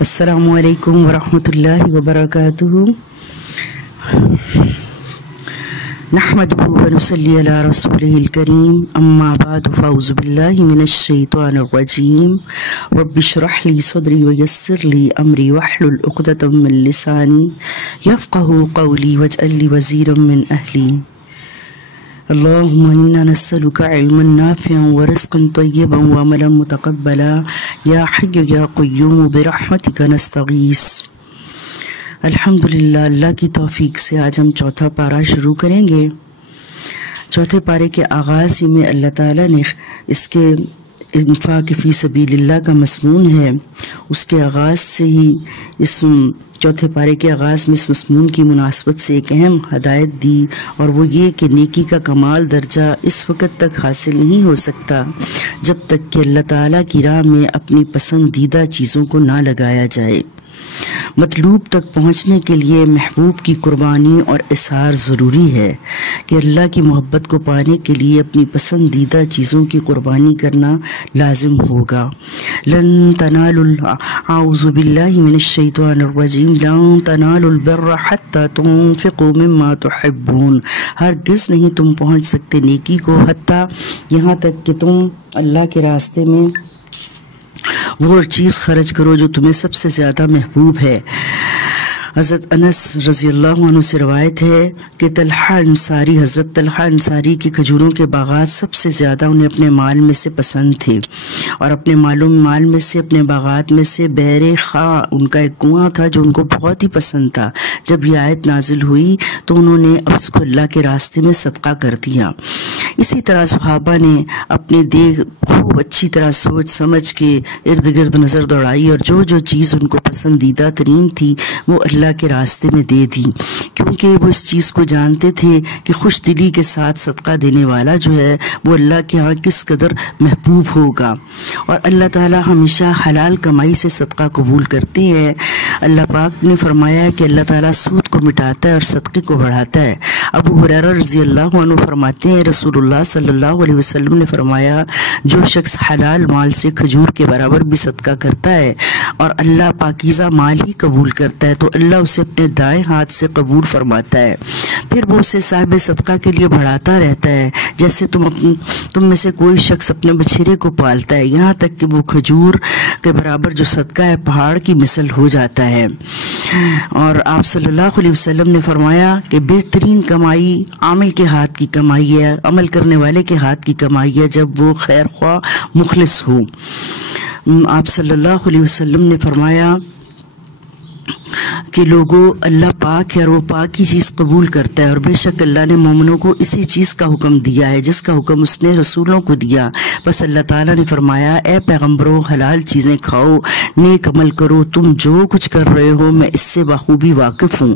السلام علیکم ورحمۃ اللہ وبرکاتہ۔ نحمده ونصلی علی رسولہ الکریم، اما بعد فاعوذ باللہ من الشیطان الرجیم، رب اشرح لی صدری ویسر لی امری واحلل عقدۃ من لسانی یفقہوا قولی واجعل لی وزیرا من اہلی۔ اللہم انا نسألک علما نافعا ورزقا طیبا وعملا متقبلا یا حی یا قیوم برحمتک نستغیث۔ الحمدللہ، اللہ کی توفیق سے آج ہم چوتھا پارہ شروع کریں گے۔ چوتھے پارے کے آغاز ہی میں اللہ تعالیٰ نے اس کے انفاق فی سبیل اللہ کا مضمون ہے، اس کے آغاز سے ہی اس چوتھے پارے کے آغاز میں اس مضمون کی مناسبت سے ایک اہم ہدایت دی، اور وہ یہ کہ نیکی کا کمال درجہ اس وقت تک حاصل نہیں ہو سکتا جب تک کہ اللہ تعالیٰ کی راہ میں اپنی پسندیدہ چیزوں کو نہ لگایا جائے۔ مطلوب تک پہنچنے کے لیے محبوب کی قربانی اور اظہار ضروری ہے کہ اللہ کی محبت کو پانے کے لیے اپنی پسندیدہ چیزوں کی قربانی کرنا لازم ہوگا۔ لن تنالوا، اعوذ باللہ من الشیطان الرجیم، لن تنالوا البر حتی تنفقوا مما تحبون، ہرگز نہیں تم پہنچ سکتے نیکی کو حتیٰ یہاں تک کہ تم اللہ کے راستے میں وہ چیز خرچ کرو جو تمہیں سب سے زیادہ محبوب ہے۔ حضرت انس رضی اللہ عنہ سے روایت ہے کہ حضرت طلحہ انصاری کی کھجوروں کے باغات سب سے زیادہ انہیں اپنے مال میں سے پسند تھے، اور اپنے مال میں سے، اپنے باغات میں سے بئر خاں، ان کا ایک کنواں تھا جو ان کو بہت ہی پسند تھا۔ جب یہ آیت نازل ہوئی تو انہوں نے اس کو اللہ کے راستے میں صدقہ کر دیا۔ اسی طرح صحابہ نے اپنے دیگ خوب اچھی طرح سوچ سمجھ کے ارد گرد نظر دوڑائی، اور جو چیز ان کو پسندیدہ ترین تھی وہ اللہ کے راستے میں دے دی، کیونکہ وہ اس چیز کو جانتے تھے کہ خوش دلی کے ساتھ صدقہ دینے والا جو ہے وہ اللہ کے ہاں کس قدر محبوب ہوگا۔ اور اللہ تعالی ہمیشہ حلال کمائی سے صدقہ قبول کرتے ہیں۔ اللہ پاک نے فرمایا ہے کہ اللہ تعالیٰ سود کو مٹاتا ہے اور صدقے کو بڑھاتا ہے۔ ابو ہریرہ رضی اللہ عنہ فرماتے ہیں، رسول اللہ صلی اللہ علیہ وسلم نے فرمایا، جو شخص حلال مال سے کھجور کے برابر بھی صدقہ کرتا ہے اور اللہ پاکیزہ مال ہی قبول کرتا ہے تو اللہ اسے اپنے دائیں ہاتھ سے قبول فرماتا ہے، پھر وہ اسے صاحب صدقہ کے لیے بڑھاتا رہتا ہے، جیسے تم میں سے کوئی شخص اپنے بچھڑے کو پالتا ہے، یہاں تک کہ وہ کھجور کے برابر جو صدقہ ہے پہاڑ کی مثل ہو جاتا ہے۔ اور آپ صلی اللہ علیہ وسلم نے فرمایا کہ بہترین کمائی عامل کے ہاتھ کی کمائی ہے، عمل کرنے والے کے ہاتھ کی کمائی ہے، جب وہ خیر خواہ مخلص ہو۔ آپ صلی اللہ علیہ وسلم نے فرمایا کہ لوگوں، اللہ پاک ہے اور وہ پاک کی چیز قبول کرتا ہے، اور بے شک اللہ نے مومنوں کو اسی چیز کا حکم دیا ہے جس کا حکم اس نے رسولوں کو دیا۔ بس اللہ تعالیٰ نے فرمایا، اے پیغمبروں، حلال چیزیں کھاؤ، نیک عمل کرو، تم جو کچھ کر رہے ہو میں اس سے بخوبی واقف ہوں۔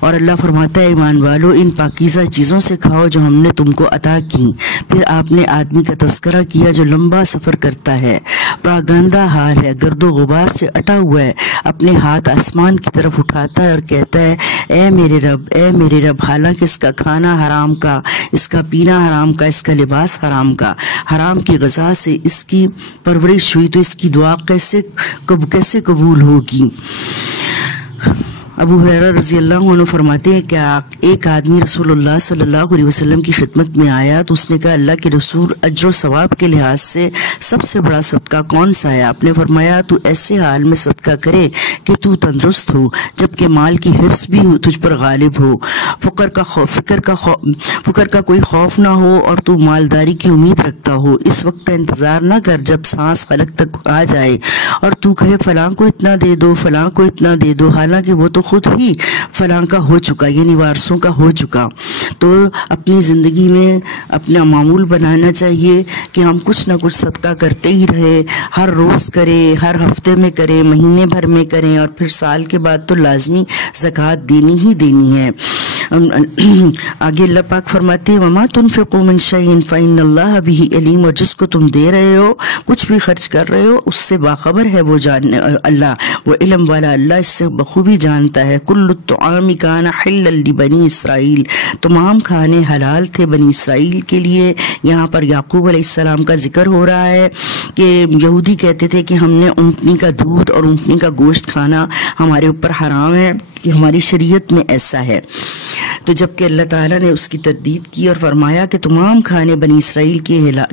اور اللہ فرماتا ہے، ایمان والو، ان پاکیزہ چیزوں سے کھاؤ جو ہم نے تم کو عطا کی۔ پھر آپ نے آدمی کا تذکرہ کیا جو لمبا سفر کرتا ہے، پراگندہ حال ہے، گرد و غبار سے اٹا ہوا ہے، اپنے ہاتھ آسمان کی طرف اٹھاتا ہے اور کہتا ہے، اے میرے رب، حالانکہ اس کا کھانا حرام کا، اس کا پینا حرام کا، اس کا لباس حرام کا، حرام کی غذا سے اس کی پرورش ہوئی، تو اس کی دعا کیسے قبول ہوگی؟ ابو ہریرہ رضی اللہ عنہ فرماتے ہیں کہ ایک آدمی رسول اللہ صلی اللہ علیہ وسلم کی خدمت میں آیا تو اس نے کہا، اللہ کے رسول، اجر و ثواب کے لحاظ سے سب سے بڑا صدقہ کون سا ہے؟ آپ نے فرمایا، تو ایسے حال میں صدقہ کرے کہ تو تندرست ہو، جبکہ مال کی حرص بھی تجھ پر غالب ہو، فقر کا کوئی خوف نہ ہو، اور تو مالداری کی امید رکھتا ہو۔ اس وقت کا انتظار نہ کر جب سانس خلق تک آ جائے اور تو کہے فلاں کو اتنا دے دو، فلاں کو اتنا دے دو، حالانکہ وہ تو خود ہی فلاں کا ہو چکا، یعنی وارثوں کا ہو چکا۔ تو اپنی زندگی میں اپنا معمول بنانا چاہیے کہ ہم کچھ نہ کچھ صدقہ کرتے ہی رہے، ہر روز کریں، ہر ہفتے میں کریں، مہینے بھر میں کریں، اور پھر سال کے بعد تو لازمی زکوٰۃ دینی ہی دینی ہے۔ آگے اللہ پاک فرماتے ہیں وما تنفقوا من شيء فإن الله به علیم، اور جس کو تم دے رہے ہو، کچھ بھی خرچ کر رہے ہو، اس سے باخبر ہے وہ اللہ، وہ علم والا اللہ اس سے بخوبی جانتا ہے۔ کل الطعام کان حلا لبنی اسرائیل، تمام کھانے حلال تھے بنی اسرائیل کے لیے۔ یہاں پر یعقوب علیہ السلام کا ذکر ہو رہا ہے کہ یہودی کہتے تھے کہ ہم نے اونٹنی کا دودھ اور اونٹنی کا گوشت کھانا ہمارے اوپر حرام ہے، کہ ہماری شریعت میں ایسا ہے۔ تو جب کہ اللہ تعالیٰ نے اس کی تردید کی اور فرمایا کہ تمام کھانے بنی اسرائیل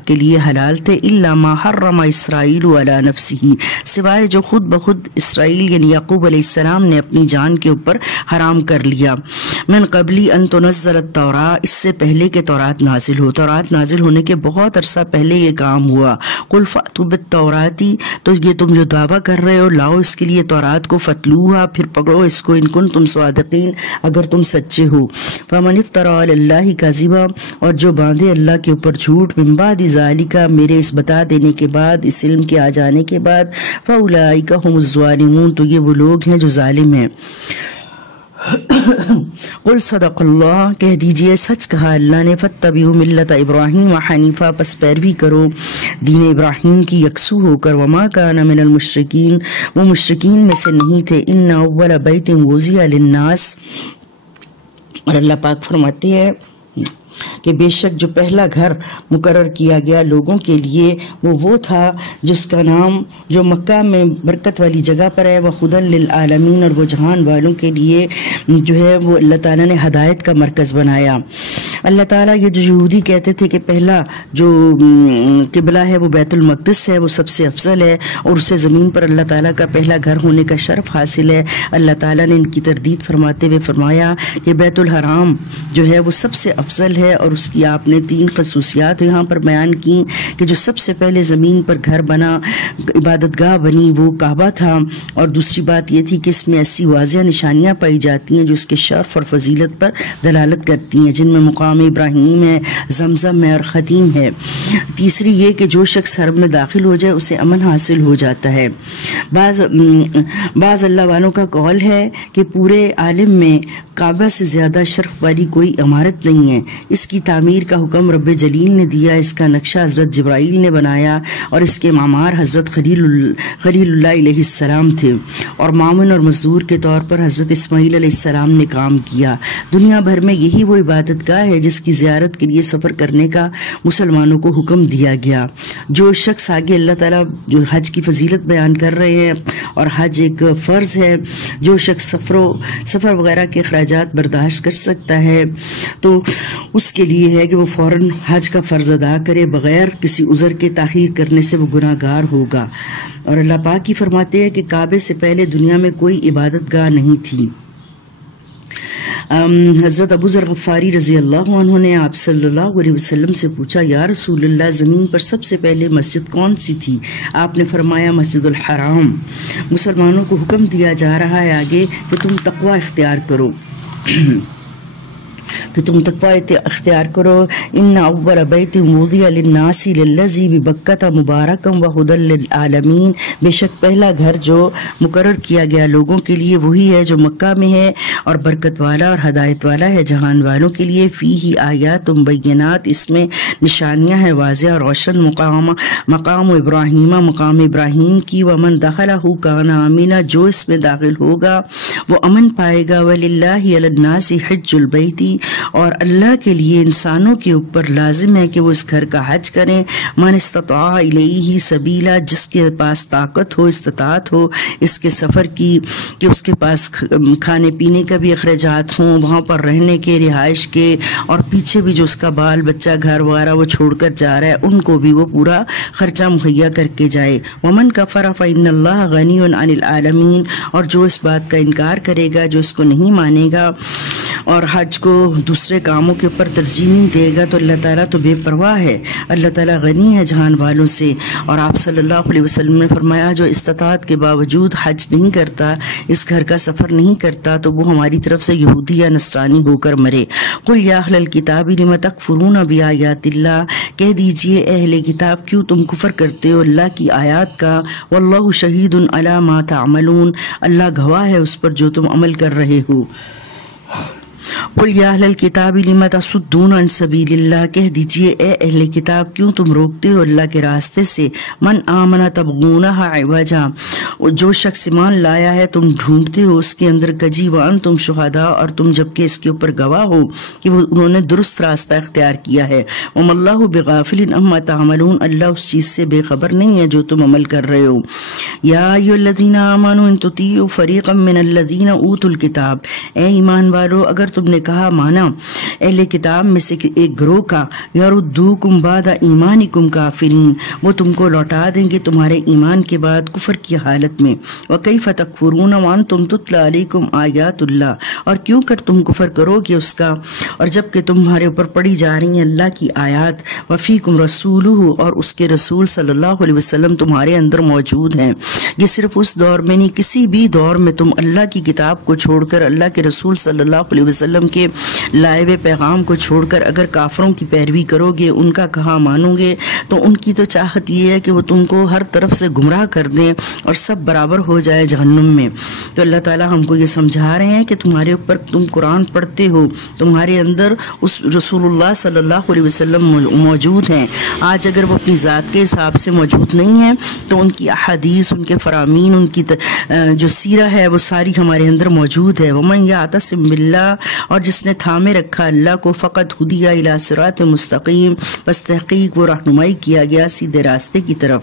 کے لیے حلال تھے، الا ما حرم اسرائیل علی نفسہ، سوائے جو خود بخود اسرائیل یعنی یعقوب علیہ السلام نے اپنی جان کے اوپر حرام کر لیا۔ من قبل ان تنزل التوراۃ، اس سے پہلے کہ تورات نازل ہو، تورات نازل ہونے کے بہت عرصہ پہلے یہ کام ہوا۔ قل فأتوا بالتوراۃ، تو یہ تم جو دعویٰ کر رہے ہو لاؤ اس کے لیے تورات کو، فتلوہا، پھر پکڑو اس کو، ان کنتم صادقین، اگر تم سچے ہو۔ فمن افترى علی اللہ کذبا، اور جو باندھے اللہ کے اوپر جھوٹ، من بعد ذالک، میرے اس بتا دینے کے بعد، اس علم کے آ جانے کے بعد، فاولئک هم الظالمون، تو یہ وہ لوگ ہیں جو ظالم ہیں۔ قل صدق اللہ، کہہ دیجئے سچ کہا اللہ نے، فاتبعوا ملت ابراہیم حنیفا، پس پیروی کرو دین ابراہیم کی یکسو ہو کر، وما کان من المشرکین، وہ مشرکین میں سے نہیں تھے۔ ان اول بیت وضع للناس، اور اللہ پاک فرماتے ہیں کہ بے شک جو پہلا گھر مقرر کیا گیا لوگوں کے لیے وہ تھا جس کا نام جو مکہ میں برکت والی جگہ پر ہے، وہ خدن للعالمین، اور وہ جہان والوں کے لیے جو ہے وہ اللہ تعالیٰ نے ہدایت کا مرکز بنایا۔ اللہ تعالیٰ یہ جو یہودی کہتے تھے کہ پہلا جو قبلہ ہے وہ بیت المقدس ہے، وہ سب سے افضل ہے، اور اسے زمین پر اللہ تعالیٰ کا پہلا گھر ہونے کا شرف حاصل ہے، اللہ تعالیٰ نے ان کی تردید فرماتے ہوئے فرمایا کہ بیت الحرام جو ہے وہ سب سے افضل ہے، اور اس کی آپ نے 3 خصوصیات یہاں پر بیان کی کہ جو سب سے پہلے زمین پر گھر بنا، عبادت گاہ بنی، وہ کعبہ تھا، اور دوسری بات یہ تھی کہ اس میں ایسی واضح نشانیاں پائی جاتی ہیں جو اس کے شرف اور فضیلت پر دلالت کرتی ہیں، جن میں مقام ابراہیم ہے، زمزم ہے اور ختیم ہے۔ تیسری یہ کہ جو شخص حرم میں داخل ہو جائے اسے امن حاصل ہو جاتا ہے۔ بعض اللہ والوں کا قول ہے کہ پورے عالم میں کعبہ سے زیادہ شرف والی کوئی عمارت نہیں ہے۔ اس کی تعمیر کا حکم رب جلیل نے دیا، اس کا نقشہ حضرت جبرائیل نے بنایا، اور اس کے معمار حضرت خلیل اللہ علیہ السلام تھے، اور معاون اور مزدور کے طور پر حضرت اسماعیل علیہ السلام نے کام کیا۔ دنیا بھر میں یہی وہ عبادت گاہ ہے جس کی زیارت کے لیے سفر کرنے کا مسلمانوں کو حکم دیا گیا۔ جو شخص آگے اللہ تعالیٰ جو حج کی فضیلت بیان کر رہے ہیں، اور حج ایک فرض ہے، جو شخص سفر وغیرہ کے اخراجات برداشت کر سکتا ہے تو اس کے لیے ہے کہ وہ فوراً حج کا فرض ادا کرے، بغیر کسی عذر کے تاخیر کرنے سے وہ گناہ گار ہوگا۔ اور اللہ پاک ہی فرماتے ہیں کہ کعبے سے پہلے دنیا میں کوئی عبادت گاہ نہیں تھی۔ حضرت ابو ذر غفاری رضی اللہ عنہ نے آپ صلی اللہ علیہ وسلم سے پوچھا، یا رسول اللہ، زمین پر سب سے پہلے مسجد کون سی تھی؟ آپ نے فرمایا مسجد الحرام۔ مسلمانوں کو حکم دیا جا رہا ہے آگے کہ تم تقوی اختیار کرو، کہ تم تقوی اختیار کرو۔ ان اول بیت وضع للناس للذی ببکۃ مبارکا وہدی للعالمین، بے شک پہلا گھر جو مقرر کیا گیا لوگوں کے لیے وہی ہے جو مکہ میں ہے، اور برکت والا اور ہدایت والا ہے جہان والوں کے لیے۔ فیہ آیات بینات، اس میں نشانیاں ہیں واضح اور روشن۔ مقام ابراہیم، مقام ابراہیم کی، ومن دخلہ کان آمنا، جو اس میں داخل ہوگا وہ امن پائے گا۔ وللہ علی الناس حج البیت، اور اللہ کے لیے انسانوں کے اوپر لازم ہے کہ وہ اس گھر کا حج کریں۔ من استطاع الیہ سبیلا، جس کے پاس طاقت ہو، استطاعت ہو اس کے سفر کی، کہ اس کے پاس کھانے پینے کا بھی اخراجات ہوں، وہاں پر رہنے کے، رہائش کے، اور پیچھے بھی جو اس کا بال بچہ گھر وغیرہ وہ چھوڑ کر جا رہا ہے ان کو بھی وہ پورا خرچہ مہیا کر کے جائے۔ ومن کفر فإن اللہ غنی عن العالمین، اور جو اس بات کا انکار کرے گا، جو اس کو نہیں مانے گا اور حج کو دوسرے کاموں کے اوپر ترجیح نہیں دے گا، تو اللہ تعالیٰ تو بے پرواہ ہے، اللہ تعالیٰ غنی ہے جہان والوں سے۔ اور آپ صلی اللہ علیہ وسلم نے فرمایا جو استطاعت کے باوجود حج نہیں کرتا، اس گھر کا سفر نہیں کرتا، تو وہ ہماری طرف سے یہودی یا نصرانی ہو کر مرے۔ قل یا اہل الکتاب لم تکفرون بآیات اللہ، کہہ دیجئے اہل کتاب کیوں تم کفر کرتے ہو اللہ کی آیات کا۔ واللہ شہید علی ما تعملون، اللہ گواہ ہے اس پر جو تم عمل کر رہے ہو۔ قل یا اہل الکتاب لم تصدون عن سبیل اللہ، کہہ دیجئے اے اہل کتاب کیوں تم روکتے ہو اللہ کے راستے سے، من آمن تبغونہ عوجا، جو شخص ایمان لایا ہے تم ڈھونڈتے ہو اس کے اندر کجی، وانتم شہداء، اور تم جبکہ اس کے اوپر گواہ ہو کہ انہوں نے درست راستہ اختیار کیا ہے، وما اللہ بغافل عما تعملون، اللہ اس چیز سے بے خبر نہیں ہے جو تم عمل کر رہے ہو۔ یا ایھا الذین آمنوا ان تطیعوا فریقا من الذین اوتوا الکتاب، اے ایمان والو اگر تم نے کہا مانا اہل کتاب میں سے ایک گروہ کا، یردوکم بعد ایمانکم کافرین، وہ تم کو لوٹا دیں گے تمہارے ایمان کے بعد کفر کی حالت میں، وکیف تکفرون وانتم تتلی علیکم آیات اللہ، اور کیوں کر تم کفر کرو گے اس کا اور جب کہ تمہارے اوپر پڑھی جا رہی ہیں اللہ کی آیات، وفیکم رسولہ، اور اس کے رسول صلی اللہ علیہ وسلم تمہارے اندر موجود ہیں۔ یہ صرف اس دور میں نہیں، کسی بھی دور میں تم اللہ کی کتاب کو چھوڑ کر، اللہ کے رسول صلی اللہ علیہ وسلم کے لائے ہوئے پیغام کو چھوڑ کر اگر کافروں کی پیروی کرو گے، ان کا کہا مانو گے، تو ان کی تو چاہت یہ ہے کہ وہ تم کو ہر طرف سے گمراہ کر دیں اور سب برابر ہو جائے جہنم میں۔ تو اللہ تعالیٰ ہم کو یہ سمجھا رہے ہیں کہ تمہارے اوپر تم قرآن پڑھتے ہو، تمہارے اندر اس رسول اللہ صلی اللہ علیہ وسلم موجود ہیں، آج اگر وہ اپنی ذات کے حساب سے موجود نہیں ہیں تو ان کی احادیث، ان کے فرامین، ان کی جو سیرہ ہے وہ ساری ہمارے اندر موجود ہے۔ ومن یعتصم باللہ، اور جس نے تھامے رکھا اللہ کو، فقط ہدی الی صراط مستقیم، بس تحقیق وہ رہنمائی کیا گیا سیدھے راستے کی طرف۔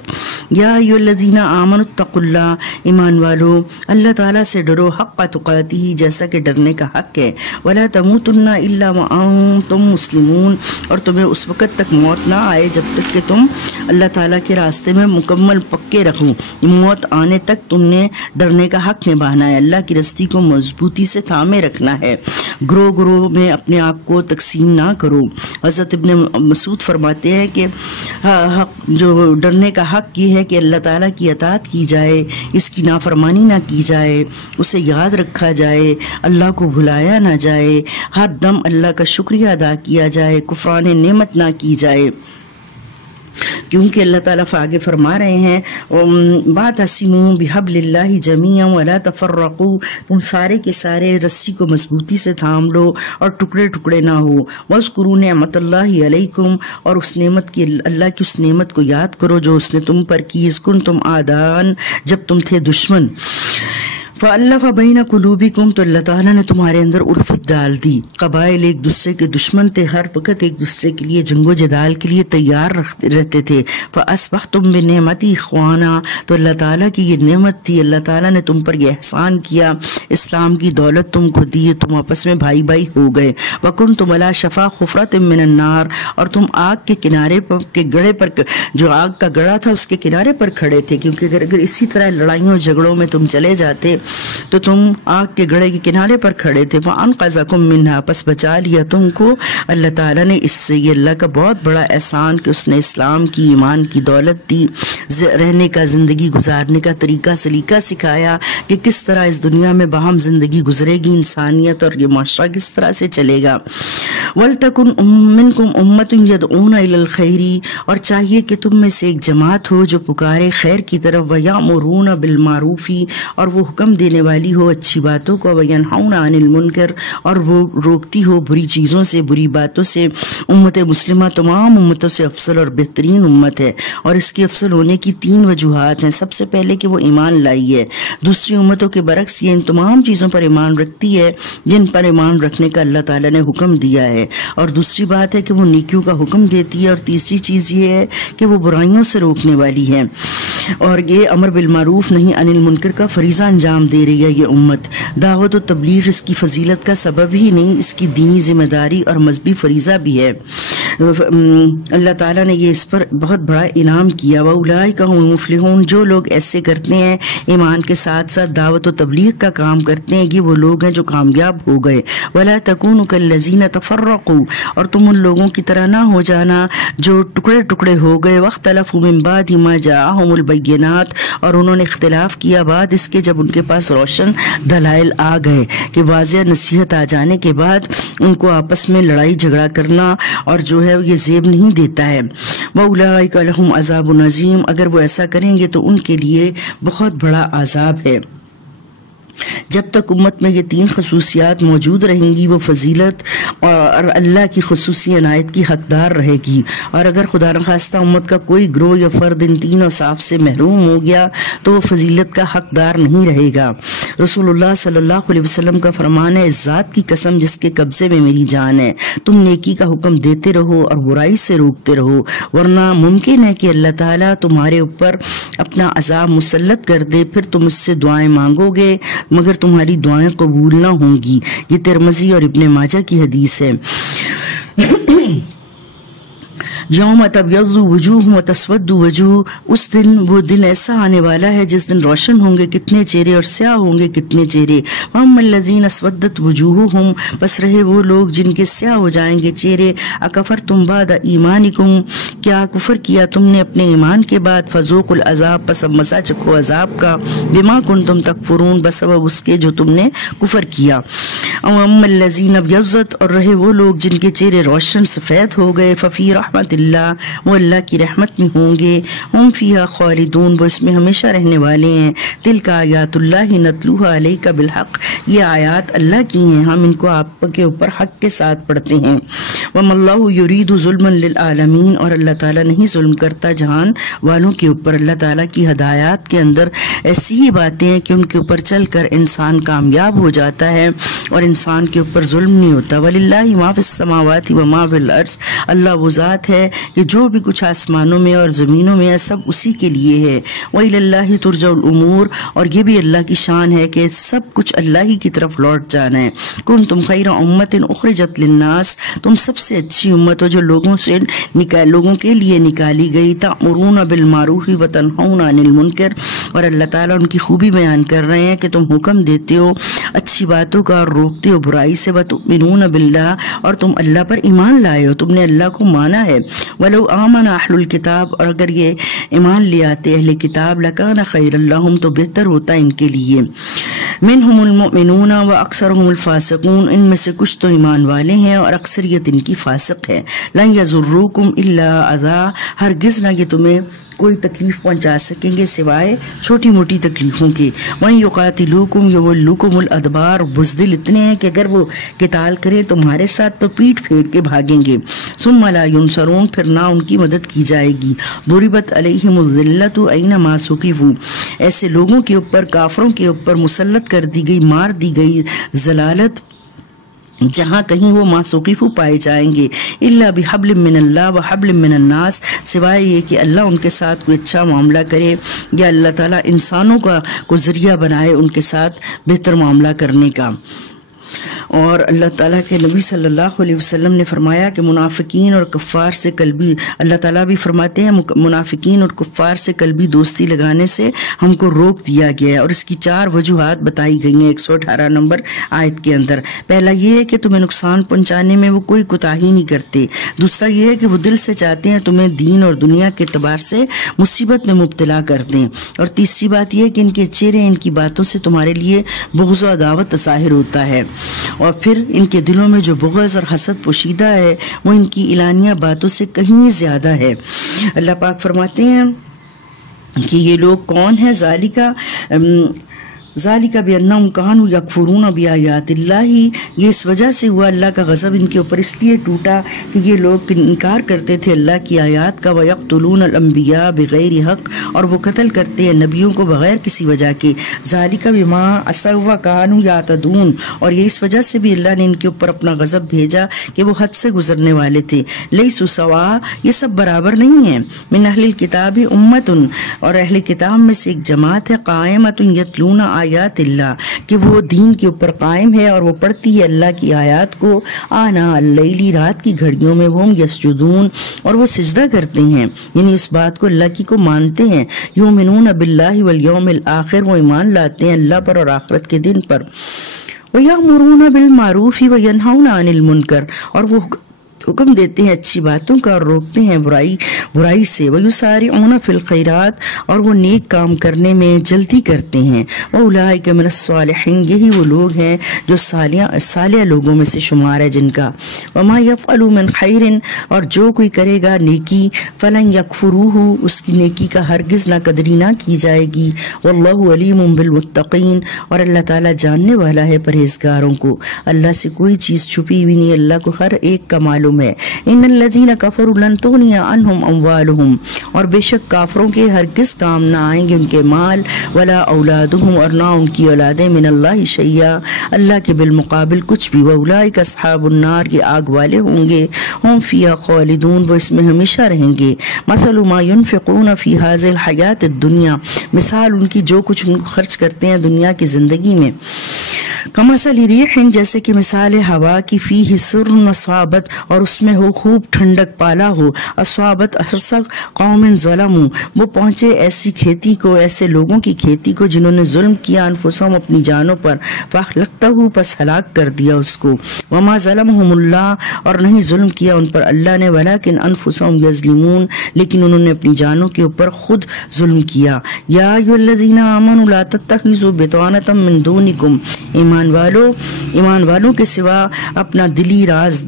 یا ایھا الذین آمنوا اتقوا اللہ، ایمان والو اللہ تعالیٰ سے ڈرو، حق تقاتہ، جیسا کہ ڈرنے کا حق ہے، ولا تموتن الا وانتم مسلمون، اور تمہیں اس وقت تک موت نہ آئے جب تک کہ تم اللہ تعالیٰ کے راستے میں مکمل پکے رکھو، موت آنے تک تم نے ڈرنے کا حق نبھانا ہے، اللہ کی رستی کو مضبوطی سے تھامے رکھنا ہے، گروہ گروہ میں اپنے آپ کو تقسیم نہ کرو۔ حضرت ابن مسعود فرماتے ہیں کہ جو ڈرنے کا حق یہ ہے کہ اللہ تعالیٰ کی اطاعت کی جائے، اس کی نافرمانی نہ کی جائے، اسے یاد رکھا جائے، اللہ کو بھلایا نہ جائے، ہر دم اللہ کا شکریہ ادا کیا جائے، کفران نعمت نہ کی جائے، کیونکہ اللہ تعالیٰ آگے فرما رہے ہیں وَاعْتَصِمُوا بِحَبْلِ اللَّهِ جَمِيعًا وَلَا تَفَرَّقُوا، تم سارے کے سارے رسی کو مضبوطی سے تھام لو اور ٹکڑے ٹکڑے نہ ہو، وَاذْكُرُوا نِعْمَتَ اللَّهِ عَلَيْكُمْ، اور اس نعمت کی، اللہ کی اس نعمت کو یاد کرو جو اس نے تم پر کی، اذ کنتم اعداء، جب تم تھے دشمن، فَأَلَّفَ بَيْنَ قُلُوبِكُمْ، تو اللہ تعالیٰ نے تمہارے اندر الفت ڈال دی، قبائل ایک دوسرے کے دشمن تھے، ہر وقت ایک دوسرے کے لیے جنگ و جدال کے لیے تیار رہتے تھے، فَأَصْبَحْتُمْ بِنِعْمَتِهِ إِخْوَانًا، تو اللہ تعالیٰ کی یہ نعمت تھی، اللہ تعالیٰ نے تم پر یہ احسان کیا، اسلام کی دولت تم کو دی، تم آپس میں بھائی بھائی ہو گئے، وَكُنْتُمْ عَلَى شَفَا حُفْرَةٍ مِّنَ النَّارِ، اور تم آگ کے کنارے کے گڑھے پر، جو آگ کا گڑھا تھا اس کے کنارے پر کھڑے تھے، کیونکہ اگر اسی طرح لڑائیوں جھگڑوں میں تم چلے جاتے تو تم آگ کے گڑھے کے کنارے پر کھڑے تھے، وَأَنْقَذَكُم مِّنْهَا، پس بچا لیا تم کو اللہ تعالیٰ نے اس سے۔ یہ اللہ کا بہت بڑا احسان کہ اس نے اسلام کی، ایمان کی دولت دی، رہنے کا، زندگی گزارنے کا طریقہ سلیقہ سکھایا کہ کس طرح اس دنیا میں باہم زندگی گزرے گی انسانیت، اور یہ معاشرہ کس طرح سے چلے گا۔ وَلْتَكُنْ مِنْكُمْ أُمَّةٌ يَدْعُونَ إِلَى الْخَيْرِ، اور چاہیے کہ تم میں سے ایک جماعت ہو جو پکارے خیر کی طرف، وَيَأْمُرُونَ بِالْمَعْرُوفِ، اور وہ حکم دینے والی ہو اچھی باتوں کو، وَيَنْهَوْنَ عَنِ الْمُنْكَرِ، اور وہ روکتی ہو بری چیزوں سے، بری باتوں سے۔ امت مسلمہ تمام امتوں سے افضل اور بہترین امت ہے، اور اس کے افضل ہونے کی 3 وجوہات ہیں۔ سب سے پہلے کہ وہ ایمان لائی ہے، دوسری امتوں کے برعکس یہ ان تمام چیزوں پر ایمان رکھتی ہے جن پر ایمان رکھنے کا اللہ تعالیٰ نے حکم دیا ہے، اور دوسری بات ہے کہ وہ نیکیوں کا حکم دیتی ہے، اور تیسری چیز یہ ہے کہ وہ برائیوں سے روکنے والی ہے، اور یہ امر بالمعروف نہیں عن المنکر کا فریضہ انجام دے رہی ہے یہ امت۔ دعوت و تبلیغ اس کی فضیلت کا سبب ہی نہیں، اس کی دینی ذمہ داری اور مذہبی فریضہ بھی ہے۔ اللہ تعالیٰ نے یہ اس پر بہت بڑا انعام کیا۔ وَأُولَٰئِکَ هُمُ الْمُفْلِحُونَ، جو لوگ ایسے کرتے ہیں، ایمان کے ساتھ ساتھ دعوت و تبلیغ کا کام کرتے ہیں، یہ وہ لوگ ہیں جو کامیاب ہو گئے۔ وَلَا تَكُونُوا كَالَّذِينَ تَفَرَّقُوا، اور تم ان لوگوں کی طرح نہ ہو جانا جو ٹکڑے ٹکڑے ہو گئے، وَاخْتَلَفُوا مِن بَعْدِ مَا جَاءَهُمُ الْبَيِّنَاتُ، اور انہوں نے اختلاف کیا بعد اس کے جب ان کے پاس روشن دلائل آ گئے، کہ واضح نصیحت آ جانے کے بعد ان کو آپس میں لڑائی جھگڑا کرنا اور جو ہے یہ زیب نہیں دیتا ہے۔ وَأُولَٰئِکَ لَهُمْ عَذَابٌ عَظِیمٌ، اگر وہ ایسا کریں گے تو ان کے لیے بہت بڑا عذاب ہے۔ جب تک امت میں یہ 3 خصوصیات موجود رہیں گی وہ فضیلت اور اللہ کی خصوصی عنایت کی حقدار رہے گی، اور اگر خدا نخواستہ امت کا کوئی گروہ یا فرد ان 3 اوصاف سے محروم ہو گیا تو وہ فضیلت کا حقدار نہیں رہے گا۔ رسول اللہ صلی اللہ علیہ وسلم کا فرمان ہے، اس ذات کی قسم جس کے قبضے میں میری جان ہے، تم نیکی کا حکم دیتے رہو اور برائی سے روکتے رہو، ورنہ ممکن ہے کہ اللہ تعالیٰ تمہارے اوپر اپنا عذاب مسلط کر دے، پھر تم اس سے دعائیں مانگو گے مگر تمہاری دعائیں قبول نہ ہوں گی۔ یہ ترمذی اور ابن ماجہ کی حدیث ہے۔ یوم تبیض وجوہ و تسود وجوہ، اس دن وہ دن ایسا آنے والا ہے جس دن روشن ہوں گے کتنے چہرے اور سیاہ ہوں گے کتنے چہرے۔ وَأَمَّا الَّذِينَ اسْوَدَّتْ وُجُوهُهُمْ، بس رہے وہ لوگ جن کے سیاہ ہو جائیں گے چہرے، اکفرتم بعد ایمانکم، کیا کفر کیا تم نے اپنے ایمان کے بعد، فذوقوا العذاب، پس اب مزہ چکھو عذاب کا، بما کنتم تکفرون، بسبب اس کے جو تم نے کفر کیا۔ وَأَمَّا الَّذِينَ ابْيَضَّتْ، اور رہے وہ لوگ جن کے چہرے روشن سفید ہو گئے، ففی رحمت اللہ، وہ اللہ کی رحمت میں ہوں گے، ہم فیہا خالدون، وہ اس میں ہمیشہ رہنے والے ہیں۔ تلک آیات اللہ نتلوہا علیک بالحق، یہ آیات اللہ کی ہیں، ہم ان کو آپ کے اوپر حق کے ساتھ پڑھتے ہیں۔ وما اللہ یرید ظلما للعالمین، اور اللہ تعالیٰ نہیں ظلم کرتا جہان والوں کے اوپر۔ اللہ تعالیٰ کی ہدایات کے اندر ایسی ہی باتیں ہیں کہ ان کے اوپر چل کر انسان کامیاب ہو جاتا ہے اور انسان کے اوپر ظلم نہیں ہوتا۔ وللہ ما فی السماوات وما فی الارض، اللہ وہ ذات ہے کہ جو بھی کچھ آسمانوں میں اور زمینوں میں ہے سب اسی کے لیے ہے۔ وإلی اللہ ترجع الامور، اور یہ بھی اللہ کی شان ہے کہ سب کچھ اللہ ہی کی طرف لوٹ جانا ہے۔ کنتم خیر امت اخرجت للناس، تم سب سے اچھی امت ہو جو لوگوں کے لیے نکالی گئی۔ تأمرون بالمعروف وتنہون عن المنکر، اور اللہ تعالیٰ ان کی خوبی بیان کر رہے ہیں کہ تم حکم دیتے ہو اچھی باتوں کا اور روکتے ہو برائی سے۔ وتؤمنون باللہ، اور تم اللہ پر ایمان لائے ہو، تم نے اللہ کو مانا ہے۔ ولو آمن اہل الکتاب، اور اگر یہ ایمان لے آتے اہل کتاب، لکان خیر لہم، تو بہتر ہوتا ان کے لیے۔ منہم المؤمنون واکثرہم الفاسقون، ان میں سے کچھ تو ایمان والے ہیں اور اکثریت ان کی فاسق ہے۔ لن یضروکم الا اذی، ہرگز نہ یہ تمہیں کوئی تکلیف پہنچا سکیں گے سوائے چھوٹی موٹی تکلیفوں کے۔ وَإِن يُقَاتِلُوكُمْ يُوَلُّوكُمُ الْأَدْبَارَ، بزدل اتنے ہیں کہ اگر وہ قتال کرے تمہارے ساتھ تو پیٹ پھیر کے بھاگیں گے۔ ثُمَّ لَا يُنصَرُونَ، پھر نہ ان کی مدد کی جائے گی۔ ضُرِبَتْ عَلَيْهِمُ الذِّلَّةُ أَيْنَمَا ثُقِفُوا، ایسے لوگوں کے اوپر، کافروں کے اوپر مسلط کر دی گئی، مار دی گئی ذلالت جہاں کہیں وہ موصوف پائے جائیں گے۔ الا بحبل من اللہ وحبل من الناس، سوائے یہ کہ اللہ ان کے ساتھ کوئی اچھا معاملہ کرے یا اللہ تعالیٰ انسانوں کو ذریعہ بنائے ان کے ساتھ بہتر معاملہ کرنے کا۔ اور اللہ تعالیٰ کے نبی صلی اللہ علیہ وسلم نے فرمایا کہ منافقین اور کفار سے قلبی، اللہ تعالیٰ بھی فرماتے ہیں منافقین اور کفار سے قلبی دوستی لگانے سے ہم کو روک دیا گیا ہے، اور اس کی 4 وجوہات بتائی گئی ہیں 118 نمبر آیت کے اندر۔ پہلا یہ ہے کہ تمہیں نقصان پہنچانے میں وہ کوئی کوتاہی نہیں کرتے، دوسرا یہ ہے کہ وہ دل سے چاہتے ہیں تمہیں دین اور دنیا کے اعتبار سے مصیبت میں مبتلا کر دیں، اور تیسری بات یہ ہے کہ ان کے چہرے ان کی باتوں سے تمہارے لیے بغض و عداوت ظاہر ہوتا ہے، اور پھر ان کے دلوں میں جو بغض اور حسد پوشیدہ ہے وہ ان کی اعلانیہ باتوں سے کہیں زیادہ ہے۔ اللہ پاک فرماتے ہیں کہ یہ لوگ کون ہیں؟ ذالک بانہم کانوا یکفرون بآیات اللہ، یہ اس وجہ سے ہوا اللہ کا غضب ان کے اوپر اس لیے ٹوٹا کہ یہ لوگ انکار کرتے تھے اللہ کی آیات کا۔ ویقتلون الانبیاء بغیر حق، اور وہ قتل کرتے ہیں نبیوں کو بغیر کسی وجہ کے۔ ذالک بما عصوا وکانوا یعتدون، اور یہ اس وجہ سے بھی اللہ نے ان کے اوپر اپنا غضب بھیجا کہ وہ حد سے گزرنے والے تھے۔ لیسوا سواء، یہ سب برابر نہیں ہیں۔ من اہل الکتاب امۃ، اور اہل کتاب میں سے ایک جماعت ہے، قائمۃ یتلون آیات اللہ، کہ وہ دین کے اوپر قائم ہے اور وہ پڑھتی ہے اللہ کی آیات کو آنا اللیل، رات کی گھڑیوں میں، وہ یسجدون، اور وہ سجدہ کرتے ہیں، یعنی اس بات کو اللہ کی کو مانتے ہیں۔ یؤمنون باللہ والیوم الآخر، وہ ایمان لاتے ہیں اللہ پر اور آخرت کے دن پر۔ وَيَأْمُرُونَ بِالْمَعْرُوفِ وَيَنْهَوْنَ عَنِ الْمُنْكَرِ، اور وہ حکم دیتے ہیں اچھی باتوں کا اور روکتے ہیں برائی سے. وَيُسَارِعُونَ فِي الْخَيْرَاتِ اور وہ نیک کام کرنے میں جلدی کرتے ہیں. وَأُولَٰئِكَ مِنَ الصَّالِحِينَ یہی وہ لوگ ہیں جو صالح لوگوں میں سے شمار ہے جن کا. وَمَا يَفْعَلُوا مِنْ خَيْرٍ اور جو کوئی کرے گا نیکی فَلَنْ يَكْفُرُوهُ اس کی نیکی کا ہرگز نہ قدری نہ کی جائے گی. وَاللَّهُ عَلِيمٌ بِالْمُتَّقِينَ اور اللہ تعالیٰ جاننے والا ہے پرہیزگاروں کو. اللہ سے کوئی چیز چھپی ہوئی نہیں, اللہ کو ہر ایک کا معلوم ہے. ان الذین کفروا لن تغنی عنہم اموالہم اور بے شک کافروں کے ہرگز کام نہ آئیں گے ان کے مال, ولا اولادہم اور نہ ان کی اولادیں, من اللہ شیئا اللہ کے بالمقابل کچھ بھی. واولئک اصحاب النار یہ آگ والے ہوں گے, ہم فیہا خالدون وہ اس میں ہمیشہ رہیں گے. مثل ما ينفقون فی هذه الحیات الدنیا مثال ان کی جو کچھ ان کو خرچ کرتے ہیں دنیا کی زندگی میں, کمثل ریح جیسے کہ مثال ہوا کی, فیہ سر اصابت اور اس میں ہو خوب ٹھنڈک پالا ہو, اصابت ارسق قوم ظلموا وہ پہنچے ایسی کھیتی کو, ایسے لوگوں کی کھیتی کو جنہوں نے ظلم کیا انفسہم اپنی جانوں پر, فاخلقتہ پس ہلاک کر دیا اس کو. وما ظلمہم اللہ اور نہیں ظلم کیا ان پر اللہ نے, ولکن انفسہم یظلمون لیکن انہوں نے اپنی جانوں کے اوپر خود ظلم کیا. یا ایھا الذین آمنوا لا تتخذوا بطانۃ من دونکم ایمان والوں کے سوا اپنا دلی راز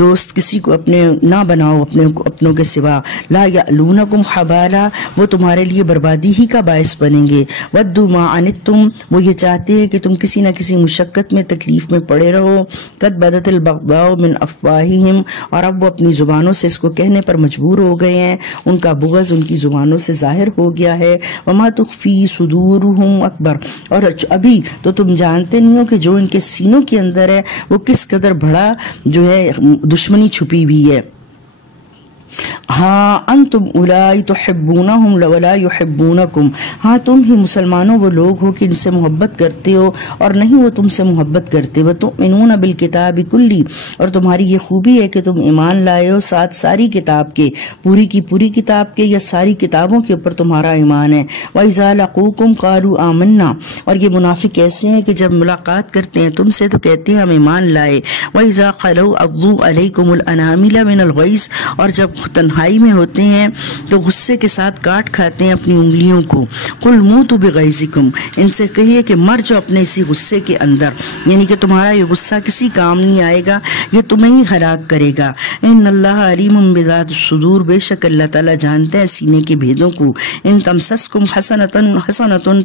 دوست کسی کو اپنے نہ بناؤ اپنوں کے سوا. لا یعلونکم خبالا وہ تمہارے لیے بربادی ہی کا باعث بنیں گے. ودوا ما عنتم وہ یہ چاہتے ہیں کہ تم کسی نہ کسی مشقت میں تکلیف میں پڑے رہو. قد بدت البغضاء من افواہہم اور اب وہ اپنی زبانوں سے اس کو کہنے پر مجبور ہو گئے ہیں, ان کا بغض ان کی زبانوں سے ظاہر ہو گیا ہے. وما تخفی صدورہم اکبر اور ابھی تو تم جانتے نہیں ہو کہ جو ان کے سینوں کے اندر ہے وہ کس قدر بڑا جو ہے دشمنی چھپی ہوئی ہے. ہاں انتم اولائی تحبونہم ولا یحبونکم ہاں تم ہی مسلمانوں وہ لوگ ہو کہ ان سے محبت کرتے ہو اور نہیں وہ تم سے محبت کرتے. وتؤمنون بالکتاب کلی اور تمہاری یہ خوبی ہے کہ تم ایمان لائے ہو ساتھ ساری کتاب کے, پوری کی پوری کتاب کے یا ساری کتابوں کے اوپر تمہارا ایمان ہے. وَإِذَا لَقُوكُمْ قَالُوا آمَنَّا اور یہ منافق ایسے ہیں کہ جب ملاقات کرتے ہیں تم سے تو کہتے ہیں ہم ایمان لائے. وَإِذَا خَلَوْا عَضُّوا عَلَيْكُمُ الْأَنَامِلَ مِنَ الْغَيْظِ اور جب تنہائی میں ہوتے ہیں تو غصے کے ساتھ کاٹ کھاتے ہیں اپنی انگلیوں کو. قُلْ مُوتُوا بِغَيْظِكُمْ ان سے کہیے کہ مر جاؤ اپنے اسی غصے کے اندر, یعنی کہ تمہارا یہ غصہ کسی کام نہیں آئے گا, یہ تمہیں ہی ہلاک کرے گا. ان اللہ علیم بذات الصدور بے شک اللہ تعالیٰ جانتا ہے سینے کے بھیدوں کو. ان تمسسکم حسنۃ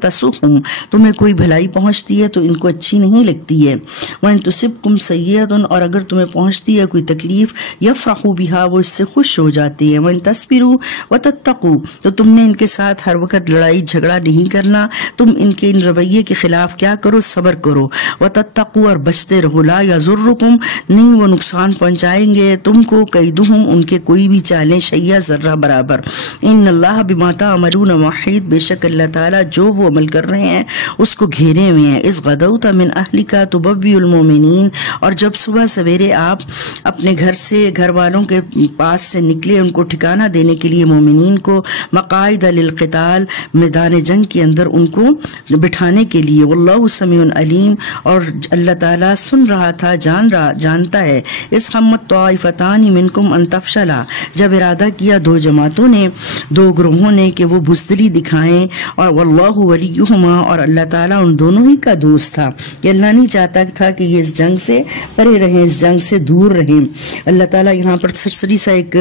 تسؤہم تمہیں کوئی بھلائی پہنچتی ہے تو ان کو اچھی نہیں لگتی ہے. وان تصبکم سیئۃ اور اگر تمہیں پہنچتی ہے کوئی تکلیف یفرحوا بہا وہ اس سے خوش ہو جاتی ہے. وان تصبروا وتتقوا تو تم نے ان کے ساتھ ہر وقت لڑائی جھگڑا نہیں کرنا, تم ان کے ان رویے کے خلاف کیا کرو, صبر کرو. وتتقوا اور بچتے رہو. لا یضرکم نہیں وہ نقصان پہنچائیں گے تم کو, کیدہم ان کے کوئی بھی چالیں, شیئا ذرہ برابر. ان اللہ بما تعملون محیط بے شک اللہ تعالیٰ جو وہ عمل کر رہے ہیں اس کو گھیرے ہوئے ہیں. اذ غدوت من اہلک تبوئ المؤمنین اور جب صبح سویرے آپ اپنے گھر سے گھر والوں کے پاس سے نکلے ان کو ٹھکانہ دینے کے لیے مومنین کو, مقاعد للقتال میدان جنگ کے اندر ان کو بٹھانے کے لیے. واللہ سمیع علیم اور اللہ تعالیٰ سن رہا تھا جانتا ہے. اس ہمت طائفتان منکم ان تفشلا جب ارادہ کیا دو جماعتوں نے دو گروہوں نے کہ وہ بزدلی دکھائیں, اور واللہ ولیہما اور اللہ تعالیٰ ان دونوں ہی کا دوست تھا کہ اللہ نہیں چاہتا تھا کہ یہ اس جنگ سے پرے رہیں, اس جنگ سے دور رہیں. اللہ تعالیٰ یہاں پر سرسری سا ایک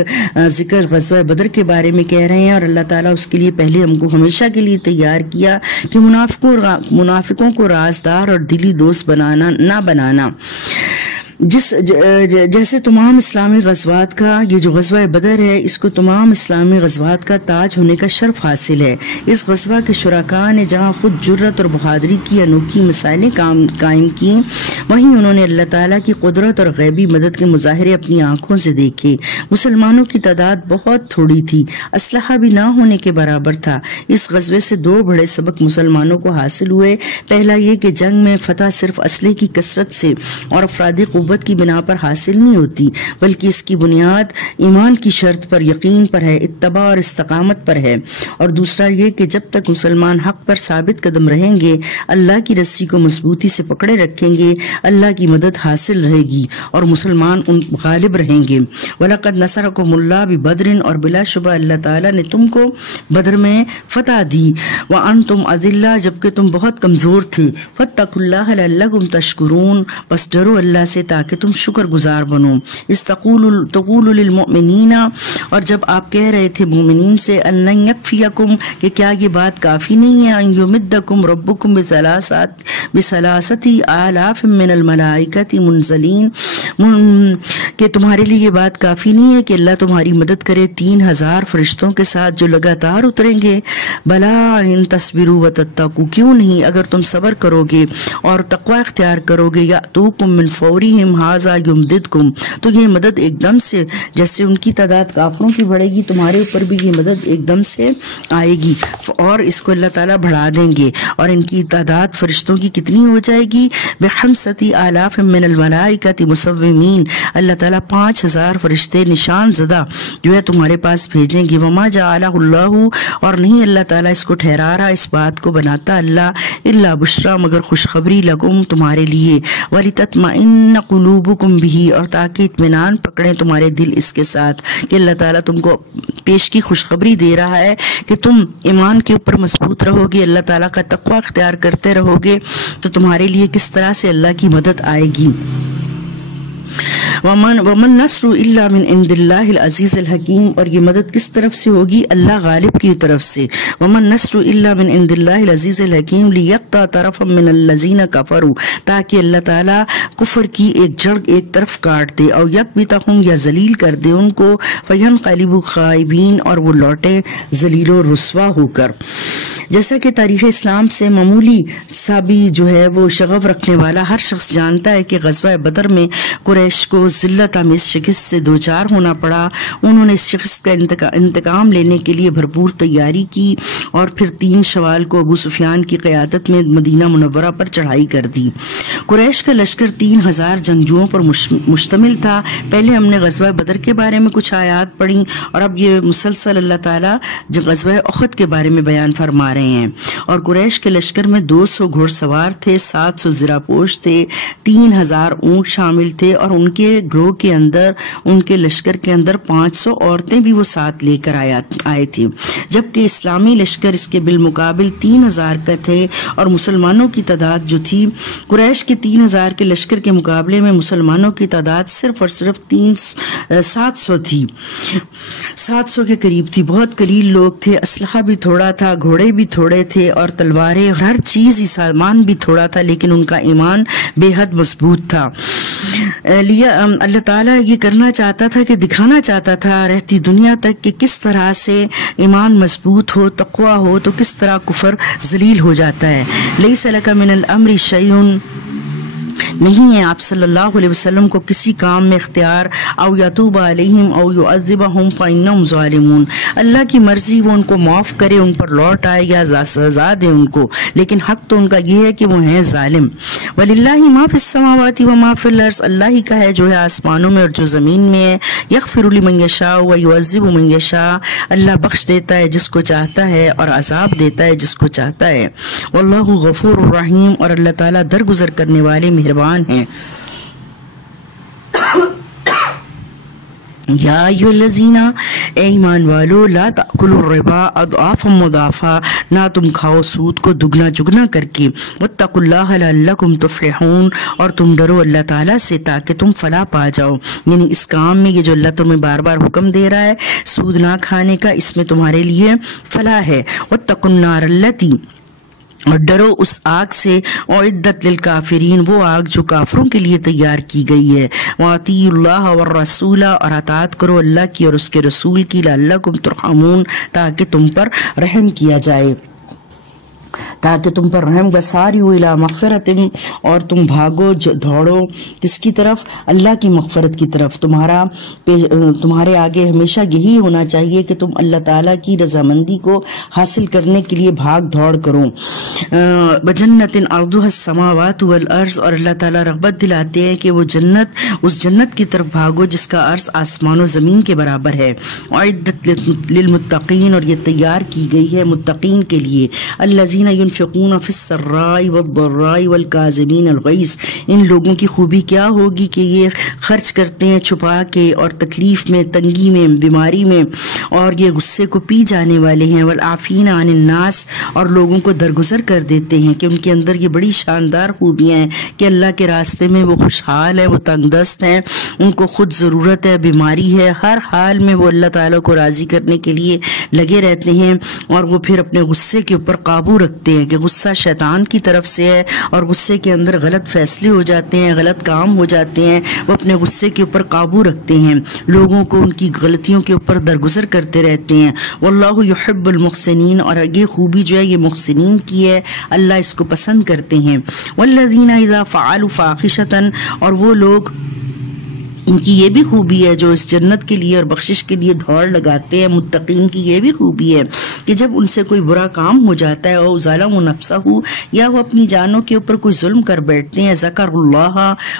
ذکر غزوہ بدر کے بارے میں کہہ رہے ہیں, اور اللہ تعالیٰ اس کے لیے پہلے ہم کو ہمیشہ کے لیے تیار کیا کہ منافقوں کو رازدار اور دلی دوست نہ بنانا. جیسے تمام اسلامی غزوات کا یہ جو غزوہ بدر ہے اس کو تمام اسلامی غزوات کا تاج ہونے کا شرف حاصل ہے. اس غزوہ کے شرکاء نے جہاں خود جرت اور بہادری کی انوکھی مثالیں قائم کی, وہیں انہوں نے اللہ تعالیٰ کی قدرت اور غیبی مدد کے مظاہرے اپنی آنکھوں سے دیکھے. مسلمانوں کی تعداد بہت تھوڑی تھی, اسلحہ بھی نہ ہونے کے برابر تھا. اس غزوے سے دو بڑے سبق مسلمانوں کو حاصل ہوئے. پہلا یہ کہ جنگ میں فتح صرف اسلحے کی کثرت سے اور افرادی قوت نبوت کی بنا پر حاصل نہیں ہوتی، بلکہ اس کی بنیاد ایمان کی شرط پر، یقین پر ہے، اتباع اور استقامت پر ہے۔ اور دوسرا یہ کہ جب تک مسلمان حق پر ثابت قدم رہیں گے، اللہ کی رسی کو مضبوطی سے پکڑے رکھیں گے، اللہ کی مدد حاصل رہے گی اور مسلمان ان غالب رہیں گے۔ وَلَقَدْ نَصَرَكُمُ اللَّهُ بِبَدْرٍ، اور بلا شبہ اللہ تعالیٰ نے تم کو بدر میں فتح دی، وَأَنْتُمْ أَذِلَّةٌ، جبکہ تم بہت کمزور تھے، فَاتَّقُوا اللَّهَ لَعَلَّكُمْ تَشْكُرُونَ، بس ڈرو اللہ سے تاکہ تم شکر گزار بنو۔ اس تقول للمؤمنین، اور جب آپ کہہ رہے تھے مومنین سے، أَلَّنْ يَكْفِيَكُمْ، کہ کیا یہ بات کافی نہیں ہے، أَن يُمِدَّكُمْ رَبُّكُمْ بثلاثة آلاف من الملائکۃ منزلین، کہ تمہارے لیے یہ بات کافی نہیں ہے کہ اللہ تمہاری مدد کرے 3000 فرشتوں کے ساتھ جو لگاتار اتریں گے۔ بلا ان تصبروا وتتقوا، کیوں نہیں اگر تم صبر کرو گے اور تقوی اختیار کرو گے، یاتوکم من فورہم ھذا یمددکم، تو یہ مدد ایک دم سے، جیسے ان کی تعداد کافروں کی بڑھے گی تمہارے اوپر بھی یہ مدد ایک دم سے آئے گی، اور اس کو اللہ تعالیٰ بڑھا دیں گے، اور ان کی تعداد فرشتوں کی کتنی ہو جائے گی؟ بخمسۃ آلاف من الملائکۃ مسومین، اللہ تعالیٰ 5000 فرشتے نشان زدہ جو ہے تمہارے پاس بھیجیں گے۔ وما جعلہ اللہ، اور نہیں اللہ تعالیٰ اس کو ٹھہرا رہا، اس بات کو بناتا اللہ، الا بشرا، مگر خوشخبری، لکم، تمہارے لیے، ولتطمئن قلوبکم بہ، اور تاکہ اطمینان پکڑیں تمہارے دل اس کے ساتھ، کہ اللہ تعالیٰ تم کو پیش کی خوشخبری دے رہا ہے کہ تم ایمان کے اوپر مضبوط رہو گے، اللہ تعالیٰ کا تقوی اختیار کرتے رہو گے تو تمہارے لیے کس طرح سے اللہ کی مدد آئے گی۔ ومن نصر الا من عند اللہ العزیز الحکیم، اور یہ مدد کس طرف سے ہوگی؟ اللہ غالب کی طرف سے۔ ومن نصر الا من عند اللہ العزیز الحکیم لیقطع طرفا من الذین کفروا، تاکہ اللہ تعالیٰ کفر کی ایک جڑ ایک طرف کاٹ دے، او یکبتہم، یا ذلیل کر دے ان کو، فینقلبوا خائبین، اور وہ لوٹے ذلیل و رسوا ہو کر۔ جیسا کہ تاریخ اسلام سے معمولی سا بھی جو ہے وہ شغف رکھنے والا ہر شخص جانتا ہے کہ غزوہ بدر میں قریش کو ذلت آمیز شکست سے دوچار ہونا پڑا۔ انہوں نے اس شکست کا انتقام لینے کے لیے بھرپور تیاری کی، اور پھر 3 شوال کو ابو سفیان کی قیادت میں مدینہ منورہ پر چڑھائی کر دی۔ قریش کا لشکر 3000 جنگجوؤں پر مشتمل تھا۔ پہلے ہم نے غزوہ بدر کے بارے میں کچھ آیات پڑھی، اور اب یہ مسلسل اللہ تعالیٰ غزوہ احد کے بارے میں بیان فرما رہے ہیں۔ اور قریش کے لشکر میں 200 گھوڑ سوار تھے، 700 زرہ پوش تھے، 3000 اونٹ شامل تھے، اور ان کے گروہ کے اندر، ان کے لشکر کے اندر 500 عورتیں بھی وہ ساتھ لے کر آئے تھے، جبکہ اسلامی لشکر اس کے بالمقابل 3000 کا تھے، اور مسلمانوں کی تعداد جو تھی قریش کے 3000 کے لشکر کے مقابلے میں مسلمانوں کی تعداد صرف اور صرف 700 تھی، 700 کے قریب تھی۔ بہت قلیل لوگ تھے، اسلحہ بھی تھوڑا تھا، گھوڑے بھی تھوڑے تھے، اور تلواریں اور ہر چیز، سامان بھی تھوڑا تھا، لیکن ان کا ایمان بے حد مضبوط تھا۔ اللہ تعالیٰ یہ کرنا چاہتا تھا کہ دکھانا چاہتا تھا رہتی دنیا تک کہ کس طرح سے ایمان مضبوط ہو، تقوی ہو تو کس طرح کفر ذلیل ہو جاتا ہے۔ لیس لک من الامر شیء، نہیں ہے آپ صلی اللہ علیہ وسلم کو کسی کام میں اختیار، او یتوب علیہم او یعذبہم فانہم ظالمون، اللہ کی مرضی وہ ان کو معاف کرے، ان پر لوٹ آئے یا سزا دے ان کو، لیکن حق تو ان کا یہ ہے کہ وہ ہیں ظالم۔ وللہ ما فی السماوات و ما فی الارض، اللہ ہی کا ہے جو ہے آسمانوں میں اور جو زمین میں ہے۔ یغفر لمن یشاء و یعذب من یشاء، اللہ بخش دیتا ہے جس کو چاہتا ہے اور عذاب دیتا ہے جس کو چاہتا ہے۔ واللہ غفور الرحیم، اور اللہ تعالیٰ درگزر کرنے والے مہربان ہیں۔ یا ایھا الذین، اے ایمان والو، لا تأکلوا الربا اضعافا مضاعفا، نہ تم کھاؤ سود کو دگنا چگنا کر کے، واتقوا اللہ لعلکم تفلحون، اور تم ڈرو اللہ تعالیٰ سے تاکہ تم فلاح پا جاؤ۔ یعنی اس کام میں یہ جو اللہ تمہیں بار بار حکم دے رہا ہے سود نہ کھانے کا، اس میں تمہارے لیے فلاح ہے۔ واتقوا النار التی، اور ڈرو اس آگ سے، اعدت للکافرین، وہ آگ جو کافروں کے لیے تیار کی گئی ہے۔ واطیعوا اللہ والرسول، اور اطاعت کرو اللہ کی اور اس کے رسول کی، لعلکم ترحمون، تاکہ تم پر رحم کیا جائے۔ تاکہ تم پر رحم وسارعوا الی مغفرۃ، اور تم بھاگو دوڑو کس کی طرف؟ اللہ کی مغفرت کی طرف۔ تمہارے آگے ہمیشہ یہی ہونا چاہیے کہ تم اللہ تعالیٰ کی رضامندی کو حاصل کرنے کے لیے بھاگ دوڑ کرو۔ بجنت عرضها السماوات والارض، اور اللہ تعالیٰ رغبت دلاتے ہیں کہ وہ اس جنت کی طرف بھاگو جس کا عرض آسمان و زمین کے برابر ہے۔ اعدت للمتقین، اور یہ تیار کی گئی ہے متقین کے لیے۔ الذین ينفقون فی السراء والضراء والکاظمین الغیظ، ان لوگوں کی خوبی کیا ہوگی کہ یہ خرچ کرتے ہیں چھپا کے، اور تکلیف میں، تنگی میں، بیماری میں، اور یہ غصے کو پی جانے والے ہیں۔ والعافین عن الناس، اور لوگوں کو درگزر کر دیتے ہیں، کہ ان کے اندر یہ بڑی شاندار خوبیاں ہیں کہ اللہ کے راستے میں وہ خوشحال ہے، وہ تنگ دست ہیں، ان کو خود ضرورت ہے، بیماری ہے، ہر حال میں وہ اللہ تعالیٰ کو راضی کرنے کے لیے لگے رہتے ہیں، اور وہ پھر اپنے غصے کے اوپر قابو رکھتے ہیں کہ غصہ شیطان کی طرف سے ہے، اور غصے کے اندر غلط فیصلے ہو جاتے ہیں، غلط کام ہو جاتے ہیں، وہ اپنے غصے کے اوپر قابو رکھتے ہیں، لوگوں کو ان کی غلطیوں کے اوپر درگزر کرتے رہتے ہیں۔ واللہ یحب المحسنین، اور یہ خوبی جو ہے یہ محسنین کی ہے، اللہ اس کو پسند کرتے ہیں۔ والذین اذا فعلوا فاحشۃ، اور وہ لوگ ان کی یہ بھی خوبی ہے جو اس جنت کے لیے اور بخشش کے لیے دوڑ لگاتے ہیں، متقین کی یہ بھی خوبی ہے کہ جب ان سے کوئی برا کام ہو جاتا ہے، او ظالم نفسہ، یا وہ اپنی جانوں کے اوپر کوئی ظلم کر بیٹھتے ہیں، ذکر اللہ،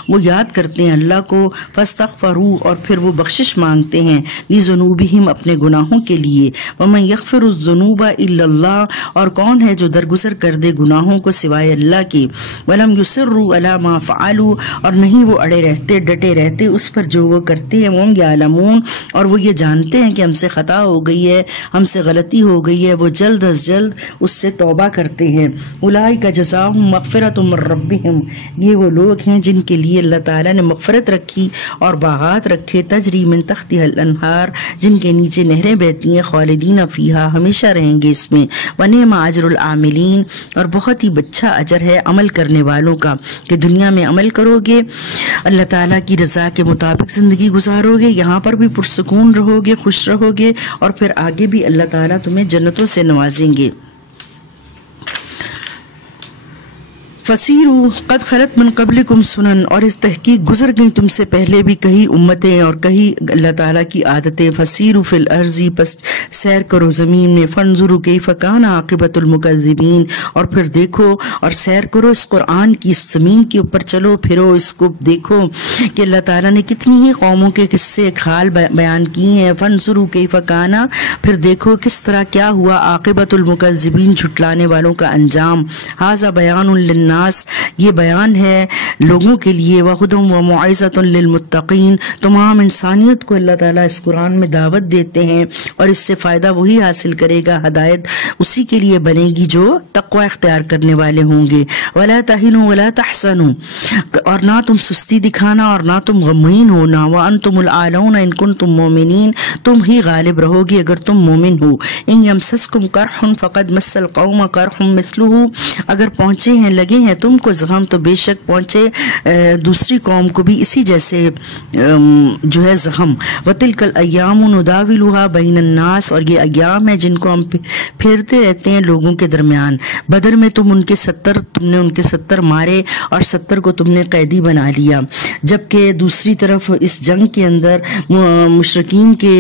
وہ یاد کرتے ہیں اللہ کو، فاستغفروا، اور پھر وہ بخشش مانگتے ہیں، لذنوبہم، اپنے گناہوں کے لیے، ومن یغفر الذنوب الا اللہ، اور کون ہے جو درگزر کر دے گناہوں کو سوائے اللہ کے، ولم یصروا علی ما فعلوا، اور نہیں وہ اڑے رہتے، ڈٹے رہتے اس پر جو وہ کرتے ہیں، وہ یعلمون، اور وہ یہ جانتے ہیں کہ ہم سے خطا ہو گئی ہے، ہم سے غلطی ہو گئی ہے، وہ جلد از جلد اس سے توبہ کرتے ہیں۔ اولئک جزاؤہم مغفرۃ من ربہم، یہ وہ لوگ ہیں جن کے لیے اللہ تعالیٰ نے مغفرت رکھی اور باغات رکھے، تجری من تحتہا الانہار، جن کے نیچے نہریں بہتی ہیں، خالدین فیہا، ہمیشہ رہیں گے اس میں، ونعم اجر العاملین، اور بہت ہی اچھا اجر ہے عمل کرنے والوں کا، کہ دنیا میں عمل کرو گے، اللہ تعالیٰ کی رضا کے مطابق زندگی گزارو گے، یہاں پر بھی پرسکون رہو گے، خوش رہو گے، اور پھر آگے بھی اللہ تعالیٰ تمہیں جنتوں سے نوازیں گے۔ فسیروا قد خلت من قبلکم سنن، اور اس تحقیق گزر گئی تم سے پہلے بھی کئی امتیں اور کئی اللہ تعالیٰ کی عادتیں۔ فسیروا فی الارض، پس سیر کرو زمین میں، فانظروا کیف کان عاقبۃ المکذبین، اور پھر دیکھو اور سیر کرو اس قرآن کی، اس زمین کے اوپر چلو پھرو، اس کو دیکھو کہ اللہ تعالیٰ نے کتنی ہی قوموں کے قصے حال بیان کی ہیں۔ فانظروا کیف کان، پھر دیکھو کس طرح کیا ہوا عاقبۃ المکذبین، جھٹلانے والوں کا انجام۔ ھذا بیان للناس، یہ بیان ہے لوگوں کے لیے، وہدی وموعظۃ للمتقین، تمام انسانیت کو اللہ تعالیٰ اس قرآن میں دعوت دیتے ہیں، اور اس سے فائدہ وہی حاصل کرے گا، ہدایت اسی کے لیے بنے گی جو تقوی اختیار کرنے والے ہوں گے۔ ولا تہنوا ولا تحزنوا، اور نہ تم سستی دکھانا اور نہ تم غمگین ہونا، وانتم الاعلون ان کنتم مومنین، تم ہی غالب رہو گی اگر تم مومن ہو۔ ان یمسسکم قرح فقد مس القوم قرح مثلہ، اگر پہنچے ہیں لگے ہیں تم کو زخم تو بے شک پہنچے دوسری قوم کو بھی اسی جیسے جو ہے زخم۔ وَتِلْكَ الْأَيَّامُ نُدَاوِلُهَا بَيْنَ النَّاسِ، اور یہ ایام ہے جن کو ہم پھیرتے رہتے ہیں لوگوں کے درمیان۔ بدر میں تم نے ان کے 70 مارے اور 70 کو تم نے قیدی بنا لیا، جبکہ دوسری طرف اس جنگ کے اندر مشرکین کے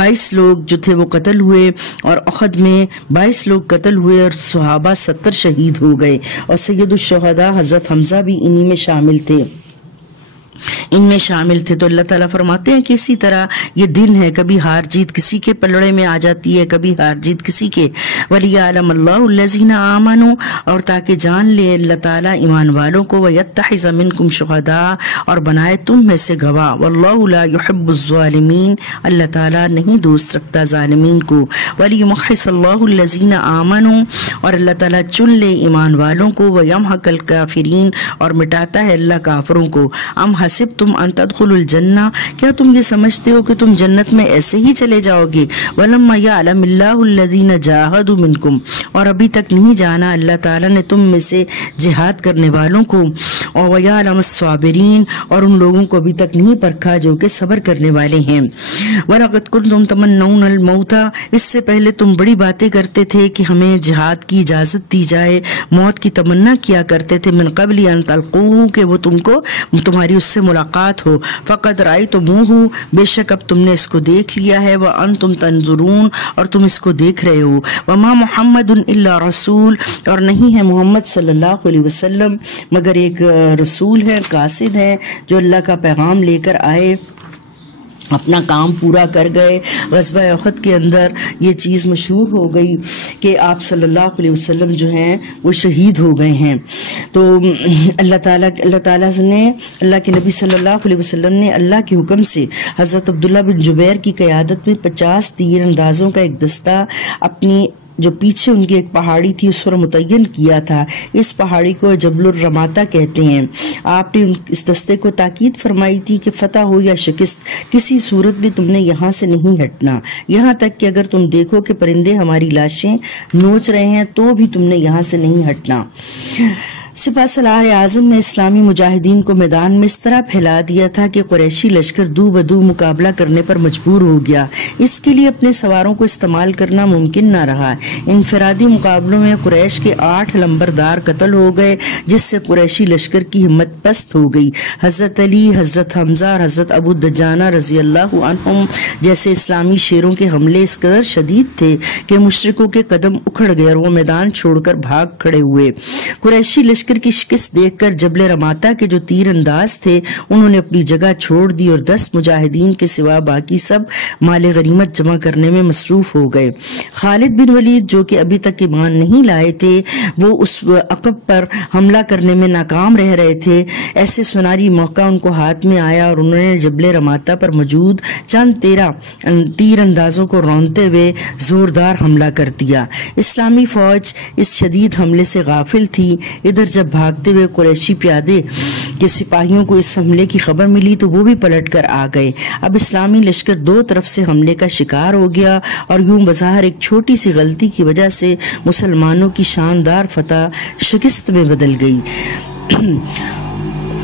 22 لوگ جو تھے وہ قتل ہوئے، اور احد میں 22 لوگ قتل ہوئے اور صحابہ 70 شہید ہو گئے، اور سید الشہداء حضرت حمزہ بھی انہی میں شامل تھے۔ تو اللہ تعالیٰ فرماتے ہیں کہ اسی طرح یہ دن ہے، کبھی ہار جیت کسی کے پلڑے میں آ جاتی ہے، کبھی ہار جیت کسی کے۔ وَلِيَعْلَمَ اللَّهُ الَّذِينَ آمَنُوا، اور تاکہ جان لے اللہ تعالیٰ ایمان والوں کو، وَيَتَّخِذَ مِنْكُمْ شُهَدَاءَ، اور بنائے تم میں سے گواہ۔ وَاللَّهُ لَا يُحِبُّ الظَّالِمِينَ، اللہ تعالیٰ نہیں دوست رکھتا ظالمین کو۔ وَلِيُمَحِّصَ اللَّهُ الَّذِينَ آمَنُوا، اور اللہ تعالیٰ چن لے ایمان والوں کو، وَيَمْحَقَ الْكَافِرِينَ، اور مٹاتا ہے اللہ کافروں کو۔ ام حسبتم ان تدخلوا الجنہ، کیا تم یہ سمجھتے ہو کہ تم جنت میں ایسے ہی چلے جاؤ گے؟ ولما یعلم اللہ الذین جاہدوا منکم، اور ابھی تک نہیں جانا اللہ تعالیٰ نے تم میں سے جہاد کرنے والوں کو، اور ویعلم الصابرین، اور ان لوگوں کو ابھی تک نہیں پرکھا جو کہ صبر کرنے والے ہیں۔ وَلَقَدْ كُنْتُمْ تَمَنَّوْنَ الْمَوْتَ، اس سے پہلے تم بڑی باتیں کرتے تھے کہ ہمیں جہاد کی اجازت دی جائے، موت کی تمنا کیا کرتے تھے، من قبل ان تلقوہ، کہ وہ تمہاری اس سے ملاقات ہو، فقد رأیتموہ، بے شک اب تم نے اس کو دیکھ لیا ہے، وانتم تنظرون، اور تم اس کو دیکھ رہے ہو، وما محمد الا رسول، اور نہیں ہے محمد صلی اللہ علیہ وسلم مگر ایک رسول ہے، قاصد ہے، جو اللہ کا پیغام لے کر آئے، اپنا کام پورا کر گئے۔ غزوہ احد کے اندر یہ چیز مشہور ہو گئی کہ آپ صلی اللہ علیہ وسلم جو ہیں وہ شہید ہو گئے ہیں۔ تو اللہ تعالیٰ نے، اللہ کے نبی صلی اللہ علیہ وسلم نے اللہ کے حکم سے حضرت عبداللہ بن جبیر کی قیادت میں 50 تیر اندازوں کا ایک دستہ اپنی جو پیچھے ان کی ایک پہاڑی تھی اس پر متعین کیا تھا۔ اس پہاڑی کو جبل الرماتہ کہتے ہیں۔ آپ نے اس دستے کو تاکید فرمائی تھی کہ فتح ہو یا شکست، کسی صورت بھی تم نے یہاں سے نہیں ہٹنا، یہاں تک کہ اگر تم دیکھو کہ پرندے ہماری لاشیں نوچ رہے ہیں تو بھی تم نے یہاں سے نہیں ہٹنا۔ سپہ سالار اعظم نے اسلامی مجاہدین کو میدان میں اس طرح پھیلا دیا تھا کہ قریشی لشکر دو بدو مقابلہ کرنے پر مجبور ہو گیا۔ اس کے لیے اپنے سواروں کو استعمال کرنا ممکن نہ رہا۔ انفرادی مقابلوں میں قریش کے 8 لمبردار قتل ہو گئے، جس سے قریشی لشکر کی ہمت پست ہو گئی۔ حضرت علی، حضرت حمزہ اور حضرت ابو دجانہ رضی اللہ عنہم جیسے اسلامی شیروں کے حملے اس قدر شدید تھے کہ مشرکوں کے قدم اکھڑ گئے اور وہ میدان چھوڑ کر بھاگ کھڑے ہوئے۔ قریشی لشکر کی شکست دیکھ کر جبل رماتہ کے جو تیر انداز تھے انہوں نے اپنی جگہ چھوڑ دی اور 10 مجاہدین کے سوا باقی سب مال غنیمت جمع کرنے میں مصروف ہو گئے۔ خالد بن ولید جو کہ ابھی تک ایمان نہیں لائے تھے، وہ اس عقب پر حملہ کرنے میں ناکام رہ رہے تھے۔ ایسے سنہری موقع ان کو ہاتھ میں آیا اور انہوں نے جبل رماتہ پر موجود چند تیر اندازوں کو رونتے ہوئے زوردار حملہ کر دیا۔ اسلامی فوج اس شدید حملے سے غافل تھی۔ ادھر جب بھاگتے ہوئے قریشی پیادے کے سپاہیوں کو اس حملے کی خبر ملی تو وہ بھی پلٹ کر آ گئے۔ اب اسلامی لشکر 2 طرف سے حملے کا شکار ہو گیا اور یوں بظاہر ایک چھوٹی سی غلطی کی وجہ سے مسلمانوں کی شاندار فتح شکست میں بدل گئی۔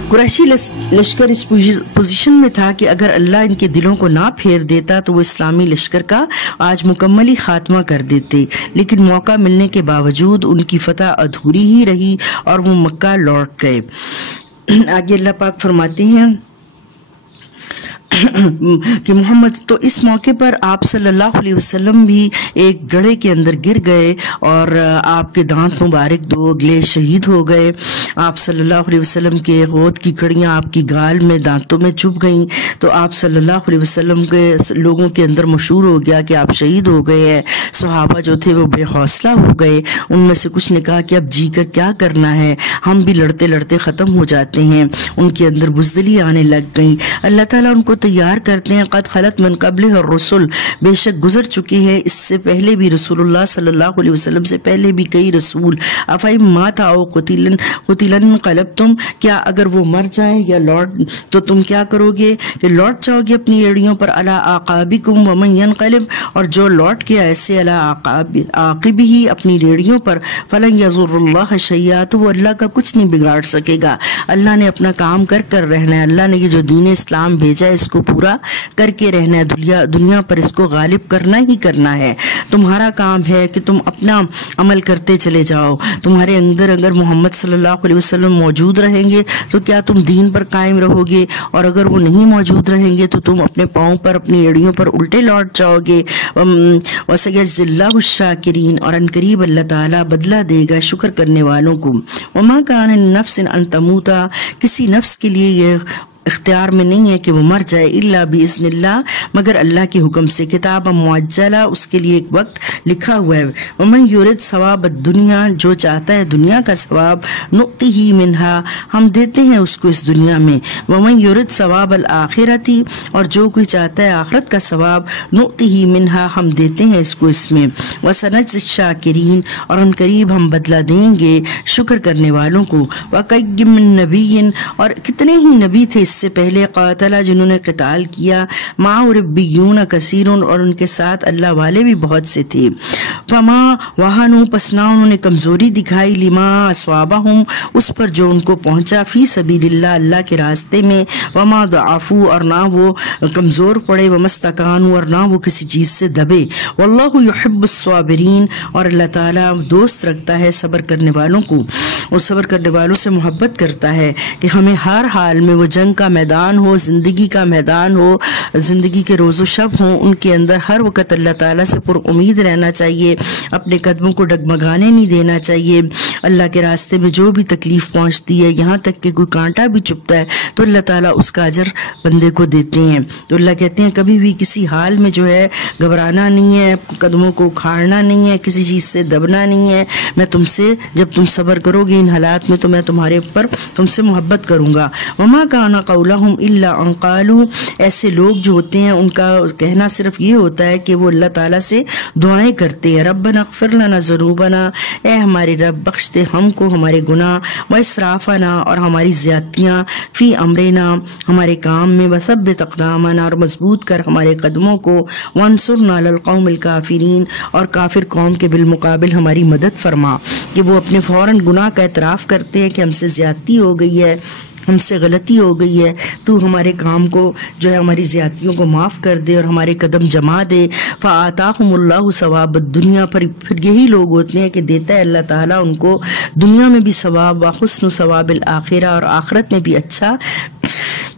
قریشی لشکر اس پوزیشن میں تھا کہ اگر اللہ ان کے دلوں کو نہ پھیر دیتا تو وہ اسلامی لشکر کا آج مکمل خاتمہ کر دیتے، لیکن موقع ملنے کے باوجود ان کی فتح ادھوری ہی رہی اور وہ مکہ لوٹ گئے۔ آگے اللہ پاک فرماتے ہیں کہ محمد، تو اس موقع پر آپ صلی اللہ علیہ وسلم بھی ایک گڑھے کے اندر گر گئے اور آپ کے دانت مبارک 2 اگلے شہید ہو گئے۔ آپ صلی اللہ علیہ وسلم کے غوط کی کڑیاں آپ کی گال میں دانتوں میں چبھ گئیں تو آپ صلی اللہ علیہ وسلم کے لوگوں کے اندر مشہور ہو گیا کہ آپ شہید ہو گئے ہیں۔ صحابہ جو تھے وہ بے حوصلہ ہو گئے، ان میں سے کچھ نے کہا کہ اب جی کر کیا کرنا ہے، ہم بھی لڑتے لڑتے ختم ہو جاتے ہیں۔ ان کے اندر بزدلی آنے لگ گئی۔ اللہ تعالیٰ ان کو تیار کرتے ہیں، قد خلت من قبلہ الرسل، بے شک گزر چکے ہیں اس سے پہلے بھی، رسول اللہ صلی اللہ علیہ وسلم سے پہلے بھی کئی رسول۔ افئن مات او قتلا انقلبتم، کیا اگر وہ مر جائیں یا لوٹ تو تم کیا کرو گے کہ لوٹ جاؤ گے اپنی ایڑیوں پر، علی اعقابکم ومن ینقلب، اور جو لوٹ کے ایسے علی عاقبہ اپنی ایڑیوں پر، فلن یضر اللہ شیئا، تو وہ اللہ کا کچھ نہیں بگاڑ سکے گا۔ اللہ نے اپنا کام کر رہنا ہے، اللہ نے یہ جو دین اسلام بھیجا ہے اس کو پورا کر کے رہنا ہے، دنیا پر اس کو غالب کرنا ہی کرنا ہے۔ تمہارا کام ہے کہ تم اپنا عمل کرتے چلے جاؤ۔ تمہارے اندر اگر محمد صلی اللہ علیہ وسلم موجود رہیں گے تو کیا تم دین پر قائم رہو گے، اور اگر وہ نہیں موجود رہیں گے تو تم اپنے پاؤں پر، اپنی ایڑیوں پر الٹے لوٹ جاؤ گے۔ وَسَيَجْزِي اللَّهُ الشَّاكِرِينَ، اور ان قریب اللہ تعالیٰ بدلہ دے گا شکر کرنے والوں کو۔ وَمَا كَانَ لِنَفْسٍ أَن تَمُوتَ، کسی نفس کے لیے یہ اختیار میں نہیں ہے کہ وہ مر جائے، الا باذن اللہ، مگر اللہ کے حکم سے، کتاب معجلہ، اس کے لیے ایک وقت لکھا ہوا ہے۔ ومن یرد ثواب الدنیا، جو چاہتا ہے دنیا کا ثواب، نؤتیہ منہا، ہم دیتے ہیں اس کو اس دنیا میں۔ ومن یرد ثواب الآخرۃ، اور جو کوئی چاہتا ہے آخرت کا ثواب، نؤتیہ منہا، ہم دیتے ہیں اس کو اس میں۔ وسنجزی الشاکرین، اور ان قریب ہم بدلہ دیں گے شکر کرنے والوں کو۔ وکأی من نبی، اور کتنے ہی نبی تھے اس سے پہلے قاتل جنہوں نے قتال کیا معه ربیون کثیر اور ان کے ساتھ اللہ والے بھی بہت سے تھے فما وہنوا پس نہ انہوں نے کمزوری دکھائی لما اصابہم اس پر جو ان کو پہنچا فی سبیل اللہ اللہ کے راستے میں وما ضعفوا اور نہ وہ کمزور پڑے وما استکانوا اور نہ وہ کسی چیز سے دبے واللہ یحب الصابرین اور اللہ تعالیٰ دوست رکھتا ہے صبر کرنے والوں کو اور صبر کرنے والوں سے محبت کرتا ہے کہ ہمیں ہر حال میں وہ جنگ کا میدان ہو زندگی کا میدان ہو زندگی کے روز و شب ہوں ان کے اندر ہر وقت اللہ تعالیٰ سے پر امید رہنا چاہیے اپنے قدموں کو ڈگمگانے نہیں دینا چاہیے اللہ کے راستے میں جو بھی تکلیف پہنچتی ہے یہاں تک کہ کوئی کانٹا بھی چبھتا ہے تو اللہ تعالیٰ اس کا اجر بندے کو دیتے ہیں تو اللہ کہتے ہیں کبھی بھی کسی حال میں جو ہے گھبرانا نہیں ہے قدموں کو اکھاڑنا نہیں ہے کسی چیز سے دبنا نہیں ہے میں تم سے جب تم صبر کرو گے ان حالات میں تو میں تمہارے اوپر تم سے محبت کروں گا وما کان قولہم الا ان قالوا ایسے لوگ جو ہوتے ہیں ان کا کہنا صرف یہ ہوتا ہے کہ وہ اللہ تعالیٰ سے دعائیں کرتے ہیں ربنا اغفر لنا ذنوبنا اے ہمارے رب بخش دے ہم کو ہمارے گناہ و اسرافنا اور ہماری زیادتیاں فی امرنا ہمارے کام میں وثبت اقدامنا اور مضبوط کر ہمارے قدموں کو وانصرنا علی القوم الکافرین اور کافر قوم کے بالمقابل ہماری مدد فرما کہ وہ اپنے فوراً گناہ کا اعتراف کرتے ہیں کہ ہم سے زیادتی ہو گئی ہے ہم سے غلطی ہو گئی ہے تو ہمارے کام کو جو ہے ہماری زیادتیوں کو معاف کر دے اور ہمارے قدم جما دے فآتاہم اللہ ثواب الدنیا پھر یہی لوگ ہوتے ہیں کہ دیتا ہے اللہ تعالیٰ ان کو دنیا میں بھی ثواب و حسن ثواب الآخرہ اور آخرت میں بھی اچھا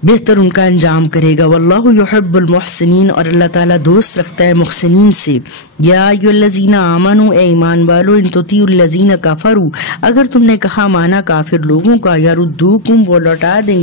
بہتر ان کا انجام کرے گا واللہ یحب المحسنین اور اللہ تعالیٰ دوست رکھتا ہے محسنین سے یا ایھا الذین آمنوا اے ایمان والو ان تطیعوا الذین کفروا اگر تم نے کہا مانا کافر لوگوں کا یردوکم وہ لوٹا دیں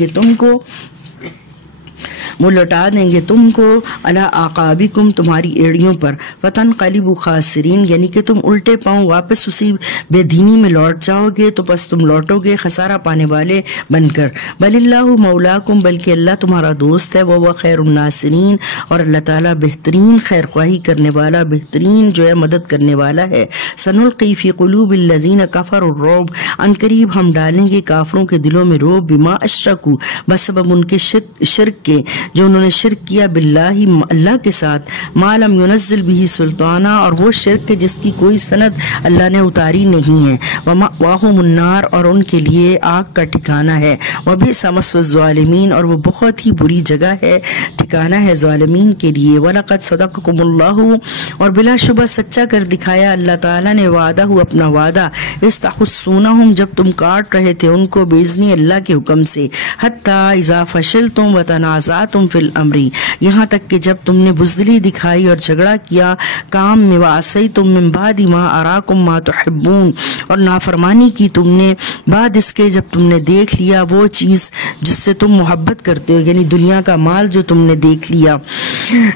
گے تم کو علی اعقابکم تمہاری ایڑیوں پر فتنقلبوا خاسرین یعنی کہ تم الٹے پاؤں واپس اسی بے دینی میں لوٹ جاؤ گے تو بس تم لوٹو گے خسارہ پانے والے بن کر بل اللہ مولاکم بلکہ اللہ تمہارا دوست ہے وہ خیر الناصرین اور اللہ تعالیٰ بہترین خیر خواہی کرنے والا بہترین جو ہے مدد کرنے والا ہے سنلقی فی قلوب الذین کفروا الرعب ان قریب ہم ڈالیں گے کافروں کے دلوں میں رعب بما اشرکوا بسبب ان کے شرک کے جو انہوں نے شرک کیا باللہ اللہ کے ساتھ ما لم ینزل به سلطانہ اور وہ شرک ہے جس کی کوئی سند اللہ نے اتاری نہیں ہے ومأواہم النار اور ان کے لیے آگ کا ٹھکانہ ہے وبئس مثوى الظالمین اور وہ بہت ہی بری جگہ ہے ٹھکانہ ہے ظالمین کے لیے وَلَقَدْ صَدَقَكُمُ اللَّهُ اور بلا شبہ سچا کر دکھایا اللہ تعالیٰ نے وعدہ اپنا وعدہ استحسونہم جب تم کاٹ رہے تھے ان کو بإذن اللہ کے حکم سے حتی اذا فشلتم وتنازعتم فی الامر یہاں تک کہ جب تم نے بزدلی دکھائی اور جھگڑا کیا کام میں وعصیتم من بعد ما اراکم ما تحبون اور نافرمانی کی تم نے بعد اس کے جب تم نے دیکھ لیا وہ چیز جس سے تم محبت کرتے ہو یعنی دنیا کا مال جو تم نے دیکھ لیا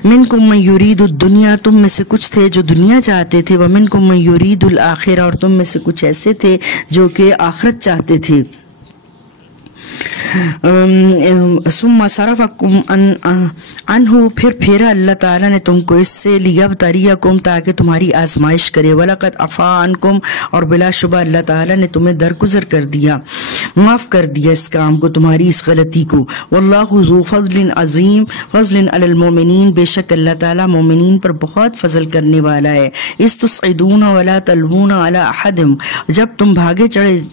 منکم من یرید الدنیا تم میں سے کچھ تھے جو دنیا چاہتے تھے ومنکم من یرید الآخرہ اور تم میں سے کچھ ایسے تھے جو کہ آخرت چاہتے تھے ثم صرفکم عنہ پھر پھیرا اللہ تعالیٰ نے تم کو اس سے لیبتلیکم تاکہ تمہاری آزمائش کرے ولقد عفا عنکم اور بلا شبہ اللہ تعالیٰ نے تمہیں درگزر کر دیا معاف کر دیا اس کام کو تمہاری اس غلطی کو واللہ ذو فضل عظیم فضل علی المؤمنین بے شک اللہ تعالیٰ مومنین پر بہت فضل کرنے والا ہے اس تصعدون ولا تلوون علی احد جب تم بھاگے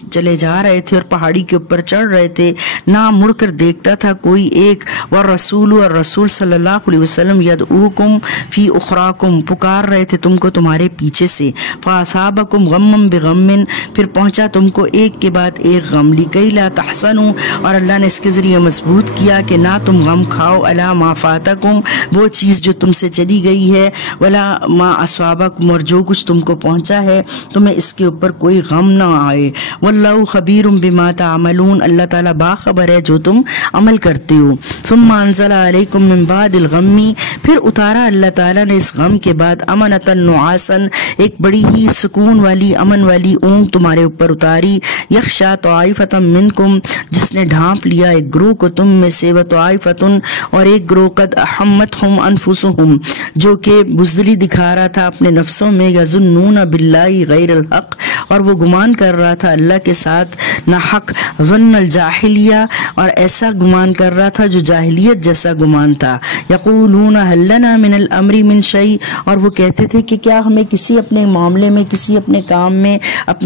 چلے جا رہے تھے اور پہاڑی کے اوپر چڑھ رہے تھے نہ مڑ کر دیکھتا تھا کوئی ایک والرسول اور رسول صلی اللہ علیہ وسلم یدعوکم فی اخراکم پکار رہے تھے تم کو تمہارے پیچھے سے فاصابکم غم بغم پھر پہنچا تم کو ایک کے بعد ایک غم لکی لا تحسنوا اور اللہ نے اس کے ذریعے مضبوط کیا کہ نہ تم غم کھاؤ الا ما فاتکم وہ چیز جو تم سے چلی گئی ہے ولا ما اصابکم اور جو کچھ تم کو پہنچا ہے تمہیں اس کے اوپر کوئی غم نہ آئے واللہ خبیر بما تعملون اللہ تعالیٰ باخبر ہے جو تم عمل کرتے ہو ثم انزل علیکم من بعد الغم پھر اتارا اللہ تعالیٰ نے اس غم کے بعد امنتا نعاسا ایک بڑی ہی سکون والی امن والی اونگ تمہارے اوپر اتاری یخشا طائفۃ منکم، جس نے ڈھانپ لیا ایک گروہ کو تم میں سے، وطائفتن اور ایک گروہ قد احمتہم انفسہم جو کہ بزدلی دکھا رہا تھا اپنے نفسوں میں، یظنون باللہ غیر الحق اور وہ گمان کر رہا تھا اللہ کے ساتھ نہ حق، ظن الجاہلیہ اور ایسا گمان کر رہا تھا جو جاہلیت جیسا گمان تھا، یقولون هل لنا من الامر من شیء اور وہ کہتے تھے کہ کیا ہمیں کسی اپنے معاملے میں، کسی اپنے کام میں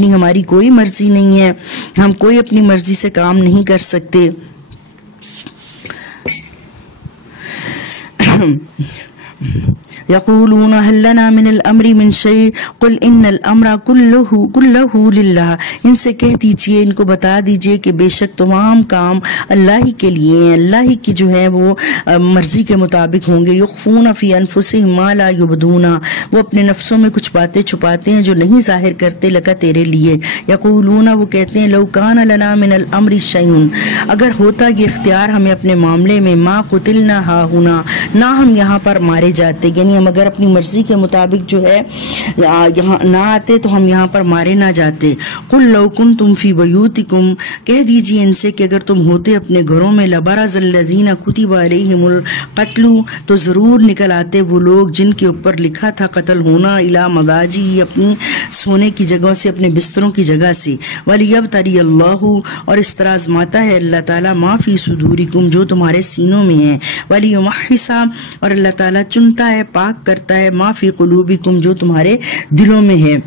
ہماری کوئی مرضی نہیں ہے، ہم کوئی اپنی مرضی سے کام نہیں کر سکتے۔ یقولون هل لنا من الامر من شیء قل ان الامر کلہ للہ، ان سے کہہ دیجئے، ان کو بتا دیجئے کہ بے شک تمام کام اللہ ہی کے لیے ہیں، اللہ ہی کی جو ہے وہ مرضی کے مطابق ہوں گے۔ یخفون فی انفسہم ما لا یبدون، وہ اپنے نفسوں میں کچھ باتیں چھپاتے ہیں جو نہیں ظاہر کرتے لکا تیرے لیے۔ یقولون، وہ کہتے ہیں لو کان لنا من الامر شیء، اگر ہوتا یہ اختیار ہمیں اپنے معاملے میں، ما قتلنا ہاہنا، نہ ہم یہاں پر مارے جاتے، یعنی ہم اگر اپنی مرضی کے مطابق جو ہے یہاں نہ آتے تو ہم یہاں پر مارے نہ جاتے۔ قل لو کنتم فی بیوتکم، کہہ دیجئے ان سے کہ اگر تم ہوتے اپنے گھروں میں، لبرز الذین کتب علیہم القتل، تو ضرور نکل آتے وہ لوگ جن کے اوپر لکھا تھا قتل ہونا، الی مضاجع، اپنی سونے کی جگہوں سے، اپنے بستروں کی جگہ سے، ولیبتلی اللہ، اور اس طرح آزماتا ہے اللہ تعالیٰ، ما فی صدورکم، جو تمہارے سینوں میں ہے، ولیمحص، اور اللہ تعالیٰ چنتا ہے، پاک کرتا ہے، ما فی قلوبکم، جو تمہارے دلوں میں ہے۔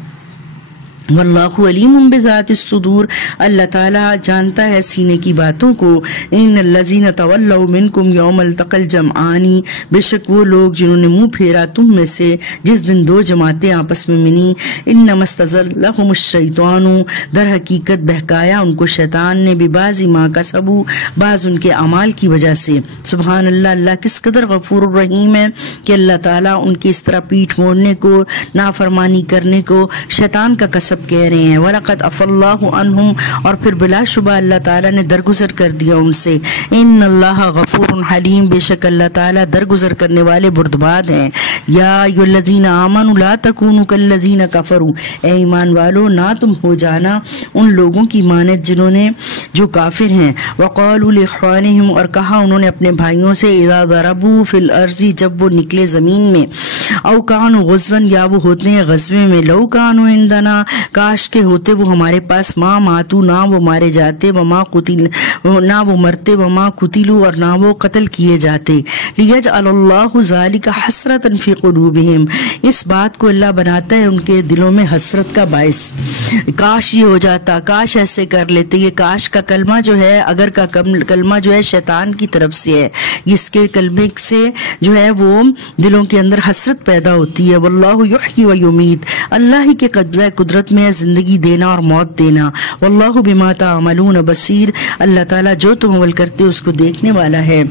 واللہ علیم بذات الصدور، اللہ تعالیٰ جانتا ہے سینے کی باتوں کو۔ ان الذین تولوا منکم یوم التقى الجمعان، بے شک وہ لوگ جنہوں نے منہ پھیرا تم میں سے جس دن دو جماعتیں آپس میں ملی، انما استزلهم الشیطان، در حقیقت بہکایا ان کو شیطان نے، ببعض ما کسبوا، بعض ان کے اعمال کی وجہ سے۔ سبحان اللہ، اللہ کس قدر غفور الرحیم ہے کہ اللہ تعالیٰ ان کی اس طرح پیٹھ موڑنے کو، نافرمانی کرنے کو شیطان کا کسب کہہ رہے ہیں۔ وَلَقَدْ عَفَا اللَّهُ عَنْهُمْ، اور پھر بلا شبہ اللہ تعالیٰ نے درگزر کر دیا ان سے۔ ان اللہ غفور حلیم، بے شک اللہ تعالیٰ درگزر کرنے والے بردباد ہیں۔ یا ایھا الذین آمنوا لا تکونوا کالذین کفروا، اے ایمان والو نہ تم ہو جانا ان لوگوں کی مانند جنہوں نے جو کافر ہیں۔ وقالوا لاخوانہم، اور کہا انہوں نے اپنے بھائیوں سے، اذا ضربوا فی الارض، جب وہ نکلے زمین میں، او کانوا غزا، یا وہ ہوتے ہیں غزوے میں، لو کانوا عندنا، کاش کے ہوتے وہ ہمارے پاس، ما ماتو، نہ وہ مارے جاتے، وما قتل، نہ وہ مرتے، وما قتلوا، اور نہ وہ قتل کیے جاتے۔ لیجعل اللہ ذلک حسرۃ فی قلوبہم، اس بات کو اللہ بناتا ہے ان کے دلوں میں حسرت کا باعث، کاش یہ ہو جاتا، کاش ایسے کر لیتے۔ یہ کاش کا کلمہ جو ہے، اگر کا کلمہ جو ہے شیطان کی طرف سے ہے، اس کے کلمے سے جو ہے وہ دلوں کے اندر حسرت پیدا ہوتی ہے۔ واللہ یحیی و یمیت، اللہ ہی کے قبضہ قدرت میں زندگی دینا اور موت دینا۔ واللہ بما تعملون بصیر، اللہ تعالیٰ جو تم عمل کرتے اس کو دیکھنے والا ہے۔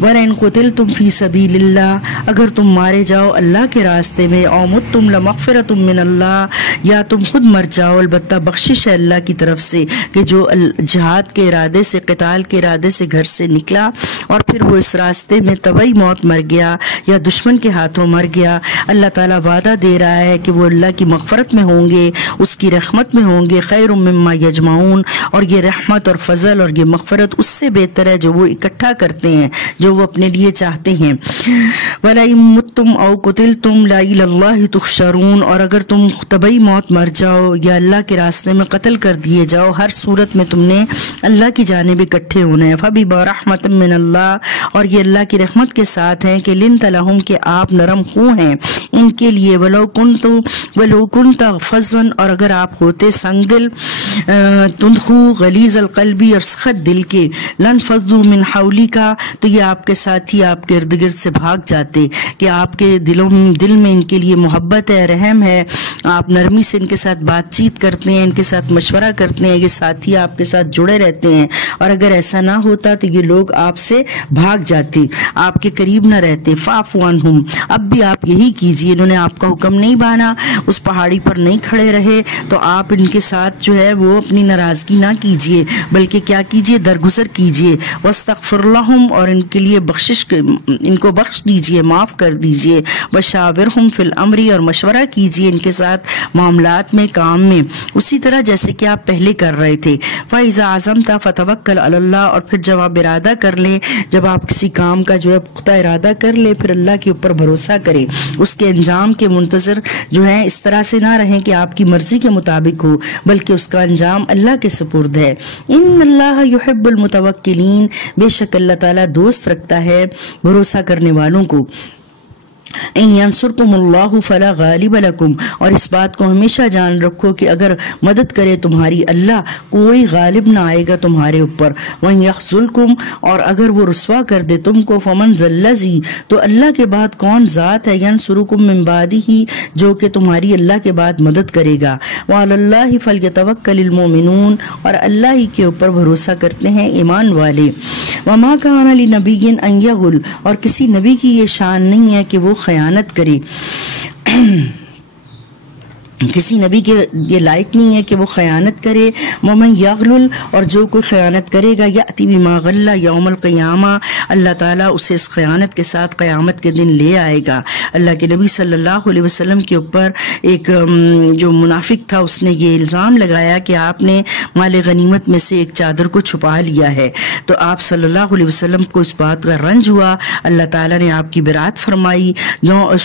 وَلَئِن قُتِلْتُمْ فِي سَبِيلِ اللَّهِ، اگر تم مارے جاؤ اللہ کے راستے میں، او متم لمغفرۃ من اللہ، یا تم خود مر جاؤ، البتہ بخشش ہے اللہ کی طرف سے، کہ جو جہاد کے ارادے سے، قتال کے ارادے سے گھر سے نکلا اور پھر وہ اس راستے میں طبعی موت مر گیا یا دشمن کے ہاتھوں مر گیا، اللہ تعالیٰ وعدہ دے رہا ہے کہ وہ اللہ کی مغفرت میں ہوں گے، اس کی رحمت میں ہوں گے، خیر مما یجمعون، اور یہ رحمت اور فضل اور یہ مغفرت اس سے بہتر ہے جو وہ اکٹھا کرتے ہیں، جو وہ اپنے لیے چاہتے ہیں۔ وَلَئِن مُتُّمْ أَوْ قُتِلْتُمْ لَا إِلَى اللَّهِ تُحْشَرُونَ، اور اگر تم طبعی موت مر جاؤ یا اللہ کے راستے میں قتل کر دیے جاؤ، ہر صورت میں تم نے اللہ کی جانب اکٹھے ہونا ہے۔ فَبِمَا رَحْمَةٍ مِّنَ اللَّهِ، اور یہ اللہ کی رحمت کے ساتھ ہیں کہ لِنْتَ لَهُمْ، کہ آپ نرم خو ہیں ان کے لیے، وَلَوْ كُنْتَ فَظًّا، اور اگر آپ ہوتے سنگ دل، تندخو غلیظ القلبی، اور سخت دل کے، لَنْفَضُّوا مِنْ حَوْلِكَ، تو یہ آپ کے ساتھی آپ کے ارد گرد سے بھاگ جاتے، کہ آپ کے دل میں ان کے لیے محبت ہے، رحم ہے، آپ نرمی سے ان کے ساتھ بات چیت کرتے ہیں، ان کے ساتھ مشورہ کرتے ہیں، یہ ساتھی آپ کے ساتھ جڑے رہتے ہیں، اور اگر ایسا نہ ہوتا تو یہ لوگ آپ سے بھاگ جاتے، آپ کے قریب نہ رہتے۔ فَاعْفُوا عَنْهُمْ، اب بھی آپ یہی کیجئے، انہوں نے آپ کا حکم نہیں مانا، اس پہاڑی پر نہیں کھڑے رہے، تو آپ ان کے ساتھ جو ہے وہ اپنی ناراضگی نہ کیجئے، بلکہ کیا کیجئے، درگزر کیجئے۔ وَاسْتَغْفِرْ لَهُمْ، اور ان کے لیے ان کو بخش دیجئے، معاف کر دیجئے۔ وشاورہم فی الامر، اور مشورہ کیجیے ان کے ساتھ معاملات میں، کام میں، اسی طرح جیسے کہ آپ پہلے کر رہے تھے۔ فَإِذَا عَزَمْتَ فَتَوَكَّلْ عَلَى اللَّهِ، اور پھر جب آپ ارادہ کر لیں، جب آپ کسی کام کا جو ہے پختہ ارادہ کر لیں، پھر اللہ کے اوپر بھروسہ کریں، اس کے انجام کے منتظر جو ہے اس طرح سے نہ رہیں کہ آپ کی مرضی کے مطابق ہو، بلکہ اس کا انجام اللہ کے سپرد ہے۔ ان اللہ یحب المتوکلین، بے شک اللہ تعالیٰ دوست رکھتا ہے بھروسہ کرنے والوں کو۔ ان ینصرکم اللہ فلا غالب لکم، اور اس بات کو ہمیشہ جان رکھو کہ اگر مدد کرے تمہاری اللہ، کوئی غالب نہ آئے گا تمہارے اوپر۔ وَإِن يَخْذُلْكُمْ، اور اگر وہ رسوا کر دے تم کو، فَمَنْ ذَا الَّذِي، تو اللہ کے بعد کون ذات ہے، يَنصُرُكُم مِّن بَعْدِهِ، جو کہ تمہاری اللہ کے بعد مدد کرے گا۔ وَعَلَى اللَّهِ فَلْيَتَوَكَّلِ الْمُؤْمِنُونَ، اور اللہ ہی کے اوپر بھروسہ کرتے ہیں ایمان والے۔ وَمَا كَانَ لِنَبِيٍّ أَن يَغُلَّ، اور کسی نبی کی یہ شان نہیں ہے کہ وہ خیانت کرے، کسی نبی کے یہ لائق نہیں ہے کہ وہ خیانت کرے۔ وَمَن يَغْلُلْ، اور جو کوئی خیانت کرے گا، یأتی بما غل یوم القیامہ، اللہ تعالیٰ اسے اس خیانت کے ساتھ قیامت کے دن لے آئے گا۔ اللہ کے نبی صلی اللہ علیہ وسلم کے اوپر ایک جو منافق تھا، اس نے یہ الزام لگایا کہ آپ نے مال غنیمت میں سے ایک چادر کو چھپا لیا ہے، تو آپ صلی اللہ علیہ وسلم کو اس بات کا رنج ہوا، اللہ تعالیٰ نے آپ کی برات فرمائی،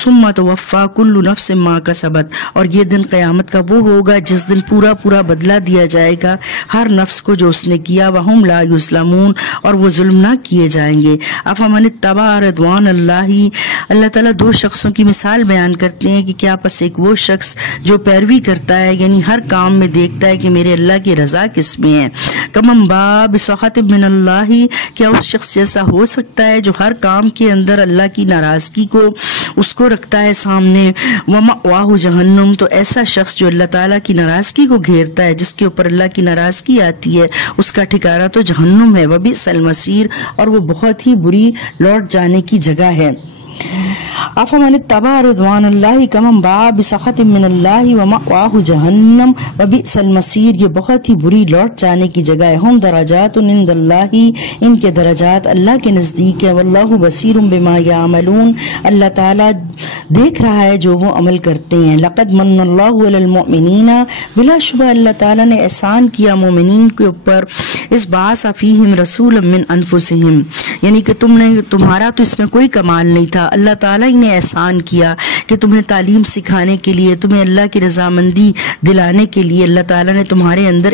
ثم توفی کل نفس ما کسبت، اور یہ دن قیامت کا وہ ہوگا جس دن پورا پورا بدلہ دیا جائے گا ہر نفس کو جو اس نے کیا، وہم لا یظلمون، اور وہ ظلم نہ کیے جائیں گے۔ افمن اتبع رضوان اللہ، اللہ تعالیٰ دو شخصوں کی مثال بیان کرتے ہیں کہ کیا پس ایک وہ شخص جو پیروی کرتا ہے، یعنی ہر کام میں دیکھتا ہے کہ میرے اللہ کی رضا کس میں ہے، کمن باء بسخط من اللہ، کیا اس شخص جیسا ہو سکتا ہے جو ہر کام کے اندر اللہ کی ناراضگی کو اس کو رکھتا ہے سامنے، ومأواہ جہنم، تو ایسا شخص جو اللہ تعالیٰ کی ناراضگی کو گھیرتا ہے، جس کے اوپر اللہ کی ناراضگی آتی ہے، اس کا ٹھکانہ تو جہنم ہے، وبئس المصیر، اور وہ بہت ہی بری لوٹ جانے کی جگہ ہے۔ افمن اتبع رضوان اللہ کمن باء بسخط من اللہ ومأواہ جہنم وبئس المصیر، یہ بہت ہی بری لوٹ جانے کی جگہ ہے۔ ہم درجات عند اللہ، ان کے درجات اللہ کے نزدیک ہے۔ واللہ بصیر بما یعملون، اللہ تعالیٰ دیکھ رہا ہے جو وہ عمل کرتے ہیں۔ لقد من اللہ علی المؤمنین، بلا شبہ اللہ تعالیٰ نے احسان کیا مومنین کے اوپر، اس بعث فیہم رسولا من انفسہم، یعنی کہ تمہارا تو اس میں کوئی کمال نہیں تھا، اللہ تعالیٰ ہی نے احسان کیا کہ تمہیں تعلیم سکھانے کے لیے، تمہیں اللہ کی رضامندی دلانے کے لیے اللہ تعالیٰ نے تمہارے اندر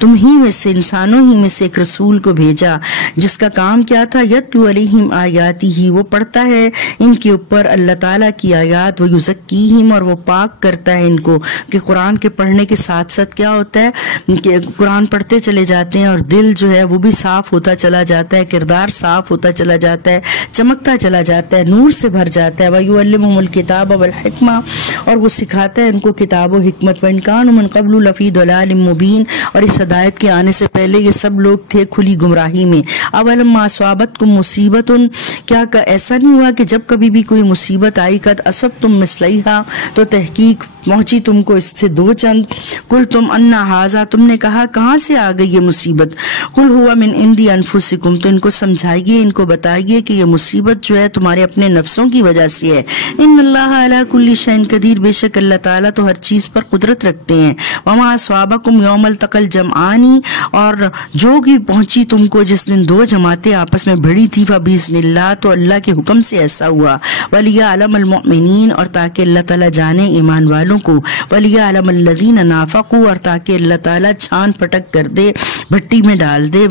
تم ہی میں سے، انسانوں ہی میں سے ایک رسول کو بھیجا، جس کا کام کیا تھا، یتلو علیہم آیاتہ، وہ پڑھتا ہے ان کے اوپر اللہ تعالیٰ کی آیات، ویزکیہم، اور وہ پاک کرتا ہے ان کو، کہ قرآن کے پڑھنے کے ساتھ ساتھ کیا ہوتا ہے کہ قرآن پڑھتے چلے جاتے ہیں اور دل جو ہے وہ بھی صاف ہوتا چلا جاتا ہے، کردار صاف ہوتا چلا جاتا ہے، چمکتا چلا جاتا ہے، نور سے بھر جاتا ہے۔ وَيُعَلِّمُهُمُ الْكِتَابَ وَالْحِكْمَةَ، اور وہ سکھاتا ہے ان کو کتاب و حکمت۔ وَإِنْ كَانُوا مِنْ قَبْلُ لَفِي ضَلَالٍ مُبِينٍ، اور اس ہدایت کے آنے سے پہلے یہ سب لوگ تھے کھلی گمراہی میں۔ أَوَلَمَّا أَصَابَتْكُم مُّصِيبَةٌ، کیا ایسا نہیں ہوا کہ جب کبھی بھی کوئی مصیبت آئی، قد أَصَبْتُم مِّثْلَيْهَا، تو تحقیق پہنچی تم کو اس سے دو چند، قل تم انا ھذا، تم نے کہا کہاں سے آ گئی یہ مصیبت، قل ہوا من عندی انفسکم، تو ان کو سمجھائیے، ان کو بتائیے کہ یہ مصیبت جو ہے تمہارے اپنے نفسوں کی وجہ سے ہے۔ ان اللہ علی کل شیء قدیر، بے شک اللہ تعالیٰ تو ہر چیز پر قدرت رکھتے ہیں۔ وما اصابکم یوم التقى الجمعان، اور جو بھی پہنچی تم کو جس دن دو جماعتیں آپس میں بھڑی تھی، فباذن اللہ، تو اللہ کے حکم سے ایسا ہوا۔ ولیعلم المؤمنین، اور تاکہ اللہ تعالیٰ جانے ایمان والوں کو، ولیعلم الذین نافقوا، اور تاکہ اللہ تعالیٰ چھان پھٹک کر دے، بھٹی میں ڈال دے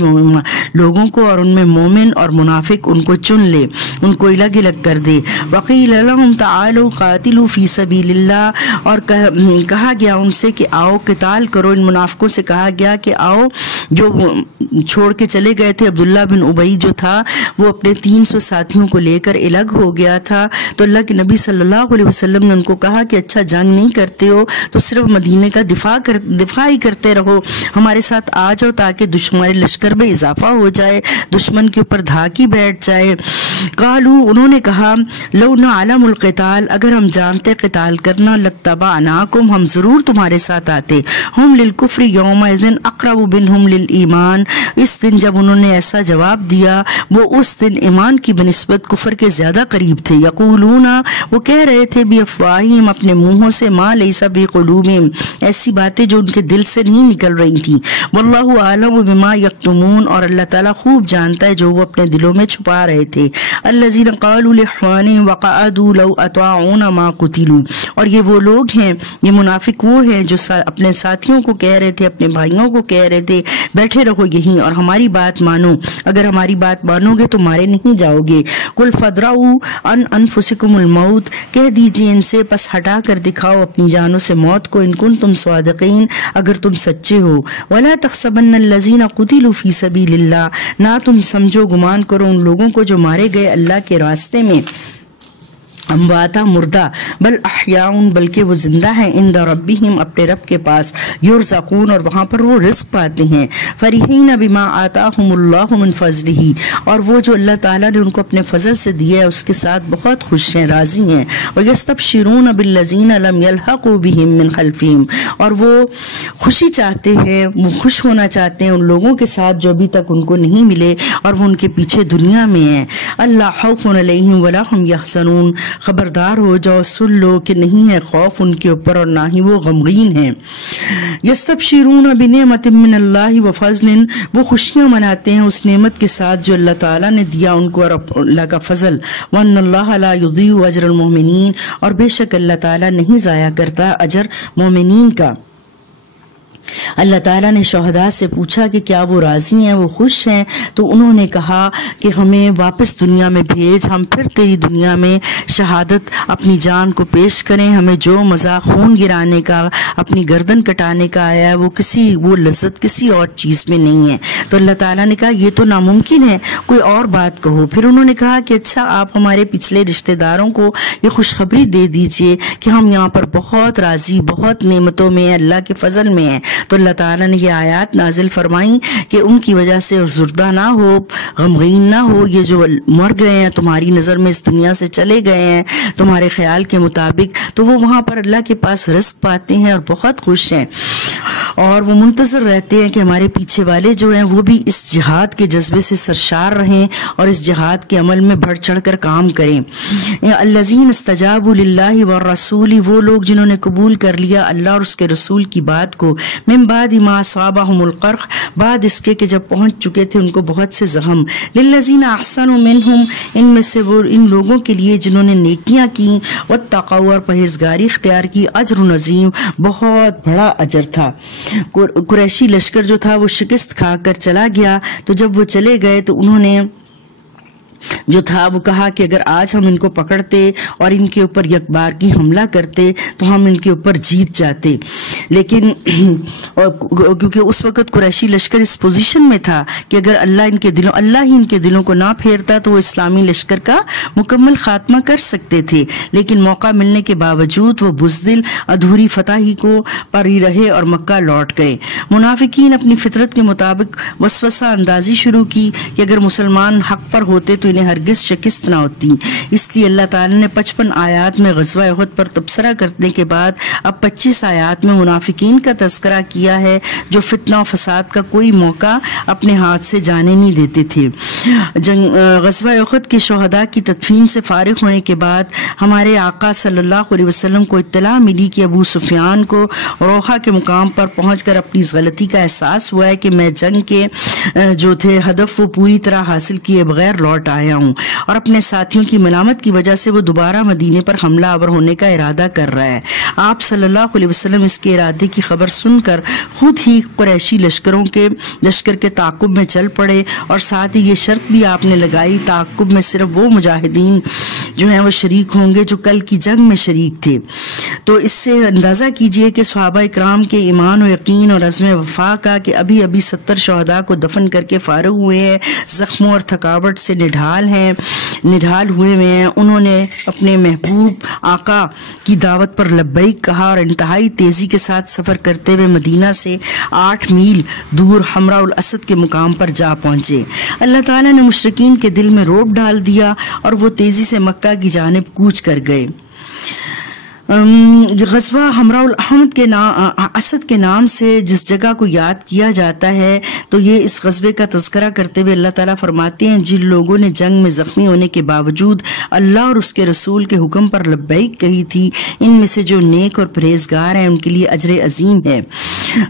لوگوں کو، اور ان میں مومن اور منافق ان کو چن لے، ان کو الگ الگ کر دے۔ وقیل لهم تعالوا قاتلوا فی سبیل اللہ، اور کہا گیا ان سے کہ آؤ قتال کرو، ان منافقوں سے کہا گیا کہ آؤ، جو چھوڑ کے چلے گئے تھے، عبداللہ بن ابی جو تھا وہ اپنے 300 ساتھیوں کو لے کر الگ ہو گیا تھا، تو اللہ کے نبی صلی اللہ علیہ وسلم نے ان کو کہا کہ اچھا جنگ نہیں کرتے ہو تو صرف مدینے کا دفاع ہی کرتے رہو، ہمارے ساتھ آ جاؤ تاکہ ہمارے لشکر میں اضافہ ہو جائے، دشمن کے اوپر دھاکی بیٹھ جائے۔ قالو، انہوں نے کہا لو نعلم القتال، اگر ہم جانتے قتال کرنا، لاتبعناکم، ہم ضرور تمہارے ساتھ آتے، ہم للکفر یومئذ اقرب منہم للایمان، اس دن جب انہوں نے ایسا جواب دیا وہ اس دن ایمان کی بنسبت کفر کے زیادہ قریب تھے، یقولون، وہ کہہ رہے تھے، بافواہہم، اپنے منہوں سے، ما لیس فی قلوبہم، ایسی باتیں جو ان کے دل سے نہیں نکل رہی تھیں، واللہ اعلم بما یکتمون، اور اللہ تعالیٰ خوب جانتا ہے جو وہ اپنے دلوں میں چھپا رہے تھے، الذین قالوا لاخوانہم وقعدوا لو اطاعونا ما قتلوا، اور یہ وہ لوگ ہیں، یہ منافق وہ ہیں جو اپنے ساتھیوں کو کہہ رہے تھے، اپنے بھائیوں کو کہہ رہے تھے، بیٹھے رہو یہیں اور ہماری بات مانو، اگر ہماری بات مانو گے تو مارے نہیں جاؤ گے، قل فادرؤوا عن انفسکم الموت، کہہ دیجئے ان سے پس ہٹا کر دکھاؤ اپنی جانوں سے موت کو، ان کنتم صادقین، اگر تم سچے ہو، ولا تحسبن الذین قتلوا فی سبیل اللہ، نہ تم سمجھو گمان کرو ان لوگوں کو جو مارے گئے اللہ کے راستے میں، امواتا، مردہ، بل احیاء، بلکہ وہ زندہ ہیں، عند ربہم، اپنے رب کے پاس، یرزقون، اور وہاں پر وہ رزق پاتے ہیں، فرحین بما آتاہم اللہ من فضلہ، اور وہ جو اللہ تعالیٰ نے ان کو اپنے فضل سے دیا ہے اس کے ساتھ بہت خوش ہیں، راضی ہیں، ویستبشرون بالذین لم یلحقوا بہم من خلفہم، اور وہ خوشی چاہتے ہیں، وہ خوش ہونا چاہتے ہیں ان لوگوں کے ساتھ جو ابھی تک ان کو نہیں ملے اور وہ ان کے پیچھے دنیا میں ہیں، اللہ خوف علیہم ولا ہم یحزنون، خبردار ہو جاؤ، سن لو کہ نہیں ہے خوف ان کے اوپر اور نہ ہی وہ غمگین ہیں، یستبشرون بنعمت من اللہ وفضل، وہ خوشیاں مناتے ہیں اس نعمت کے ساتھ جو اللہ تعالیٰ نے دیا ان کو اور اللہ کا فضل، وان اللہ لا یضیع اجر المؤمنین، اور بے شک اللہ تعالیٰ نہیں ضائع کرتا اجر مومنین کا۔ اللہ تعالیٰ نے شہداء سے پوچھا کہ کیا وہ راضی ہیں، وہ خوش ہیں، تو انہوں نے کہا کہ ہمیں واپس دنیا میں بھیج، ہم پھر تیری دنیا میں شہادت اپنی جان کو پیش کریں، ہمیں جو مزہ خون گرانے کا، اپنی گردن کٹانے کا آیا ہے وہ لذت کسی اور چیز میں نہیں ہے۔ تو اللہ تعالیٰ نے کہا یہ تو ناممکن ہے، کوئی اور بات کہو۔ پھر انہوں نے کہا کہ اچھا آپ ہمارے پچھلے رشتہ داروں کو یہ خوشخبری دے دیجئے کہ ہم یہاں پر بہت راضی، بہت نعمتوں میں، اللہ کے فضل میں ہیں۔ تو اللہ تعالیٰ نے یہ آیات نازل فرمائیں کہ ان کی وجہ سے زردہ نہ ہو، غمگین نہ ہو، یہ جو مر گئے ہیں تمہاری نظر میں، اس دنیا سے چلے گئے ہیں تمہارے خیال کے مطابق، تو وہ وہاں پر اللہ کے پاس رزق پاتے ہیں اور بہت خوش ہیں، اور وہ منتظر رہتے ہیں کہ ہمارے پیچھے والے جو ہیں وہ بھی اس جہاد کے جذبے سے سرشار رہیں اور اس جہاد کے عمل میں بڑھ چڑھ کر کام کریں۔ الذین استجابوا للہ والرسول، وہ لوگ جنہوں نے قبول کر لیا اللہ اور اس کے رسول کی بات کو، من بعد ما اصابہم القرح، بعد اس کے کہ جب پہنچ چکے تھے ان کو بہت سے زخم، للذین احسنوا منہم، ان میں سے وہ ان لوگوں کے لیے جنہوں نے نیکیاں کی، واتقوا، اور پرہیزگاری اختیار کی، اجر عظیم، بہت بڑا اجر تھا۔ قریشی لشکر جو تھا وہ شکست کھا کر چلا گیا، تو جب وہ چلے گئے تو انہوں نے جو تھا وہ کہا کہ اگر آج ہم ان کو پکڑتے اور ان کے اوپر یک بارگی حملہ کرتے تو ہم ان کے اوپر جیت جاتے، لیکن کیونکہ اس وقت قریشی لشکر اس پوزیشن میں تھا کہ اگر اللہ ہی ان کے دلوں کو نہ پھیرتا تو وہ اسلامی لشکر کا مکمل خاتمہ کر سکتے تھے، لیکن موقع ملنے کے باوجود وہ بزدل ادھوری فتح ہی کو پر ہی رہے اور مکہ لوٹ گئے۔ منافقین اپنی فطرت کے مطابق وسوسہ اندازی شروع کی کہ اگر مسلمان حق پر ہوتے تو انہیں ہرگز شکست نہ ہوتی، اس لیے اللہ تعالیٰ نے 55 آیات میں غزوہ احد پر تبصرہ کرنے کے بعد اب 25 آیات میں منافقین کا تذکرہ کیا ہے جو فتنہ و فساد کا کوئی موقع اپنے ہاتھ سے جانے نہیں دیتے تھے۔ غزوہ احد کے شہداء کی تدفین سے فارغ ہونے کے بعد ہمارے آقا صلی اللہ علیہ وسلم کو اطلاع ملی کہ ابو سفیان کو روحہ کے مقام پر پہنچ کر اپنی اس غلطی کا احساس ہوا ہے کہ میں جنگ کے جو تھے ہدف وہ پوری طرح حاصل کیے بغیر لوٹ آیا ہوں، اور اپنے ساتھیوں کی ملامت کی وجہ سے وہ دوبارہ مدینے پر حملہ آور ہونے کا ارادہ کر رہا ہے۔ آپ صلی اللہ علیہ وسلم اس کے ارادے کی خبر سن کر خود ہی قریشی لشکر کے تعاقب میں چل پڑے، اور ساتھ ہی یہ شرط بھی آپ نے لگائی تعاقب میں صرف وہ مجاہدین جو ہیں وہ شریک ہوں گے جو کل کی جنگ میں شریک تھے۔ تو اس سے اندازہ کیجئے کہ صحابہ اکرام کے ایمان و یقین اور عزم وفا کا کہ ابھی 70 شہداء کو دفن کر کے فارغ ہوئے ہیں، زخموں اور تھکاوٹ سے نڈھال نڈھال ہوئے ہیں، انہوں نے اپنے محبوب آقا کی دعوت پر لبیک کہا اور انتہائی تیزی کے ساتھ سفر کرتے ہوئے مدینہ سے 8 میل دور حمراء الاسد کے مقام پر جا پہنچے۔ اللہ تعالیٰ نے مشرکین کے دل میں رعب ڈال دیا اور وہ تیزی سے مکہ کی جانب کوچ کر گئے۔ غزوہ حمراء الاسد کے نام سے جس جگہ کو یاد کیا جاتا ہے تو یہ اس غزوے کا تذکرہ کرتے ہوئے اللہ تعالیٰ فرماتے ہیں جن لوگوں نے جنگ میں زخمی ہونے کے باوجود اللہ اور اس کے رسول کے حکم پر لبیک کہی تھی، ان میں سے جو نیک اور پرہیزگار ہیں ان کے لیے اجر عظیم ہے۔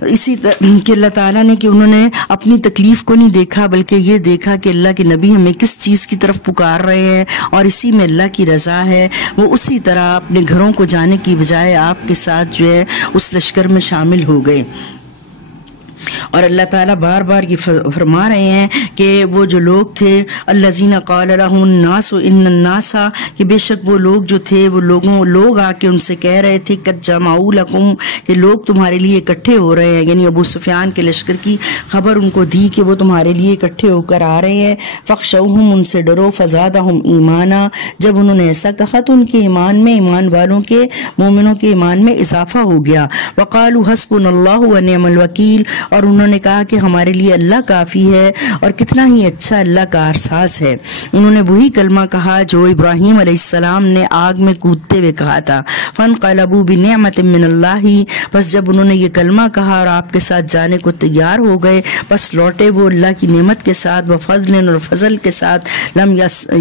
اسی طرح کہ اللہ تعالیٰ نے کہ انہوں نے اپنی تکلیف کو نہیں دیکھا بلکہ یہ دیکھا کہ اللہ کے نبی ہمیں کس چیز کی طرف پکار رہے ہیں اور اسی میں اللہ کی رضا ہے، وہ اسی طرح اپنے گھروں کو جانے کی بجائے آپ کے ساتھ جو ہے اس لشکر میں شامل ہو گئے۔ اور اللہ تعالیٰ بار بار یہ فرما رہے ہیں کہ وہ جو لوگ تھے الذین قال لهم الناس ان الناس، کہ بے شک وہ لوگ جو تھے وہ لوگ آ کے ان سے کہہ رہے تھے قد جمعوا لکم، کہ لوگ تمہارے لیے اکٹھے ہو رہے ہیں، یعنی ابو سفیان کے لشکر کی خبر ان کو دی کہ وہ تمہارے لیے اکٹھے ہو کر آ رہے ہیں۔ فخشوہم، ان سے ڈرو، فزادہم ایمانا، جب انہوں نے ایسا کہا تو ان کے ایمان میں، ایمان والوں کے، مومنوں کے ایمان میں اضافہ ہو گیا۔ وقالوا حسبنا اللہ ونعم الوکیل، اور انہوں نے کہا کہ ہمارے لیے اللہ کافی ہے اور کتنا ہی اچھا اللہ کا کارساز ہے۔ انہوں نے وہی کلمہ کہا جو ابراہیم علیہ السلام نے آگ میں کودتے ہوئے کہا تھا۔ فانقلبوا بنعمت من اللہ، بس جب انہوں نے یہ کلمہ کہا اور آپ کے ساتھ جانے کو تیار ہو گئے بس لوٹے وہ اللہ کی نعمت کے ساتھ، وفضل اور فضل کے ساتھ، لم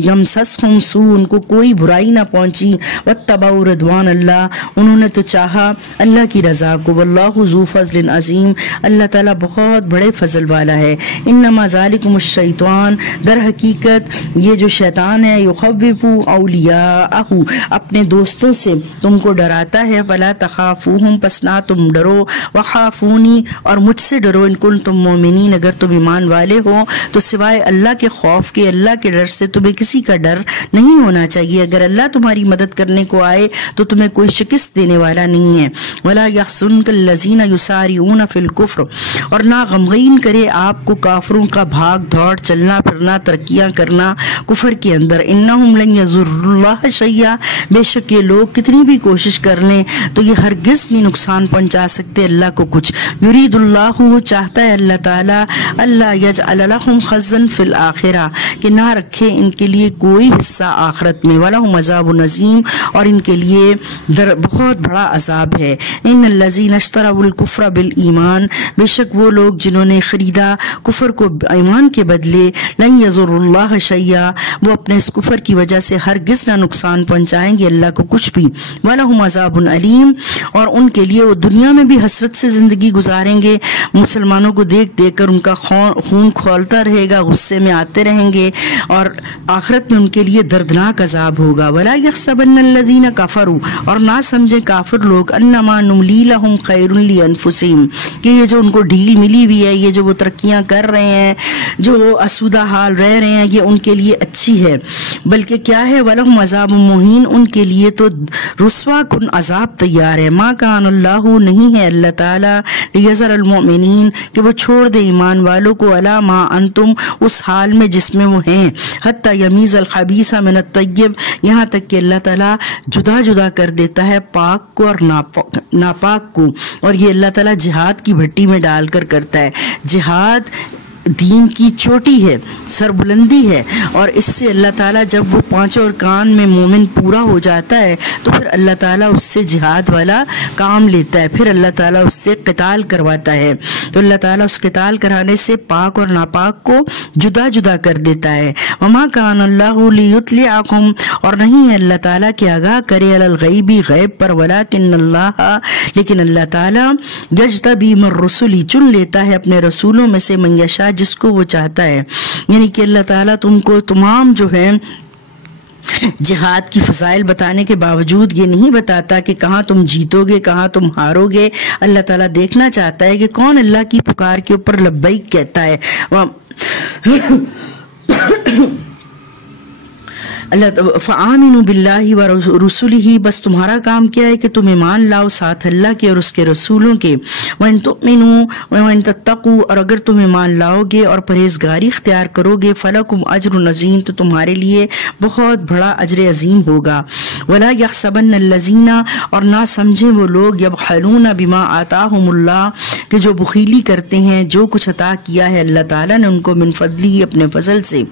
یمسسہم سوء، ان کو کوئی برائی نہ پہنچی، واتبعوا رضوان اللہ، انہوں نے تو چاہا اللہ کی رضا کو، واللہ ذو فضل عظیم، اللہ تعالیٰ بہت بڑے فضل والا ہے۔ انما ذالکم الشیطان، در حقیقت یہ جو شیطان ہے، یخوف اولیاءہ، اپنے دوستوں سے تم کو ڈراتا ہے، فلا تخافوہم، پس نہ تم ڈرو، وخافونی، اور مجھ سے ڈرو، ان کنتم مومنین، اگر تم ایمان والے ہو تو سوائے اللہ کے خوف کے، اللہ کے ڈر سے تمہیں کسی کا ڈر نہیں ہونا چاہیے۔ اگر اللہ تمہاری مدد کرنے کو آئے تو تمہیں کوئی شکست دینے والا نہیں ہے۔ ولا یحزنک الذین یسارعون فی الکفر، اور نہ غمگین کرے آپ کو کافروں کا بھاگ دوڑ، چلنا پھرنا، ترقیاں کرنا کفر کے اندر۔ انہم لن یضروا اللہ شیئا، بے شک یہ لوگ کتنی بھی کوشش کر لیں تو یہ ہرگز نہیں نقصان پہنچا سکتے اللہ کو کچھ۔ یرید اللہ، چاہتا ہے اللہ تعالیٰ، اللہ یجعل لہم حظا فی الآخرہ، کہ نہ رکھے ان کے لیے کوئی حصہ آخرت میں، ولہم عذاب عظیم، اور ان کے لیے بہت بڑا عذاب ہے۔ ان الذین اشتروا الکفر بالایمان، بے شک وہ لوگ جنہوں نے خریدا کفر کو ایمان کے بدلے، لن یضروا اللہ شیئا، وہ اپنے اس کفر کی وجہ سے ہرگز نہ نقصان پہنچائیں گے اللہ کو کچھ بھی۔ وَلَهُمْ عَذَابٌ علیم، اور ان کے لیے وہ دنیا میں بھی حسرت سے زندگی گزاریں گے، مسلمانوں کو دیکھ دیکھ کر ان کا خون کھولتا رہے گا، غصے میں آتے رہیں گے، اور آخرت میں ان کے لیے دردناک عذاب ہوگا۔ وَلَا يَحْسَبَنَّ الَّذِينَ كَفَرُوا، اور نہ سمجھے کافر لوگ، أَنَّمَا نُمْلِي لَهُمْ خَيْرٌ لِأَنفُسِهِمْ، کہ یہ جو ان کو ڈھیل ملی ہوئی ہے، یہ جو وہ ترقیاں کر رہے ہیں، جو اسودہ حال رہ رہے ہیں، یہ ان کے لیے اچھی ہے، بلکہ کیا ہے وَلَهُمْ عَذَابٌ مُهِينٌ، ان کے لیے تو رسوا کن عذاب تیار ہے۔ مَا كَانَ اللَّهُ، نہیں ہے اللہ تعالیٰ، لِيَذَرَ الْمُؤْمِنِينَ، کہ وہ چھوڑ دے ایمان والوں کو، عَلَى مَا أَنْتُمْ، اس حال میں جس میں وہ ہیں، حَتَّى يَمِيزَ الْخَبِيثَ مِنَ الطَّيِّبِ، یہاں تک کہ اللہ تعالیٰ جدا جدا کر دیتا ہے پاک کو اور ناپاک کو، اور یہ اللہ تعالیٰ جہاد کی بھٹی میں ڈال کر کرتا ہے۔ جہاد دین کی چوٹی ہے، سربلندی ہے، اور اس سے اللہ تعالیٰ جب وہ پانچوں ارکان میں مومن پورا ہو جاتا ہے تو پھر اللہ تعالیٰ اس سے جہاد والا کام لیتا ہے، پھر اللہ تعالیٰ اس سے قتال کرواتا ہے، تو اللہ تعالیٰ اس قتال کرانے سے پاک اور ناپاک کو جدا جدا کر دیتا ہے۔ وما کان اللہ لیطلعکم، اور نہیں ہے اللہ تعالیٰ کہ آگاہ کرے علی الغیب، غیب پر، ولکن اللہ، لیکن اللہ تعالیٰ یجتبی من رسلی، چن لیتا ہے اپنے رسولوں میں سے، من یشاء، جس کو وہ چاہتا ہے، یعنی کہ اللہ تعالیٰ تم کو تمام جو ہے جہاد کی فضائل بتانے کے باوجود یہ نہیں بتاتا کہ کہاں تم جیتو گے، کہاں تم ہارو گے۔ اللہ تعالیٰ دیکھنا چاہتا ہے کہ کون اللہ کی پکار کے اوپر لبیک کہتا ہے۔ اللہ فآمنوا باللہ ورسلہ، بس تمہارا کام کیا ہے کہ تم ایمان لاؤ ساتھ اللہ کے اور اس کے رسولوں کے، وَإِن تُؤْمِنُوا وَإِن تَتَّقُوا، اور اگر تم ایمان لاؤ گے اور پرہیزگاری اختیار کرو گے، فَلَكُمْ أَجْرٌ عَظِيمٌ، تو تمہارے لیے بہت بڑا اجر عظیم ہوگا۔ وَلَا يَحْسَبَنَّ الَّذِينَ، اور نہ سمجھیں وہ لوگ، يَبْخَلُونَ بِمَا آتَاهُمُ اللَّهُ، کہ جو بخیلی کرتے ہیں جو کچھ عطا کیا ہے اللہ تعالیٰ نے ان کو، من فضلہ، اپنے فضل سے،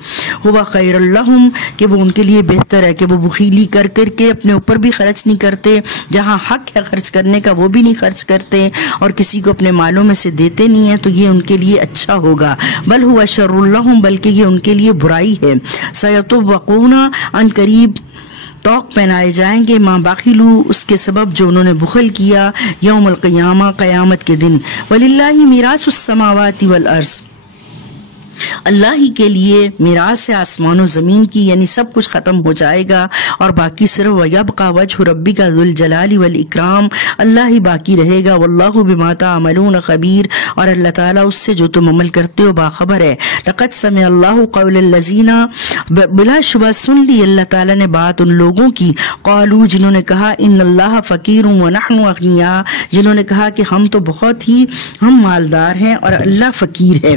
هُوَ خَيْرٌ لَهُمْ، کہ وہ ان کے لیے بہتر ہے، کہ وہ بخیلی کر کے اپنے اوپر بھی خرچ نہیں کرتے، جہاں حق ہے خرچ کرنے کا وہ بھی نہیں خرچ کرتے، اور کسی کو اپنے مالوں میں سے دیتے نہیں ہیں، تو یہ ان کے لیے اچھا ہوگا۔ بل هو شر لهم، بلکہ یہ ان کے لیے برائی ہے۔ سیطوقون، ان قریب توق پہنائے جائیں گے، ماں باخلو، اس کے سبب جو انہوں نے بخل کیا، یوم القیامہ، قیامت کے دن۔ وللہ میراث السماوات والارض، اللہ ہی کے لیے میراث ہے آسمان و زمین کی، یعنی سب کچھ ختم ہو جائے گا اور باقی صرف وَيَبْقَى وَجْهُ رَبِّكَ ذُو الْجَلَالِ وَالْإِكْرَامِ، اللہ ہی باقی رہے گا۔ وَاللَّهُ بِمَا تَعْمَلُونَ خَبِيرٌ، اور اللہ تعالیٰ اس سے جو تم عمل کرتے ہو باخبر ہے۔ لَقَدْ سَمِعَ اللَّهُ قَوْلَ الَّذِينَ، بلا شبہ سن لی اللہ تعالیٰ نے بات ان لوگوں کی، قالوا، جنہوں نے کہا، ان اللہ فقیر ونحن اغنیاء، جنہوں نے کہا کہ ہم تو بہت ہی مالدار ہیں اور اللہ فقیر ہے۔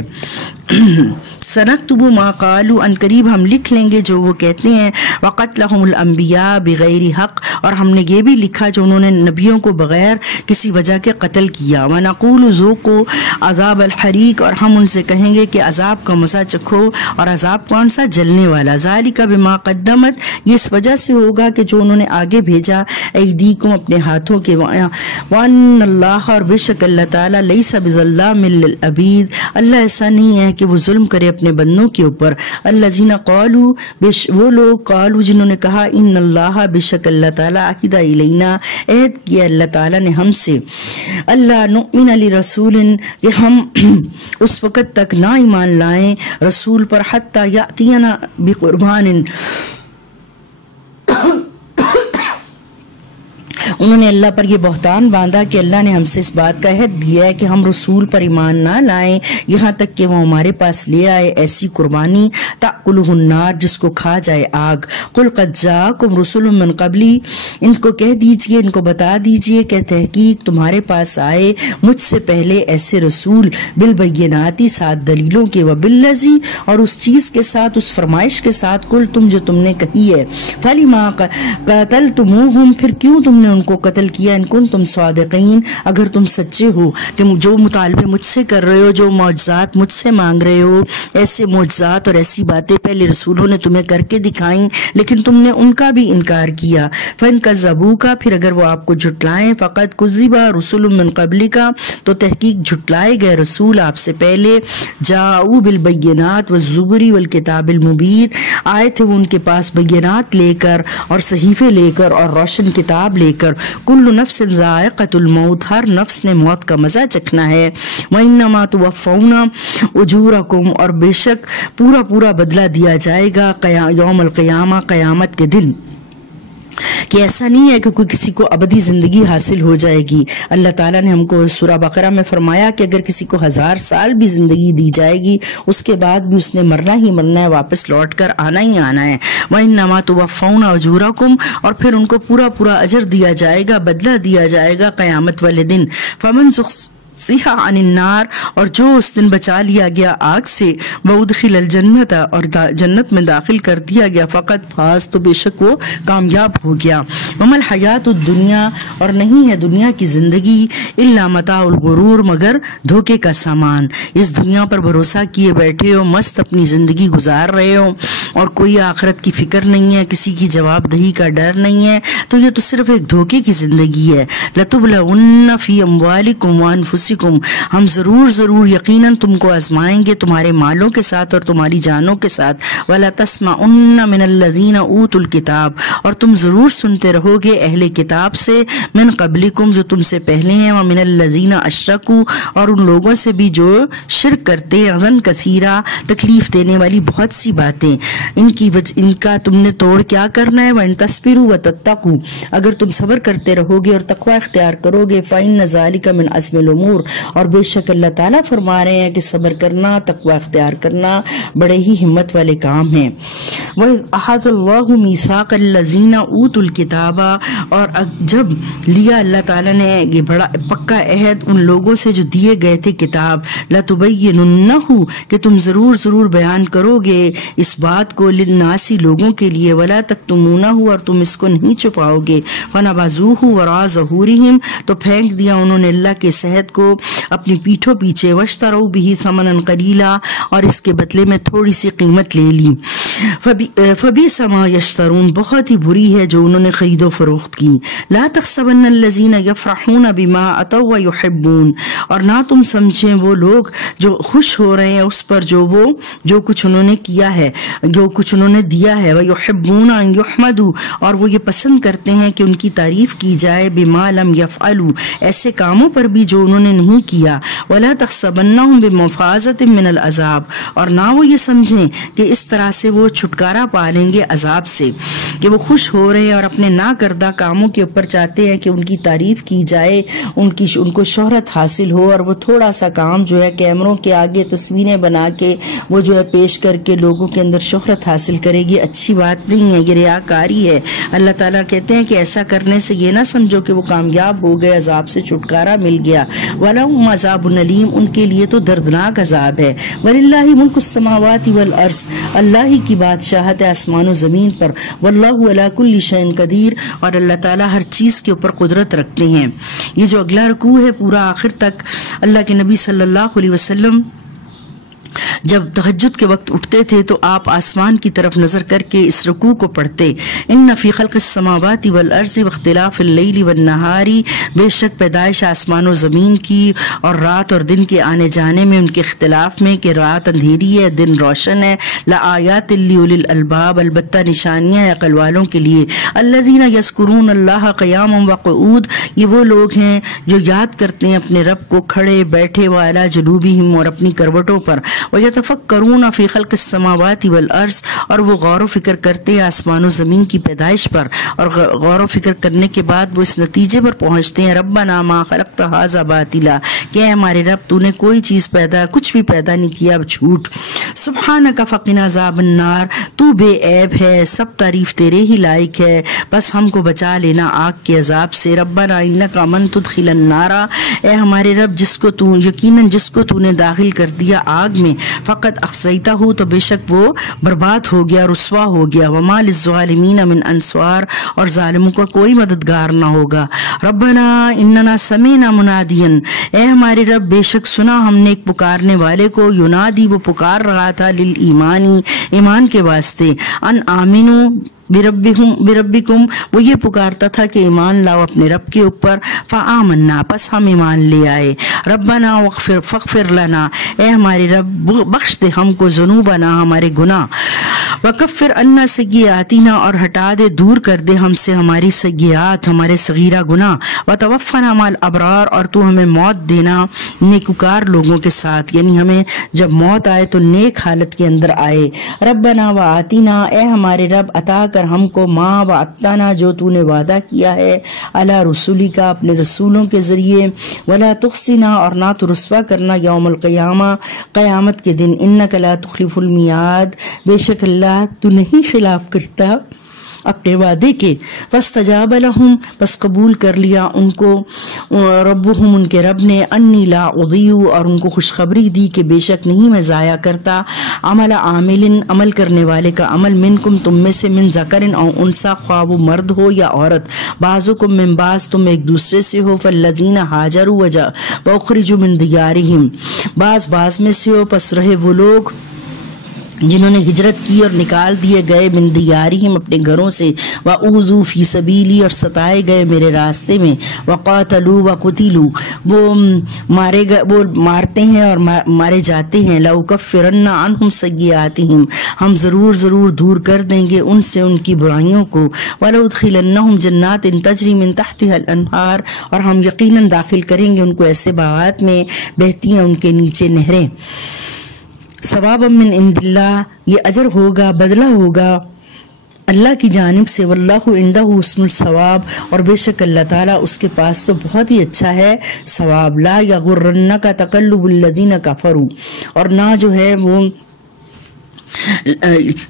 سنکتب ما قالوا، ان قریب ہم لکھ لیں گے جو وہ کہتے ہیں، وقتلہم الانبیاء بغیر حق، اور ہم نے یہ بھی لکھا جو انہوں نے نبیوں کو بغیر کسی وجہ کے قتل کیا۔ ونقول ذوقوا عذاب الحریق، اور ہم ان سے کہیں گے کہ عذاب کا مزہ چکھو، اور عذاب کون سا؟ جلنے والا۔ ذالک بما قدمت، یہ اس وجہ سے ہوگا کہ جو انہوں نے آگے بھیجا، ایدیکم، اپنے ہاتھوں کے، وان اللہ، اور بے شک اللہ تعالیٰ، لیس بظلام للعبید، اللہ ایسا نہیں ہے کہ وہ ظلم کرے اپنے بندوں کے اوپر۔ الذین قالوا، وہ لوگ، قالوا، جنہوں نے کہا، ان اللہ، بے شک اللہ تعالیٰ، عہد الینا، عہد کیا اللہ تعالیٰ نے ہم سے، اللہ نؤمن لرسول، کہ ہم اس وقت تک نہ ایمان لائیں رسول پر، حتی یاتینا بقربان، انہوں نے اللہ پر یہ بہتان باندھا کہ اللہ نے ہم سے اس بات کا عہد دیا ہے کہ ہم رسول پر ایمان نہ لائیں یہاں تک کہ وہ ہمارے پاس لے آئے ایسی قربانی، تأکلہ النار، جس کو کھا جائے آگ۔ قل قد جاءکم رسل من قبلی، ان کو کہہ دیجئے، ان کو بتا دیجئے کہ تحقیق تمہارے پاس آئے مجھ سے پہلے ایسے رسول، بالبیناتی، ساتھ دلیلوں کے، وبالذی، اور اس چیز کے ساتھ، اس فرمائش کے ساتھ، قل تم، جو تم نے کہی ہے، فلما قتلتموہم، پھر کیوں تم نے ان کو قتل کیا، ان کنتم صادقین، اگر تم سچے ہو کہ جو مطالبے مجھ سے کر رہے ہو، جو معجزات مجھ سے مانگ رہے ہو، ایسے معجزات اور ایسی باتیں پہلے رسولوں نے تمہیں کر کے دکھائیں لیکن تم نے ان کا بھی انکار کیا۔ فَإِن كَذَّبُوكَ، پھر اگر وہ آپ کو جھٹلائیں، فَقَدْ كُذِّبَ رُسُلٌ مِّن قَبْلِكَ، تو تحقیق جھٹلائے گئے رسول آپ سے پہلے، جاءوا بالبینات والزبر والکتاب المبین، آئے تھے وہ ان کے پاس بینات لے کر اور صحیفے لے کر اور روشن کتاب لے کر۔ کل نفس ذائقۃ الموت، ہر نفس نے موت کا مزہ چکھنا ہے۔ وانما توفون اجورکم، اور بے شک پورا بدلہ دیا جائے گا یوم القیامہ، قیامت کے دن۔ کہ ایسا نہیں ہے کہ کوئی کسی کو ابدی زندگی حاصل ہو جائے گی۔ اللہ تعالیٰ نے ہم کو سورہ بقرہ میں فرمایا کہ اگر کسی کو 1000 سال بھی زندگی دی جائے گی اس کے بعد بھی اس نے مرنا ہی مرنا ہے، واپس لوٹ کر آنا ہی آنا ہے۔ وَإِنَّمَا تُوَفَّوْنَ أُجُورَكُمْ، اور پھر ان کو پورا اجر دیا جائے گا، بدلہ دیا جائے گا قیامت والے دن۔ فَمَنْ زُحْزِحَ عَنِ النَّارِ، اور جو اس دن بچا لیا گیا آگ سے، وَأُدْخِلَ الْجَنَّةَ، اور جنت میں داخل کر دیا گیا، فقط فاز، تو بے شک وہ کامیاب ہو گیا۔ وَمَا الْحَيَاةُ الدُّنْيَا، اور نہیں ہے دنیا کی زندگی، إِلَّا مَتَاعُ الْغُرُورِ، مگر دھوکے کا سامان۔ اس دنیا پر بھروسہ کیے بیٹھے ہو، مست اپنی زندگی گزار رہے ہو اور کوئی آخرت کی فکر نہیں ہے، کسی کی جواب دہی کا ڈر نہیں ہے، تو یہ تو صرف ایک دھوکے کی زندگی ہے۔ لَتُبْلَوُنَّ فِي أَمْوَالِكُمْ وَأَنفُسِكُمْ، ہم ضرور یقیناً تم کو آزمائیں گے تمہارے مالوں کے ساتھ اور تمہاری جانوں کے ساتھ۔ وَلَا تَسْمَعُنَّ مِنَ الَّذِينَ أُوتُوا الْكِتَابَ، اور تم ضرور سنتے رہو گے اہل کتاب سے، من قبلکم، جو تم سے پہلے ہیں، وَمِنَ الَّذِينَ أَشْرَكُوا، اور ان لوگوں سے بھی جو شرک کرتے ہیں، اذًا کثیرا، تکلیف دینے والی بہت سی باتیں، ان کا تم نے توڑ کیا کرنا ہے۔ وَإِن تَصْبِرُوا وَتَتَّقُوا، اگر تم صبر کرتے رہو گے اور تقوی اختیار کرو گے، فَإِنَّ ذَلِكَ مِنْ عَزْمِ الْأُمُورِ، الصبر، اور بے شک اللہ تعالیٰ فرما رہے ہیں کہ صبر کرنا، تقوی اختیار کرنا بڑے ہی ہمت والے کام ہیں۔ وَإِذْ أَخَذَ اللَّهُ مِيثَاقَ الَّذِينَ أُوتُوا الْكِتَابَ، اور جب لیا اللہ تعالیٰ نے یہ بڑا پکا عہد ان لوگوں سے جو دیے گئے تھے کتاب، لَتُبَيِّنُنَّهُ کہ تم ضرور بیان کرو گے اس بات کو، للناسی لوگوں کے لیے، وَلَا تَكْتُمُونَهُ اور تم اس کو نہیں چھپاؤ گے، فَنَبَذُوهُ وَرَاءَ ظُهُورِهِمْ تو پھینک دیا انہوں نے اللہ کے صحت کو اپنی پیٹھوں پیچھے، وَاشْتَرَوْا بِهِ ثَمَنًا قَلِيلًا اور اس کے بدلے میں تھوڑی سی قیمت لے لی، فَبِئْسَ مَا يَشْتَرُونَ بہت ہی بری ہے جو انہوں نے خرید و فروخت کی۔ لَا تَحْسَبَنَّ الَّذِينَ يَفْرَحُونَ بِمَا أَتَوْا وَيُحِبُّونَ اور نہ تم سمجھیں وہ لوگ جو خوش ہو رہے ہیں اس پر جو کچھ انہوں نے کیا ہے، جو کچھ انہوں نے دیا ہے، وَيُحِبُّونَ أَن يُحْمَدُوا اور وہ یہ پسند کرتے ہیں کہ ان کی تعریف کی جائے، بِمَا لَمْ يَفْعَلُوا ایسے کاموں پر بھی جو انہوں نے نہیں کیا، وَلَا تَحْسَبَنَّهُمْ بِمَفَازَةٍ مِّنَ الْعَذَابِ اور نہ وہ یہ سمجھیں کہ اس طرح سے وہ چھٹکارا پا لیں گے عذاب سے، کہ وہ خوش ہو رہے ہیں اور اپنے نہ کردہ کاموں کے اوپر چاہتے ہیں کہ ان کی تعریف کی جائے، ان کو شہرت حاصل ہو، اور وہ تھوڑا سا کام جو ہے کیمروں کے آگے تصویریں بنا کے وہ جو ہے پیش کر کے لوگوں کے اندر شہرت حاصل کرے گی، اچھی بات نہیں ہے، یہ ریاکاری ہے۔ اللہ تعالیٰ کہتے ہیں کہ ایسا کرنے سے یہ نہ سمجھو کہ وہ کامیاب ہو گئے، عذاب سے چھٹکارا مل گیا، وَلَهُمْ عَذَابٌ أَلِيمٌ ان کے لیے تو دردناک عذاب ہے۔ وَلِلَّهِ مُلْكُ السَّمَاوَاتِ وَالْأَرْضِ اللہ ہی کی بادشاہت ہے آسمان و زمین پر، وَاللَّهُ عَلَى كُلِّ شَيْءٍ قَدِيرٌ اور اللہ تعالیٰ ہر چیز کے اوپر قدرت رکھتے ہیں۔ یہ جو اگلا رکوع ہے پورا آخر تک اللہ کے نبی صلی اللہ علیہ وسلم جب تہجد کے وقت اٹھتے تھے تو آپ آسمان کی طرف نظر کر کے اس رکوع کو پڑھتے، ان فی خلق السماوات والارض واختلاف اللیل والنہار بے شک پیدائش آسمان و زمین کی اور رات اور دن کے آنے جانے میں، ان کے اختلاف میں کہ رات اندھیری ہے دن روشن ہے، لآیات لأولی الالباب البتہ نشانیاں ہیں عقل والوں کے لیے، الذین یذکرون اللہ قیاما وقعود یہ وہ لوگ ہیں جو یاد کرتے ہیں اپنے رب کو کھڑے بیٹھے، وعلی جنوبہم اور اپنی کروٹوں پر، وَيَتَفَكَّرُونَ فِي خَلْقِ السَّمَاوَاتِ وَالْأَرْضِ اور وہ غور و فکر کرتے ہیں آسمان و زمین کی پیدائش پر، اور غور و فکر کرنے کے بعد وہ اس نتیجے پر پہنچتے ہیں، ربنا ما خلقت ھذا باطلا کہ اے ہمارے رب تو نے کوئی چیز کچھ بھی پیدا نہیں کیا جھوٹ، سبحانک فقنا عذاب النار تو بے عیب ہے، سب تعریف تیرے ہی لائق ہے، بس ہم کو بچا لینا آگ کے عذاب سے، ربنا انک من تدخل النار اے ہمارے رب یقیناً جس کو تو نے داخل کر دیا آگ میں، فقط اخزیتہ ہو تو بے شک وہ برباد ہو گیا، رسوا ہو گیا، وما للظالمین من انصار اور ظالموں کا کوئی مددگار نہ ہوگا، ربنا اننا سمعنا منادیا اے ہمارے رب بے شک سنا ہم نے ایک پکارنے والے کو، ینادی وہ پکار رہا تھا للایمان ایمان کے واسطے، ان آمنو بربکم وہ یہ پکارتا تھا کہ ایمان لاؤ اپنے رب کے اوپر، فآمنا پس ہم ایمان لے آئے، ربنا فاغفر لنا اے ہمارے رب بخش دے ہم کو ذنوبنا ہمارے گناہ، وکفر عنا سیئاتنا اور ہٹا دے دور کر دے ہم سے ہماری سیئات ہمارے صغیرہ گناہ، وتوفنا مع الابرار اور تو ہمیں موت دینا نیکوکار لوگوں کے ساتھ، یعنی ہمیں جب موت آئے تو نیک حالت کے اندر آئے، ربنا وآتنا اے ہمارے رب عطا کر ہم کو ما وعدتنا جو تو نے وعدہ کیا ہے، علی رسولی کا اپنے رسولوں کے ذریعے، ولا تخزنا اور نہ تو رسوا کرنا یوم القیامہ قیامت کے دن، انک لا تخلف المیعاد بے شک اللہ تو نہیں خلاف کرتا اپنے وعدے کے، فاستجاب لہم بس قبول کر لیا ان کو ربہم ان کے رب نے، انی لا اضیع اور ان کو خوشخبری دی کہ بے شک نہیں میں ضائع کرتا، عمل عامل عمل کرنے والے کا عمل، منکم تم میں سے، من ذکر او انثی خواہ وہ مرد ہو یا عورت، بعضکم من بعض تم ایک دوسرے سے ہو، فالذین ہاجروا واخرجوا من دیارہم بعض میں سے ہو پس رہے وہ لوگ جنہوں نے ہجرت کی اور نکال دیے گئے، من دیارہم اپنے گھروں سے، وَأُوذُوا فِي سَبِيلِي اور ستائے گئے میرے راستے میں، وَقَاتَلُوا وَقُتِلُوا وہ مارتے ہیں اور مارے جاتے ہیں، لَأُكَفِّرَنَّ عَنْهُمْ سَيِّئَاتِهِمْ ہم ضرور دور کر دیں گے ان سے ان کی برائیوں کو، وَلَأُدْخِلَنَّهُمْ جَنَّاتٍ تَجْرِي مِن تَحْتِهَا الْأَنْهَارُ اور ہم یقیناً داخل کریں گے ان کو ایسے باغات میں بہتی ہیں ان کے نیچے نہریں، ثوابا من عند اللہ یہ اجر ہوگا بدلہ ہوگا اللہ کی جانب سے، واللہ عندہ حسن الثواب، اور بے شک اللہ تعالیٰ اس کے پاس تو بہت ہی اچھا ہے ثواب. لا یغرنک تقلب الذین کفروا، اور نہ جو ہے وہ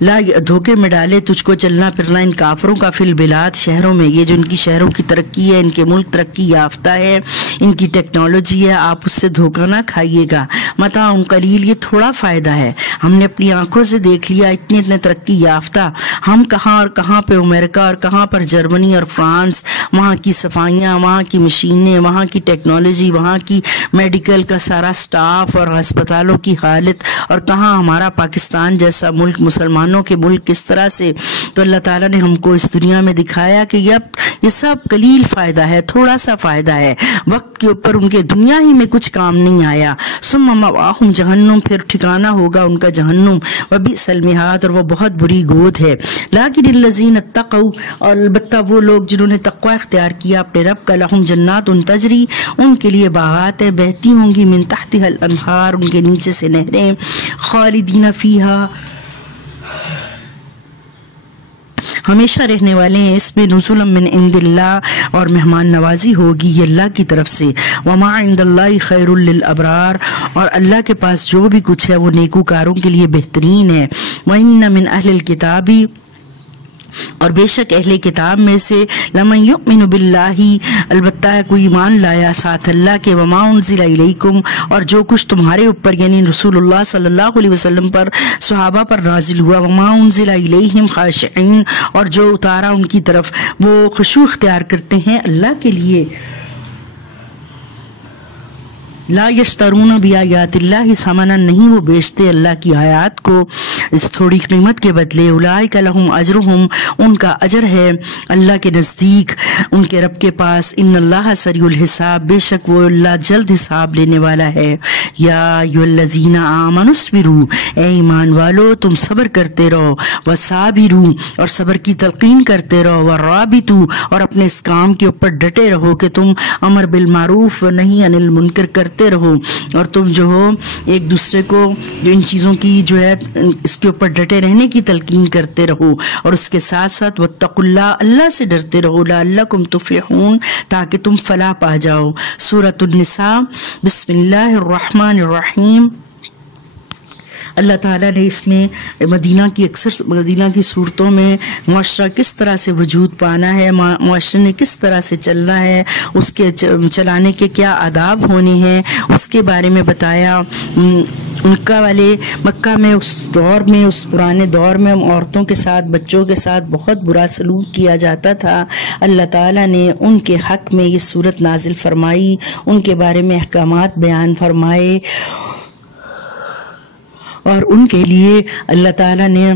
لا دھوکے میں ڈالے تجھ کو چلنا پھرنا ان کافروں کا فی البلاد، شہروں میں. یہ جو ان کی شہروں کی ترقی ہے، ان کے ملک ترقی یافتہ ہے، ان کی ٹیکنالوجی ہے، آپ اس سے دھوکہ نہ کھائیے گا. متاع قلیل، یہ تھوڑا فائدہ ہے. ہم نے اپنی آنکھوں سے دیکھ لیا اتنے ترقی یافتہ، ہم کہاں اور کہاں پہ امریکہ اور کہاں پر جرمنی اور فرانس، وہاں کی صفائیاں، وہاں کی مشینیں، وہاں کی ٹیکنالوجی، وہاں کی میڈیکل کا سارا سٹاف اور ہسپتالوں کی حالت، اور کہاں ہمارا پاکستان جیسا ملک، مسلمانوں کے ملک کس طرح سے. تو اللہ تعالیٰ نے ہم کو اس دنیا میں دکھایا کہ یہ سب قلیل فائدہ ہے، تھوڑا سا فائدہ ہے، وقت کے اوپر ان کے دنیا ہی میں کچھ کام نہیں آیا. ثم مأواہم جہنم، پھر ٹھکانہ ہوگا ان کا جہنم، وبئس المہاد، اور وہ بہت بری گود ہے. لیکن الذین اتقوا، اور البتہ وہ لوگ جنہوں نے تقوی اختیار کیا اپنے رب کا، لہم جنات تجری، ان کے لیے باغات ہیں بہتی ہوں گی، من تحتها الانہار، ان کے نیچے سے نہریں، خالدین فیہا، ہمیشہ رہنے والے ہیں اس میں، نزلا من عند اللہ، اور مہمان نوازی ہوگی یہ اللہ کی طرف سے. وما عند اللہ خیر للابرار، اور اللہ کے پاس جو بھی کچھ ہے وہ نیکوکاروں کے لیے بہترین ہے. وَإِنَّ مِنْ أَهْلِ الْكِتَابِ، اور بے شک اہل کتاب میں سے، لمن یؤمن باللہ، البتہ کوئی ایمان لایا ساتھ اللہ کے، وما انزل الیکم، اور جو کچھ تمہارے اوپر یعنی رسول اللہ صلی اللہ علیہ وسلم پر، صحابہ پر نازل ہوا، وما انزل الیہم خاشعین، اور جو اتارا ان کی طرف وہ خشوع اختیار کرتے ہیں اللہ کے لیے. لا یشترون بآیات اللہ ثمنا، نہیں وہ بیچتے اللہ کی آیات کو اس تھوڑی قیمت کے بدلے. اولئک لہم اجرہم، ان کا اجر ہے اللہ کے نزدیک، ان کے رب کے پاس. ان اللہ سریع الحساب، بے شک وہ اللہ جلد حساب لینے والا ہے. یا ایھا الذین آمنوا اصبروا، اے ایمان والو تم صبر کرتے رہو، وصابروا، اور صبر کی تلقین کرتے رہو، ورابطوا، اور اپنے اس کام کے اوپر ڈٹے رہو کہ تم امر بالمعروف و نہی عن المنکر کرتے رہو، اور تم جو ہو ایک دوسرے کو جو ان چیزوں کی جو ہے اس کے اوپر ڈٹے رہنے کی تلقین کرتے رہو، اور اس کے ساتھ ساتھ واتقوا اللہ، اللہ سے ڈرتے رہو، لعلکم تفلحون، تاکہ تم فلاح پا جاؤ. سورۃ النساء. بسم اللہ الرحمن الرحیم. اللہ تعالیٰ نے اس میں مدینہ کی صورتوں میں معاشرہ کس طرح سے وجود پانا ہے، معاشرے نے کس طرح سے چلنا ہے، اس کے چلانے کے کیا آداب ہونے ہیں، اس کے بارے میں بتایا. مکہ میں اس دور میں، اس پرانے دور میں عورتوں کے ساتھ، بچوں کے ساتھ بہت برا سلوک کیا جاتا تھا. اللہ تعالیٰ نے ان کے حق میں یہ صورت نازل فرمائی، ان کے بارے میں احکامات بیان فرمائے، اور ان کے لیے اللہ تعالیٰ نے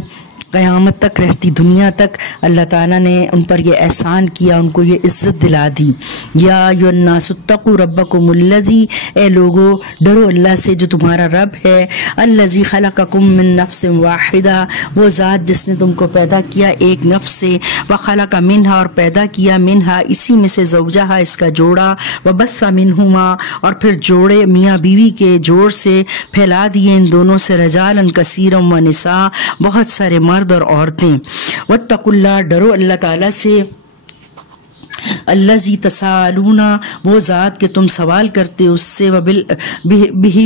قیامت تک رہتی دنیا تک اللہ تعالیٰ نے ان پر یہ احسان کیا، ان کو یہ عزت دلا دی. یا ایھا الناس اتقوا ربکم الذی، اے لوگو ڈرو اللہ سے جو تمہارا رب ہے، الذی خلقکم من نفس واحدہ، وہ ذات جس نے تم کو پیدا کیا ایک نفس سے، وخلق منہا، اور پیدا کیا منہا اسی میں سے زوجہا اس کا جوڑا، وبث منہما، اور پھر جوڑے میاں بیوی کے جوڑ سے پھیلا دیے ان دونوں سے، رجالا کثیرا ونساء، بہت سارے مرد اور عورتیں. واتقوا اللہ، ڈرو اللہ تعالیٰ سے، الذی تساءلون، وہ ذات کہ تم سوال کرتے اس سے، بہ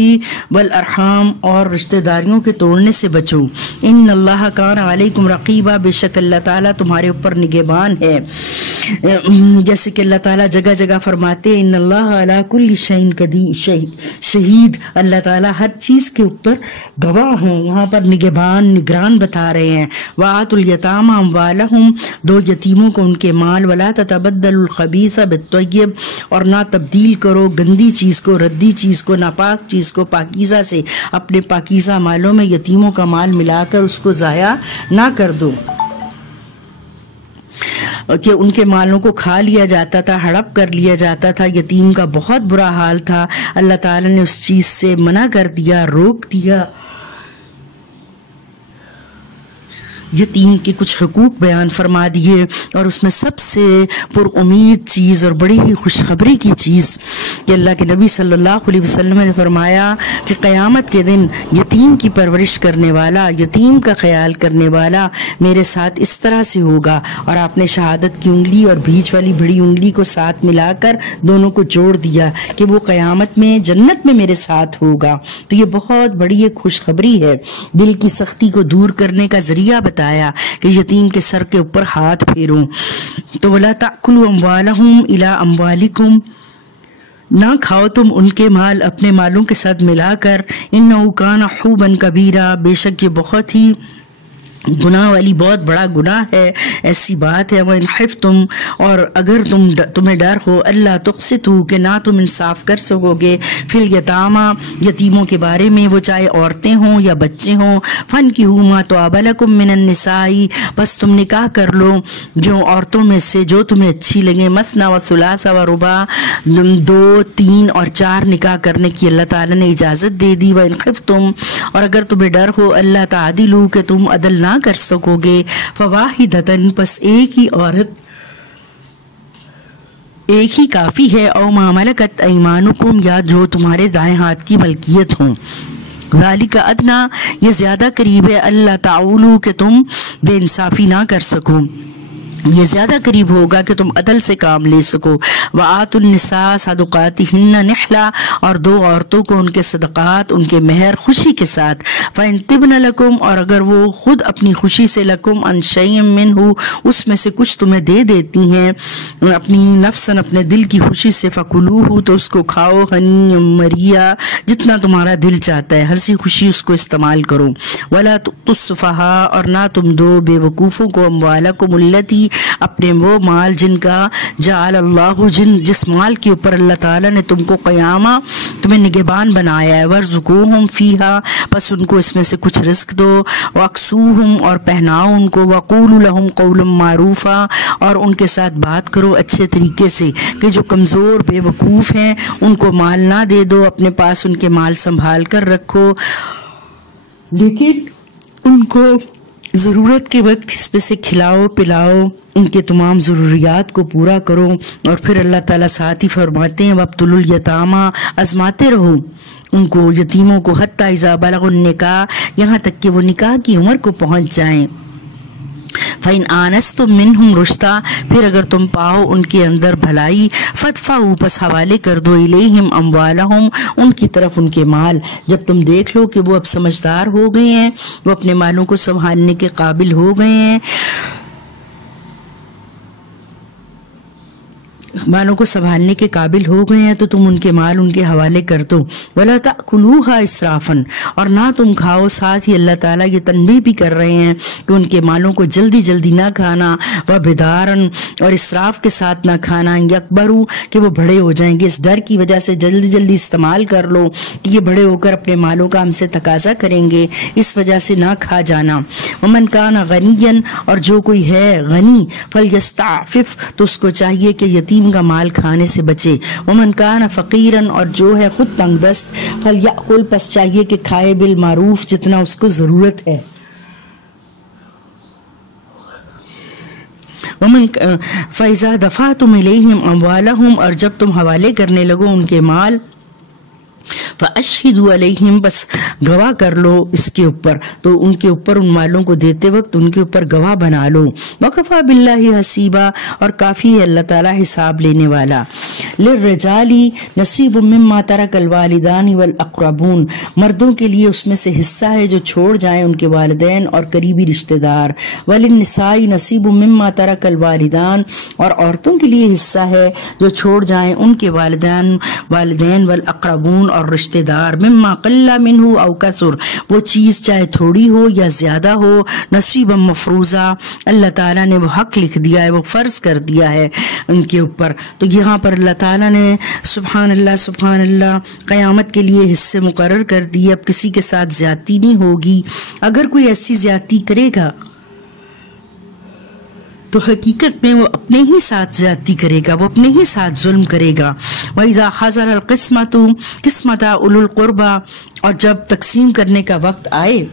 والارحام، اور رشتہ داریوں کے توڑنے سے بچو. ان اللہ کان علیکم رقیبا، بے شک اللہ تعالیٰ تمہارے اوپر نگہبان ہے. جیسے کہ اللہ تعالیٰ جگہ جگہ فرماتے ہیں ان اللہ علی کل شیء شہید، اللہ تعالیٰ ہر چیز کے اوپر گواہ ہیں. یہاں پر نگہبان، نگران بتا رہے ہیں. وآتوا الیتامی اموالہم، دو یتیموں کو ان کے مال، ولا تتبدلوا الخبیث بالطیب، اور نہ تبدیل کرو گندی چیز کو، ردی چیز کو، ناپاک چیز کو پاکیزہ سے. اپنے پاکیزہ مالوں میں یتیموں کا مال ملا کر اس کو ضائع نہ کر دو، کہ ان کے مالوں کو کھا لیا جاتا تھا، ہڑپ کر لیا جاتا تھا. یتیم کا بہت برا حال تھا. اللہ تعالیٰ نے اس چیز سے منع کر دیا، روک دیا. یتیم کے کچھ حقوق بیان فرما دیے، اور اس میں سب سے پر امید چیز اور بڑی ہی خوشخبری کی چیز کہ اللہ کے نبی صلی اللہ علیہ وسلم نے فرمایا کہ قیامت کے دن یتیم کی پرورش کرنے والا، یتیم کا خیال کرنے والا میرے ساتھ اس طرح سے ہوگا، اور آپ نے شہادت کی انگلی اور بیچ والی بڑی انگلی کو ساتھ ملا کر دونوں کو جوڑ دیا کہ وہ قیامت میں جنت میں میرے ساتھ ہوگا۔ تو یہ بہت بڑی ایک خوشخبری ہے، دل کی سختی کو دور کرنے کا ذریعہ بتایا کہ یتیم کے سر کے اوپر ہاتھ پھیروں۔ تو وَلَا تَأْكُلُوا أَمْوَالَهُمْ إِلَىٰ أَمْوَالِكُمْ، نہ کھاؤ تم ان کے مال اپنے مالوں کے ساتھ ملا کر، إِنَّهُ كَانَ حُوبًا كَبِيرًا، بے شک یہ بہت ہی گناہ والی بہت بڑا گناہ ہے، ایسی بات ہے۔ وَإِنْ خِفْتُمْ، اور اگر تمہیں ڈر ہو، اللہ تقسطوا، کہ نہ تم انصاف کر سکو گے، فی الیتامیٰ، یتیموں کے بارے میں، وہ چاہے عورتیں ہوں یا بچے ہوں، فانکحوا ما طاب لکم من النساء، بس تم نکاح کر لو جو عورتوں میں سے جو تمہیں اچھی لگیں، مثنی و ثلاث و رباع، 2، 3 اور 4 نکاح کرنے کی اللہ تعالیٰ نے اجازت دے دی۔ وَإِنْ خِفْتُمْ، اور اگر تمہیں ڈر ہو، اللہ تعدلوا، کہ تم عدل نہ کر سکو گے، فواحدۃ، پس ایک ہی عورت، ایک ہی کافی ہے، او ما ملکت ایمانکم، یا جو تمہارے دائیں ہاتھ کی ملکیت ہوں۔ ذالک ادنیٰ، یہ زیادہ قریب ہے، اللہ تعولوا، کہ تم بے انصافی نہ کر سکو، یہ زیادہ قریب ہوگا کہ تم عدل سے کام لے سکو۔ وآتوا النساء صدقاتہن نحلا، اور دو عورتوں کو ان کے صدقات، ان کے مہر خوشی کے ساتھ۔ فإن طبن لکم، اور اگر وہ خود اپنی خوشی سے، لکم عن شیء منہ، اس میں سے کچھ تمہیں دے دیتی ہیں، اپنی نفساً، اپنے دل کی خوشی سے، فکلوہ، تو اس کو کھاؤ، ہنیئا مریا، جتنا تمہارا دل چاہتا ہے، ہنسی خوشی اس کو استعمال کرو۔ ولا تؤتوا السفہاء، اور نہ تم دو بے وقوفوں کو، اموالکم التی، اپنے وہ مال جن کا جعل اللہ، جس مال کے اوپر اللہ تعالیٰ نے تم کو قیامہ، تمہیں نگہبان بنایا ہے، وارزقوہم فیہا، بس ان کو اس میں سے کچھ رزق دو، واکسوہم، اور پہناؤ ان کو، وقولوا لہم قولا معروفا، اور ان کے ساتھ بات کرو اچھے طریقے سے، کہ جو کمزور بے وقوف ہیں ان کو مال نہ دے دو، اپنے پاس ان کے مال سنبھال کر رکھو، لیکن ان کو ضرورت کے وقت اس پہ سے کھلاؤ پلاؤ، ان کے تمام ضروریات کو پورا کرو۔ اور پھر اللہ تعالیٰ ساتھ ہی فرماتے ہیں وَابْتُلُوا الْيَتَامَىٰ، آزماتے رہو ان کو، یتیموں کو، حتیٰ اذا بلغوا النکاح، یہاں تک کہ وہ نکاح کی عمر کو پہنچ جائیں۔ فَإِنْ آنَسْتُم مِّنْهُمْ رُشْدًا، پھر اگر تم پاؤ ان کے اندر بھلائی، فَادْفَعُوا، پس حوالے کر دو، إِلَيْهِمْ أَمْوَالَهُمْ، ان کی طرف ان کے مال۔ جب تم دیکھ لو کہ وہ اب سمجھدار ہو گئے ہیں، وہ اپنے مالوں کو سنبھالنے کے قابل ہو گئے ہیں، مالوں کو سنبھالنے کے قابل ہو گئے ہیں، تو تم ان کے مال ان کے حوالے کر دو۔ وَلَا تَأْكُلُوهَا إِسْرَافًا، اور نہ تم کھاؤ، ساتھ ہی اللہ تعالیٰ یہ تنبیہ بھی کر رہے ہیں کہ ان کے مالوں کو جلدی جلدی نہ کھانا، وَبِدَارًا، اور اسراف کے ساتھ نہ کھانا، يَكْبَرُوا، کہ وہ بڑے ہو جائیں گے، اس ڈر کی وجہ سے جلدی جلدی استعمال کر لو کہ یہ بڑے ہو کر اپنے مالوں کا ہم سے تقاضا کریں گے، اس وجہ سے نہ کھا جانا۔ وَمَنْ كَانَ غَنِيًّا، اور جو کوئی ہے غنی، فَلْيَسْتَعْفِفْ، تو اس کو چاہیے کہ یتیم کا مال کھانے سے بچے۔ ومن کان فقیرن، اور جو ہے خود تنگ دست، فلیأکل، پس چاہیے کہ کھائے بالمعروف، جتنا اس کو ضرورت ہے۔ ومن فإذا دفعتم إليهم أموالهم، اور جب تم حوالے کرنے لگو ان کے مال، فَأَشْهِدُوا عَلَيْهِمْ، بس گواہ کر لو اس کے اوپر، تو ان کے اوپر ان مالوں کو دیتے وقت ان کے اوپر گواہ بنا لو۔ وَكَفَى بِاللَّهِ حَسِيبًا، اور کافی ہے اللہ تعالیٰ حساب لینے والا۔ لِلرِّجَالِ نَصِيبٌ مِّمَّا تَرَكَ الْوَالِدَانِ وَالْأَقْرَبُونَ، مردوں کے لیے اس میں سے حصہ ہے جو چھوڑ جائیں ان کے والدین اور قریبی رشتہ دار۔ وَلِلنِّسَاءِ نَصِيبٌ مِّمَّا تَرَكَ الْوَالِدَانِ، اور عورتوں کے لیے حصہ ہے جو چھوڑ جائیں ان کے والدین والاقربون اور رشتہ دار۔ مما قل منہ او کثر، وہ چیز چاہے تھوڑی ہو یا زیادہ ہو، نصیبا مفروضہ، اللہ تعالیٰ نے وہ حق لکھ دیا ہے، وہ فرض کر دیا ہے ان کے اوپر۔ تو یہاں پر اللہ تعالیٰ نے سبحان اللہ قیامت کے لیے حصے مقرر کر دیے، اب کسی کے ساتھ زیادتی نہیں ہوگی۔ اگر کوئی ایسی زیادتی کرے گا تو حقیقت میں وہ اپنے ہی ساتھ زیادتی کرے گا، وہ اپنے ہی ساتھ ظلم کرے گا۔ وَإِذَا حَضَرَ الْقِسْمَةُ قِسْمَةَ أُولُو الْقُرْبَى، اور جب تقسیم کرنے کا وقت آئے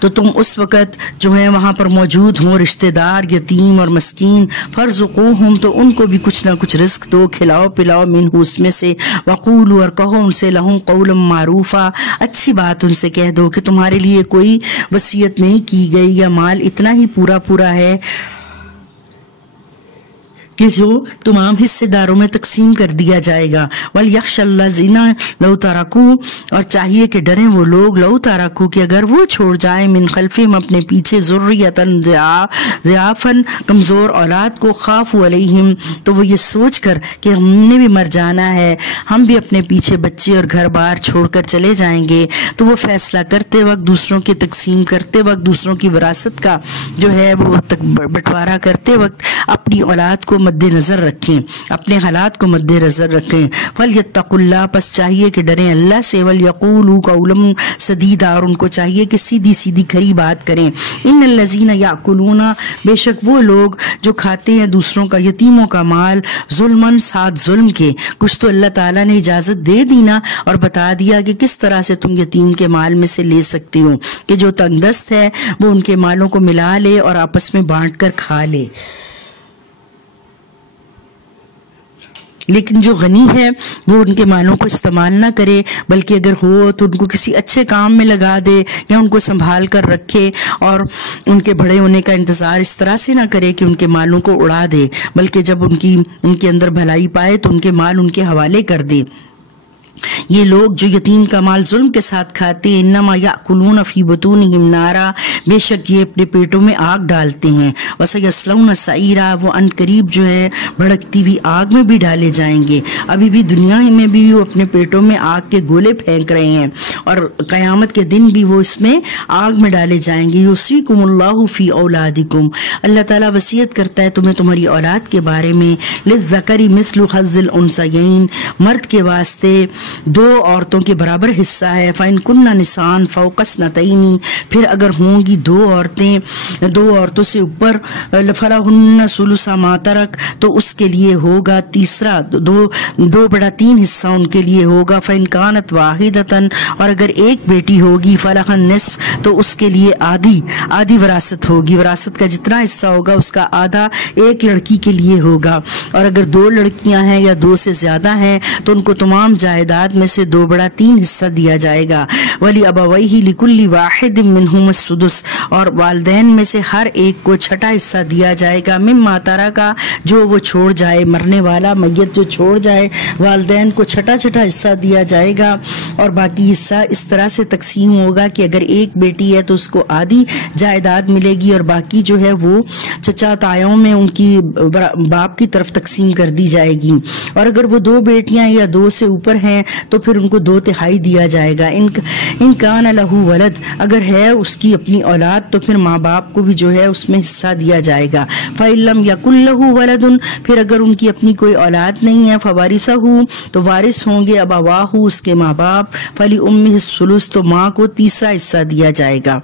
تو تم اس وقت جو ہے وہاں پر موجود ہوں، رشتہ دار، یتیم اور مسکین، فرزقوہم تو ان کو بھی کچھ نہ کچھ رزق دو، کھلاؤ پلاؤ، منہ اس میں سے، وقولوا اور کہو ان سے، لہم قولا معروفا اچھی بات ان سے کہہ دو کہ تمہارے لیے کوئی وصیت نہیں کی گئی یا مال اتنا ہی پورا ہے کہ جو تمام حصے داروں میں تقسیم کر دیا جائے گا۔ وَلْيَخْشَ الَّذِينَ لَوْ تَرَكُوا اور چاہیے کہ ڈریں وہ لوگ، لَوْ تَرَكُوا کہ اگر وہ چھوڑ جائیں، مِنْ خَلْفِهِمْ اپنے پیچھے، ذُرِّيَّةً ضِعَافًا کمزور اولاد کو، خَافُوا عَلَيْهِمْ تو وہ یہ سوچ کر کہ ہم نے بھی مر جانا ہے، ہم بھی اپنے پیچھے بچے اور گھر بار چھوڑ کر چلے جائیں گے، تو وہ فیصلہ کرتے وقت، دوسروں کی تقسیم کرتے وقت، دوسروں کی وراثت کا جو ہے وہ بٹوارا کرتے وقت اپنی اولاد کو مد نظر رکھیں، اپنے حالات کو مد نظر رکھیں۔ فَلْيَتَّقُوا اللَّهَ پس چاہیے کہ ڈریں اللہ سے، وَلْيَقُولُوا قَوْلًا سَدِيدًا اور ان کو چاہیے کہ سیدھی سیدھی کھری بات کریں۔ إِنَّ الَّذِينَ يَأْكُلُونَ بے شک وہ لوگ جو کھاتے ہیں دوسروں کا، یتیموں کا مال، ظلماً ساتھ ظلم کے، کچھ تو اللہ تعالیٰ نے اجازت دے دی نا اور بتا دیا کہ کس طرح سے تم یتیم کے مال میں سے لے سکتے ہو، کہ جو تنگ دست ہے وہ ان کے مالوں کو ملا لے اور آپس میں بانٹ کر کھا لے، لیکن جو غنی ہے وہ ان کے مالوں کو استعمال نہ کرے، بلکہ اگر ہو تو ان کو کسی اچھے کام میں لگا دے یا ان کو سنبھال کر رکھے، اور ان کے بڑے ہونے کا انتظار اس طرح سے نہ کرے کہ ان کے مالوں کو اڑا دے، بلکہ جب ان کے اندر بھلائی پائے تو ان کے مال ان کے حوالے کر دے۔ یہ لوگ جو یتیم کا مال ظلم کے ساتھ کھاتے ہیں، انما یاکلون فی بطونہم نارا بے شک یہ اپنے پیٹوں میں آگ ڈالتے ہیں، وسیصلون سعیرا وہ ان قریب جو ہے بھڑکتی ہوئی آگ میں بھی ڈالے جائیں گے۔ ابھی بھی دنیا میں بھی وہ اپنے پیٹوں میں آگ کے گولے پھینک رہے ہیں، اور قیامت کے دن بھی وہ اس میں آگ میں ڈالے جائیں گے۔ یوصیکم اللہ فی اولادکم اللہ تعالیٰ وصیت کرتا ہے تمہیں تمہاری اولاد کے بارے میں، للذکر مثل حظ الانثیین مرد کے واسطے دو عورتوں کے برابر حصہ ہے، فَإِن كُنَّ نِسَاءً فَوْقَ اثْنَتَيْنِ پھر اگر ہوں گی دو عورتوں سے اوپر، فَلَهُنَّ ثُلُثُ مَا تَرَكَ تو اس کے لیے ہوگا تیسرا، دو بڑا تین حصہ ان کے لیے ہوگا، فَإِن كَانَتْ وَاحِدَةً اور اگر ایک بیٹی ہوگی، فَلَهَا النِّصْفُ تو اس کے لیے آدھی وراثت ہوگی، وراثت کا جتنا حصہ ہوگا اس کا آدھا ایک لڑکی کے لیے ہوگا، اور اگر دو لڑکیاں ہیں یا دو سے زیادہ ہیں تو ان کو تمام جائیداد میں سے 2/3 حصہ دیا جائے گا۔ وَلِأَبَوَيْهِ لِكُلِّ وَاحِدٍ مِّنْهُمَا السُّدُسُ اور والدین میں سے ہر ایک کو چھٹا حصہ دیا جائے گا، مما ترکا جو وہ چھوڑ جائے، مرنے والا میت جو چھوڑ جائے والدین کو چھٹا حصہ دیا جائے گا، اور باقی حصہ اس طرح سے تقسیم ہوگا کہ اگر ایک بیٹی ہے تو اس کو آدھی جائیداد ملے گی، اور باقی جو ہے وہ چچا تایوں میں ان کی باپ کی طرف تقسیم کر دی جائے گی، اور اگر وہ دو بیٹیاں یا دو سے اوپر ہیں تو پھر ان کو 2/3 دیا جائے گا۔ ان کان لہ ولد اگر ہے اس کی اپنی اولاد تو پھر ماں باپ کو بھی جو ہے اس میں حصہ دیا جائے گا۔ فَإِن لَّمْ يَكُن لَّهُ وَلَدٌ پھر اگر ان کی اپنی کوئی اولاد نہیں ہے، فَوَارِثُهُ تو وارث ہوں گے ابواہ اس کے ماں باپ، فَلِأُمِّهِ الثُّلُثُ تو ماں کو تیسرا حصہ دیا جائے گا۔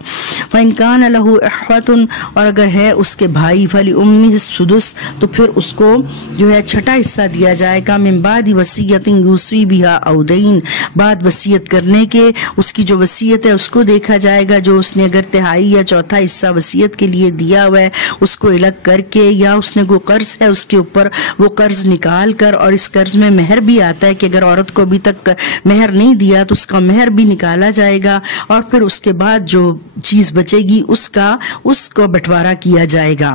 فَإِن كَانَ لَهُ إِخْوَةٌ اور اگر ہے اس کے بھائی، فَلِأُمِّهِ السُّدُسُ تو پھر اس کو جو ہے چھٹا حصہ دیا جائے گا، مِن بَعْدِ وَصِيَّةٍ يُوصِي بِهَا أَوْ دَيْنٍ بعد وصیت کرنے کے، اس کی جو وصیت ہے اس کو دیکھا جائے گا، جو اس نے اگر تہائی یا چوتھا حصہ وصیت کے لیے دیا ہوا ہے اس کو الگ کر کے، یا اس نے کوئی قرض ہے اس کے اوپر وہ قرض نکال کر، اور اس قرض میں مہر بھی آتا ہے کہ اگر عورت کو ابھی تک مہر نہیں دیا تو اس کا مہر بھی نکالا جائے گا، اور پھر اس کے بعد جو چیز بچے گی اس کو بٹوارا کیا جائے گا۔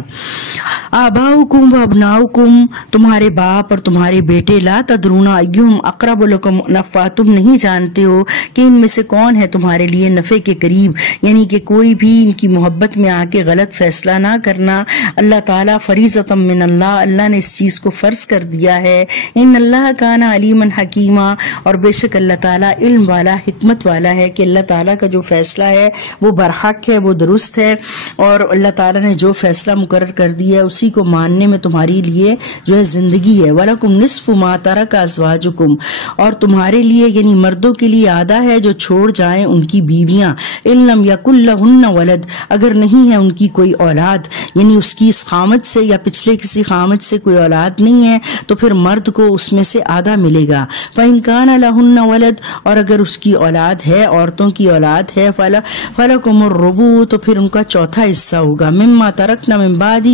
آباؤکم و ابناؤکم تمہارے باپ اور تمہارے بیٹے، لا تدرون ایہم اقرب لکم نفعا تم نہیں جانتے ہو کہ ان میں سے کون ہے تمہارے لیے نفع کے قریب، یعنی کہ کوئی بھی ان کی محبت میں آ کے غلط فیصلہ نہ کرنا۔ اللہ تعالیٰ فریضۃ من اللہ نے اس چیز کو فرض کر دیا ہے، ان اللہ کان علیما حکیما اور بے شک اللہ تعالیٰ علم والا حکمت والا ہے، کہ اللہ تعالیٰ کا جو فیصلہ ہے وہ برحق ہے، وہ درست ہے، اور اللہ تعالیٰ نے جو فیصلہ مقرر کر دیا ہے اسی کو ماننے میں تمہاری لیے جو ہے زندگی ہے۔ وَلَكُمْ نِصْفُ مَا تَرَكَ أَزْوَاجُكُمْ، اور تمہارے لیے یعنی مردوں کے لیے آدھا ہے جو چھوڑ جائیں ان کی بیویاں، إِن لَمْ يَكُن لَهُنَّ وَلَدٌ، اگر نہیں ہے ان کی کوئی اولاد، یعنی اس کی اس خامد سے یا پچھلے کسی خامد سے کوئی اولاد نہیں ہے تو پھر مرد کو اس میں سے آدھا ملے گا۔ فَإِن كَانَ لَهُنَّ وَلَدٌ، اور اگر اس کی اولاد ہے، عورتوں کی اولاد ہے، فَلَكُمُ الرُّبُعُ، تو پھر ان کا چوتھا حصہ ہوگا، مِمَّا تَرَكْنَ مِن بَعْدِ،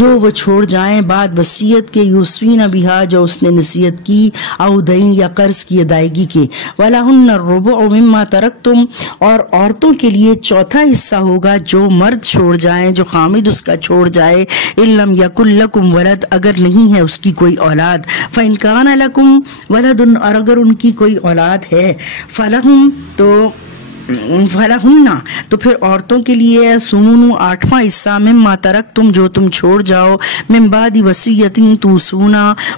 جو وہ چھوڑ جائیں بعد وصیت کے، یوصین بہا، جو اس نے نصیحت کی، او دین یا قرض کی ادائیگی کے، وَلَهُنَّ الرُّبُعُ مِمَّا تَرَكْتُمْ، اور عورتوں کے لیے چوتھا حصہ ہوگا جو مرد چھوڑ جائیں، جو خامد اس کا چھوڑ جائے، إِن لَمْ يَكُن لَكُمْ وَلَدٌ، اگر نہیں ہے اس کی کوئی اولاد، فَإِن كَانَ لَكُمْ وَلَدٌ، اور اگر ان کی کوئی اولاد ہے، فَلَهُنَّ، تو پھر عورتوں کے لیے ثمن، آٹھواں حصہ، مما ترکتم، جو تم چھوڑ جاؤ، من بعد وصیت توصون،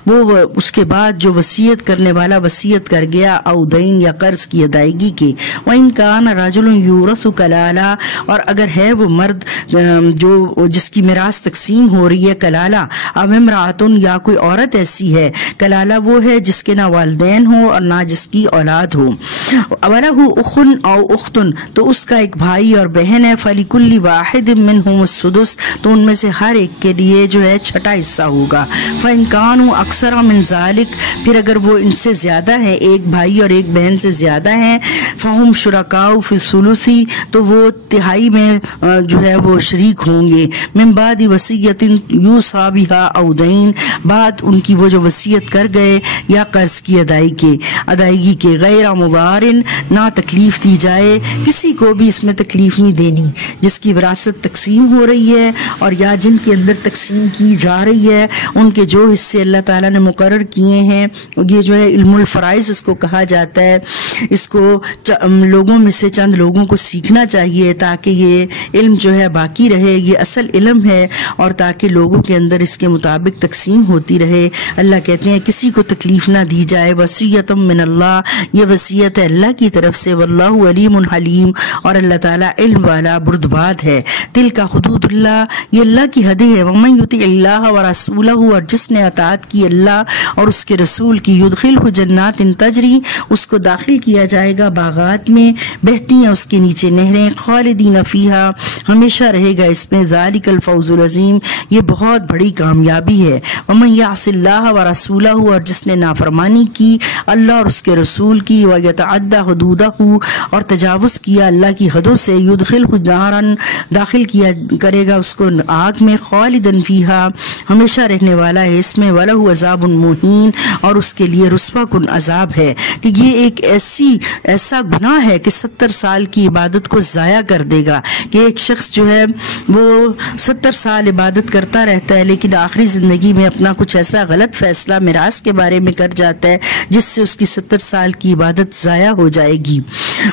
وہ اس کے بعد جو وصیت کرنے والا وصیت کر گیا، او دین یا قرض کی ادائیگی کے، وَإِن كَانَ رَجُلٌ يُورَثُ کلالہ، اور اگر ہے وہ مرد جو جس کی میراث تقسیم ہو رہی ہے کلالہ، اب امرأۃن، یا کوئی عورت ایسی ہے، کلالہ وہ ہے جس کے نہ والدین ہو اور نہ جس کی اولاد ہو، وَلَهُ أُخٌ أو أُخْتٌ، تو اس کا ایک بھائی اور بہن ہے، فَلِكُلِّ وَاحِدٍ مِّنْهُمُ السُّدُسُ، تو ان میں سے ہر ایک کے لیے جو ہے چھٹا حصہ ہوگا، فَإِن كَانُوا أَكْثَرَ مِن ذَلِكَ، پھر اگر وہ ان سے زیادہ ہے، ایک بھائی اور ایک بہن سے زیادہ ہیں، فَهُمْ شُرَكَاءُ فِي الثُّلُثِ، تو وہ تہائی میں جو ہے وہ شریک ہوں گے، من بعد وصیت یوصی بہا او دین، بعد ان کی وہ جو وصیت کر گئے یا قرض کی ادائیگی کے، غیر مضارن، نہ تکلیف دی جائے، کسی کو بھی اس میں تکلیف نہیں دینی، جس کی وراثت تقسیم ہو رہی ہے اور یا جن کے اندر تقسیم کی جا رہی ہے، ان کے جو حصے اللہ تعالیٰ نے مقرر کیے ہیں، یہ جو ہے علم الفرائض اس کو کہا جاتا ہے، اس کو لوگوں میں سے چند لوگوں کو سیکھنا چاہیے تاکہ یہ علم جو ہے باقی رہے، یہ اصل علم ہے، اور تاکہ لوگوں کے اندر اس کے مطابق تقسیم ہوتی رہے۔ اللہ کہتے ہیں کسی کو تکلیف نہ دی جائے، وصیۃ من اللہ، یہ وصیت ہے اللہ کی طرف سے، واللہ علیم حلیم، اور اللہ تعالیٰ علم والا بردباد ہے۔ تلک حدود اللہ، یہ اللہ کی حدیں ہیں، ومن یطع اللہ ورسولہ، اور جس نے اطاعت کی اللہ اور اس کے رسول کی، یدخلہ جنات تجری، اس کو داخل کیا جائے گا باغات میں بہتی ہیں اس کے نیچے نہریں، خالدین فیہا، ہمیشہ رہے گا اس میں، ذالک الفوز العظیم، یہ بہت بڑی کامیابی ہے۔ ومن یعص اللہ ورسولہ، اور جس نے نافرمانی کی اللہ اور اس کے رسول کی، ویتعدی حدودہ، اور تجاوز کیا اللہ کی حدوں سے، یدخلہ نارا، داخل کیا کرے گا اس کو آگ میں، خالدن فیہا، ہمیشہ رہنے والا ہے اس میں، ولہ عذاب مہین، اور اس کے لیے رسوا کن عذاب ہے۔ کہ یہ ایک ایسا گناہ ہے کہ 70 سال کی عبادت کو ضائع کر دے گا، کہ ایک شخص جو ہے وہ 70 سال عبادت کرتا رہتا ہے لیکن آخری زندگی میں اپنا کچھ ایسا غلط فیصلہ میراث کے بارے میں کر جاتا ہے جس سے اس کی 70 سال کی عبادت ضائع ہو جائے گی۔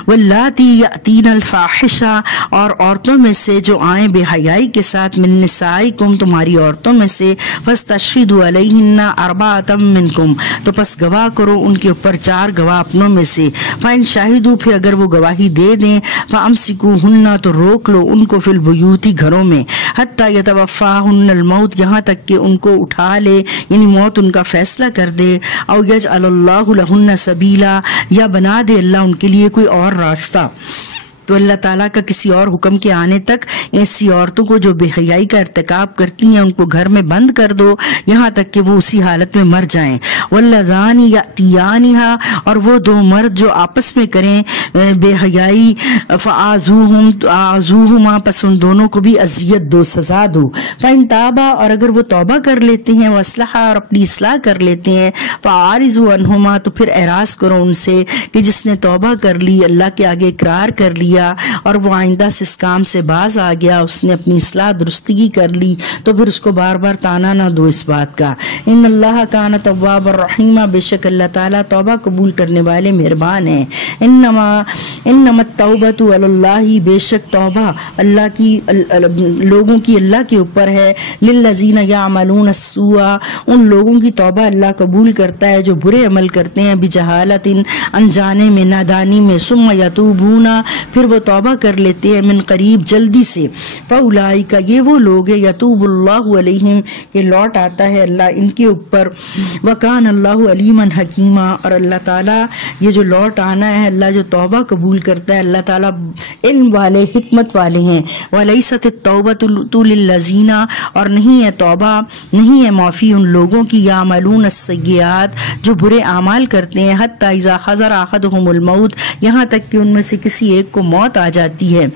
واللاتی یأتین الفاحشہ، اور عورتوں میں سے جو آئیں بے حیائی کے ساتھ، من نسائکم، تمہاری عورتوں میں سے، فاستشہدوا علیہن اربعۃ منکم، تو پس گواہ کرو ان کے اوپر 4 گواہ اپنوں میں سے، فإن شاہدوا، پھر اگر وہ گواہی دے دیں، فامسکوہن، تو روک لو ان کو، فی البیوت، گھروں میں، حتی یتوفاہن الموت، یہاں تک کہ ان کو اٹھا لے، یعنی موت ان کا فیصلہ کر دے، او یجعل اللہ لہن سبیلا، یا بنا دے اللہ ان کے لیے کوئی اور راستہ۔ تو اللہ تعالیٰ کا کسی اور حکم کے آنے تک ایسی عورتوں کو جو بے حیائی کا ارتکاب کرتی ہیں ان کو گھر میں بند کر دو یہاں تک کہ وہ اسی حالت میں مر جائیں۔ واللذان یأتیانہا، اور وہ 2 مرد جو آپس میں کریں بے حیائی، فآذوہما، پس ان دونوں کو بھی اذیت دو، سزا دو۔ فإن تابا، اور اگر وہ توبہ کر لیتے ہیں، واصلحا، اور اپنی اصلاح کر لیتے ہیں، فاعرضوا عنہما، تو پھر اعراض کرو ان سے، کہ جس نے توبہ کر لی، اللہ کے آگے اقرار کر لیا اور وہ آئندہ سے اس کام سے باز آ گیا، اس نے اپنی اصلاح درستگی کر لی، تو پھر اس کو بار بار تانا نہ دو اس بات کا۔ ان اللہ کان توابا الرحیما، بے شک اللہ تعالیٰ توبہ قبول کرنے والے مہربان ہیں۔ انما التوبۃ علی اللہ، بے شک توبہ اللہ کی لوگوں کی اللہ کے اوپر ہے، للذین یعملون السوء، ان لوگوں کی توبہ اللہ قبول کرتا ہے جو برے عمل کرتے ہیں، بجہالۃ، انجانے میں، نادانی میں، ثم یتوبون، پھر وہ توبہ کر لیتے ہیں من قریب جلدی سے، فاولئک یہ وہ لوگ ہیں یتوب اللہ علیہم کہ لوٹ آتا ہے اللہ ان کے اوپر، وکان اللہ علیما حکیما اور اللہ تعالیٰ یہ جو لوٹ آنا ہے، اللہ جو توبہ قبول کرتا ہے، اللہ تعالیٰ علم والے حکمت والے ہیں۔ ولیست التوبۃ للذین اور نہیں ہے توبہ، نہیں ہے معافی ان لوگوں کی یعملون السیئات جو برے اعمال کرتے ہیں، حتی اذا حضر احدهم الموت یہاں تک کہ ان میں سے کسی ایک کو موت آ جاتی ہے،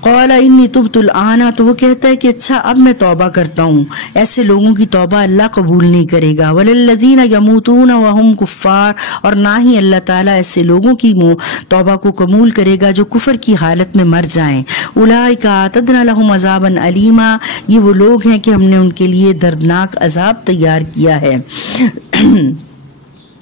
قال انی تبت الآن تو وہ کہتا ہے کہ اچھا اب میں توبہ کرتا ہوں۔ ایسے لوگوں کی توبہ اللہ قبول نہیں کرے گا۔ وللذین یموتون وهم کفار اور نہ ہی اللہ تعالیٰ ایسے لوگوں کی توبہ کو قبول کرے گا جو کفر کی حالت میں مر جائیں۔ اولئک اعتدنا لهم عذابا علیما یہ وہ لوگ ہیں کہ ہم نے ان کے لیے دردناک عذاب تیار کیا ہے۔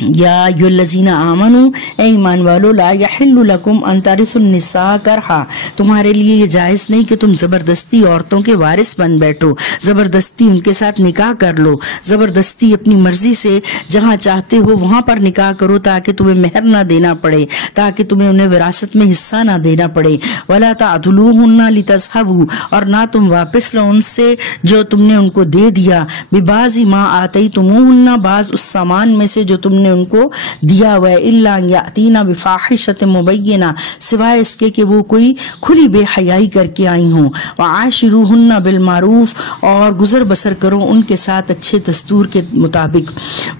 یا ایھا الذین آمنوا اے ایمان والو لا یحل لکم ان ترثوا النساء کرہا تمہارے لیے یہ جائز نہیں کہ تم زبردستی عورتوں کے وارث بن بیٹھو، زبردستی ان کے ساتھ نکاح کر لو، زبردستی اپنی مرضی سے جہاں چاہتے ہو وہاں پر نکاح کرو تاکہ تمہیں مہر نہ دینا پڑے، تاکہ تمہیں انہیں وراثت میں حصہ نہ دینا پڑے۔ ولا تعضلوہن لتذہبوا اور نہ تم واپس لو ان سے جو تم نے ان کو دے دیا، ببعض ما آتیتموہن بعض اس سامان میں سے جو تم نے ان کو دیا ہوا ہے، الا ان یاتینا بفاحشۃ مبینہ سوائے اس کے کہ وہ کوئی کھلی بے حیائی کر کے آئی ہوں، وعاشروہن بالمعروف اور گزر بسر کرو ان کے ساتھ اچھے دستور کے مطابق،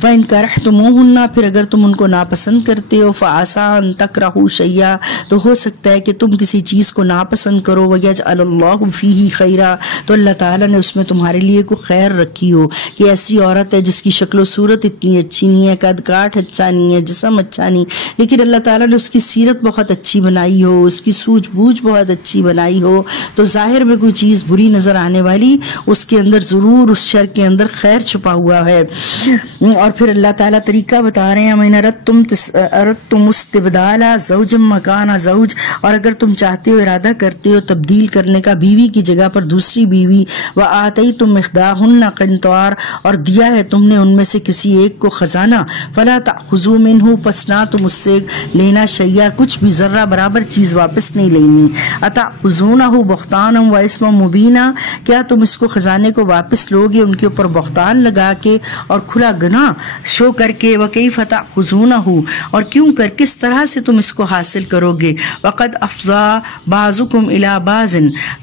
فإن کرہتموہن پھر اگر تم ان کو ناپسند کرتے ہو، فعسى ان تکرہوا شیئا تو ہو سکتا ہے کہ تم کسی چیز کو ناپسند کرو، ویجعل اللہ فیہ خیرا تو اللہ تعالیٰ نے اس میں تمہارے لیے کوئی خیر رکھی ہو، کہ ایسی عورت ہے جس کی شکل و صورت اتنی اچھی نہیں ہے، قد کاٹ اچھا نہیں ہے، جسم اچھا نہیں، لیکن اللہ تعالیٰ نے اس کی سیرت بہت اچھی بنائی ہو، اس کی سوجھ بوجھ بہت اچھی بنائی ہو، تو ظاہر میں کوئی چیز بری نظر آنے والی اس کے اندر ضرور اس شر کے اندر خیر چھپا ہوا ہے۔ اور پھر اللہ تعالیٰ طریقہ بتا رہے ہیں وَإِنْ أَرَدتُّمُ اسْتِبْدَالَ زَوْجٍ مَكَانَ زَوْج اور اگر تم چاہتے ہو ارادہ کرتے ہو تبدیل کرنے کا بیوی کی جگہ پر دوسری بیوی، وَآتَيْتُمْ إِحْدَاهُنَّ قِنْطَارًا اور دیا ہے تم نے ان میں سے کسی ایک کو خزانہ، فَلَا تَأْخُذُوا مِنْهُ پس نہ تم اس سے لینا شیئا کچھ بھی ذرہ برابر چیز واپس نہیں لینی، أَتَأْخُذُونَهُ بُهْتَانًا وَإِثْمًا مُبِينًا کیا تم اس کو خزانے کو واپس لوگے ان کے اوپر بہتان لگا کے اور کھلا گناہ شو کر کے، وَكَيْفَ تَأْخُذُونَهُ اور کیوں کر کس طرح سے تم اس کو حاصل کرو گے، وَقَدْ أَفْضَىٰ بَعْضُكُمْ إِلَىٰ بَعْضٍ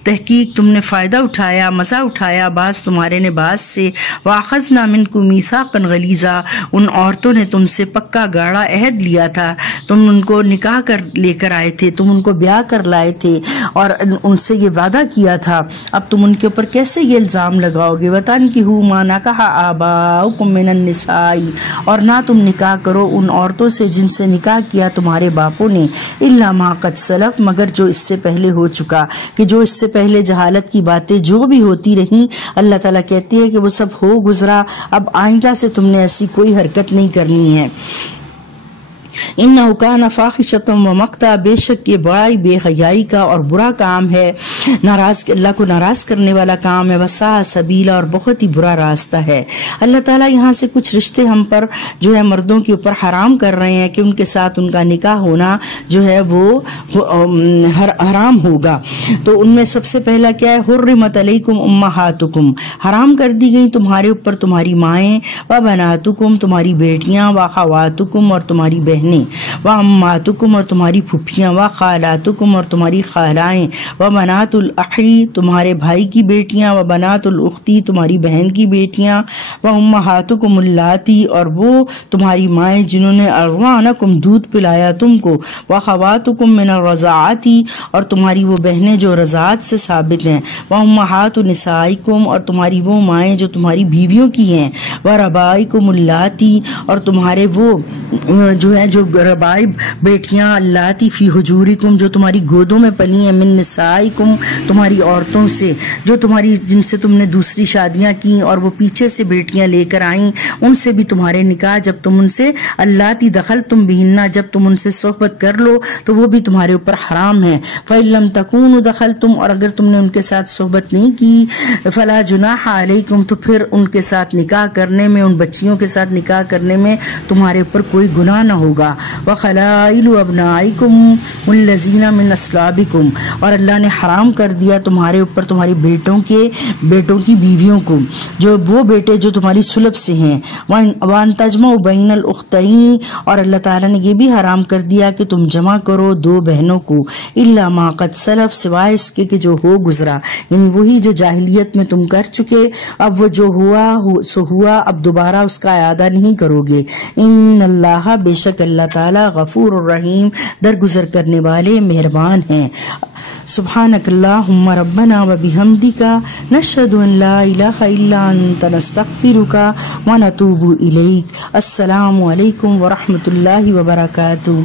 تحقیق تم نے فائدہ اٹھایا مزہ اٹھایا بعض تمہارے نے بعض سے، وَأَخَذْنَا مِنْكُم مِيثَاقًا غَلِيظًا ان عورتوں نے تم سے پکا گاڑا عہد لیا تھا، تم ان کو نکاح کر لے کر آئے تھے، تم ان کو بیاہ کر لائے تھے اور ان سے یہ وعدہ کیا تھا، اب تم ان کے اوپر کیسے یہ الزام لگاؤ گے، وَتَنْكِحُوا مَا نَكَحَ آبَاؤُكُم مِّنَ النِّسَاءِ اور نہ تم نکاح کرو ان عورتوں سے جن سے نکاح کیا تمہارے باپوں نے، إِلَّا مَا قَدْ سَلَفَ مگر جو اس سے پہلے ہو چکا، کہ جو اس سے پہلے جہالت کی باتیں جو بھی ہوتی رہیں اللہ تعالیٰ کہتی ہے کہ وہ سب ہو گزرا، اب آئندہ سے تم نے ایسی کوئی حرکت نہیں کرنی ہے۔ انہ کان فاحشۃ ومقتا بے شک یہ بڑائی بے حیائی کا اور برا کام ہے، ناراض اللہ کو ناراض کرنے والا کام ہے، وساء سبیلا اور بہت ہی برا راستہ ہے۔ اللہ تعالیٰ یہاں سے کچھ رشتے ہم پر جو ہے مردوں کے اوپر حرام کر رہے ہیں کہ ان کے ساتھ ان کا نکاح ہونا جو ہے وہ حرام ہوگا، تو ان میں سب سے پہلا کیا ہے، حرمت علیکم امہاتکم حرام کر دی گئی تمہارے اوپر تمہاری مائیں، وبناتکم تمہاری بیٹیاں، واخواتکم اور تمہاری بہنیں، واماتکم اور تمہاری پھپھیاں، وخالاتکم اور تمہاری خالائیں، وبنات الاخی تمہارے بھائی کی بیٹیاں، وبنات الاختی تمہاری بہن کی بیٹیاں، وامہاتکم اللاتی اور وہ تمہاری مائیں جنہوں نے ارضعنکم دودھ پلایا تم کو، وخواتکم من الرضاعت اور تمہاری وہ بہنیں جو رضاعت سے ثابت ہیں، وامہات نسائکم اور تمہاری وہ مائیں جو تمہاری بیویوں کی ہیں، وربائکم اللاتی اور تمہارے وہ جو ہے جو ربائب بیٹیاں، اللاتی فی حجورکم جو تمہاری گودوں میں پلی ہیں، من نسائکم تمہاری عورتوں سے جو تمہاری جن سے تم نے دوسری شادیاں کی اور وہ پیچھے سے بیٹیاں لے کر آئیں، ان سے بھی تمہارے نکاح جب تم ان سے اللاتی دخلتم بہن جب تم ان سے صحبت کر لو تو وہ بھی تمہارے اوپر حرام ہے، فإن لم تکونوا دخلتم اور اگر تم نے ان کے ساتھ صحبت نہیں کی، فلا جناح علیکم تو پھر ان کے ساتھ نکاح کرنے میں، ان بچیوں کے ساتھ نکاح کرنے میں تمہارے اوپر کوئی گناہ نہ ہوگا۔ ہوگا۔ وَخَلَائِلُ أَبْنَائِكُمُ الَّذِينَ مِنْ أَصْلَابِكُمْ، اور اللہ نے حرام کر دیا تمہارے اوپر تمہاری بیٹوں کی بیویوں کو، جو وہ بیٹے جو تمہاری سلب سے ہیں۔ وَأَن تَجْمَعُوا بَيْنَ الْأُخْتَيْنِ، اور اللہ تعالیٰ نے یہ بھی حرام کر دیا کہ تم جمع کرو دو بہنوں کو، إِلَّا مَا قَدْ سَلَفَ، سوائے اس کے کہ جو ہو گزرا، یعنی وہی جو جاہلیت میں تم کر چکے، اب وہ جو ہوا سو ہوا، اب دوبارہ اس کا اعادہ نہیں کرو گے۔ ان اللہ، بے شک اللہ تعالیٰ، غفور الرحیم، درگزر کرنے والے مہربان ہیں۔ سبحانک اللہم ربنا وبحمدک، نشہد ان لا الہ الا انت، نستغفرک ونتوب الیک۔ السلام علیکم ورحمۃ اللہ وبرکاتہ۔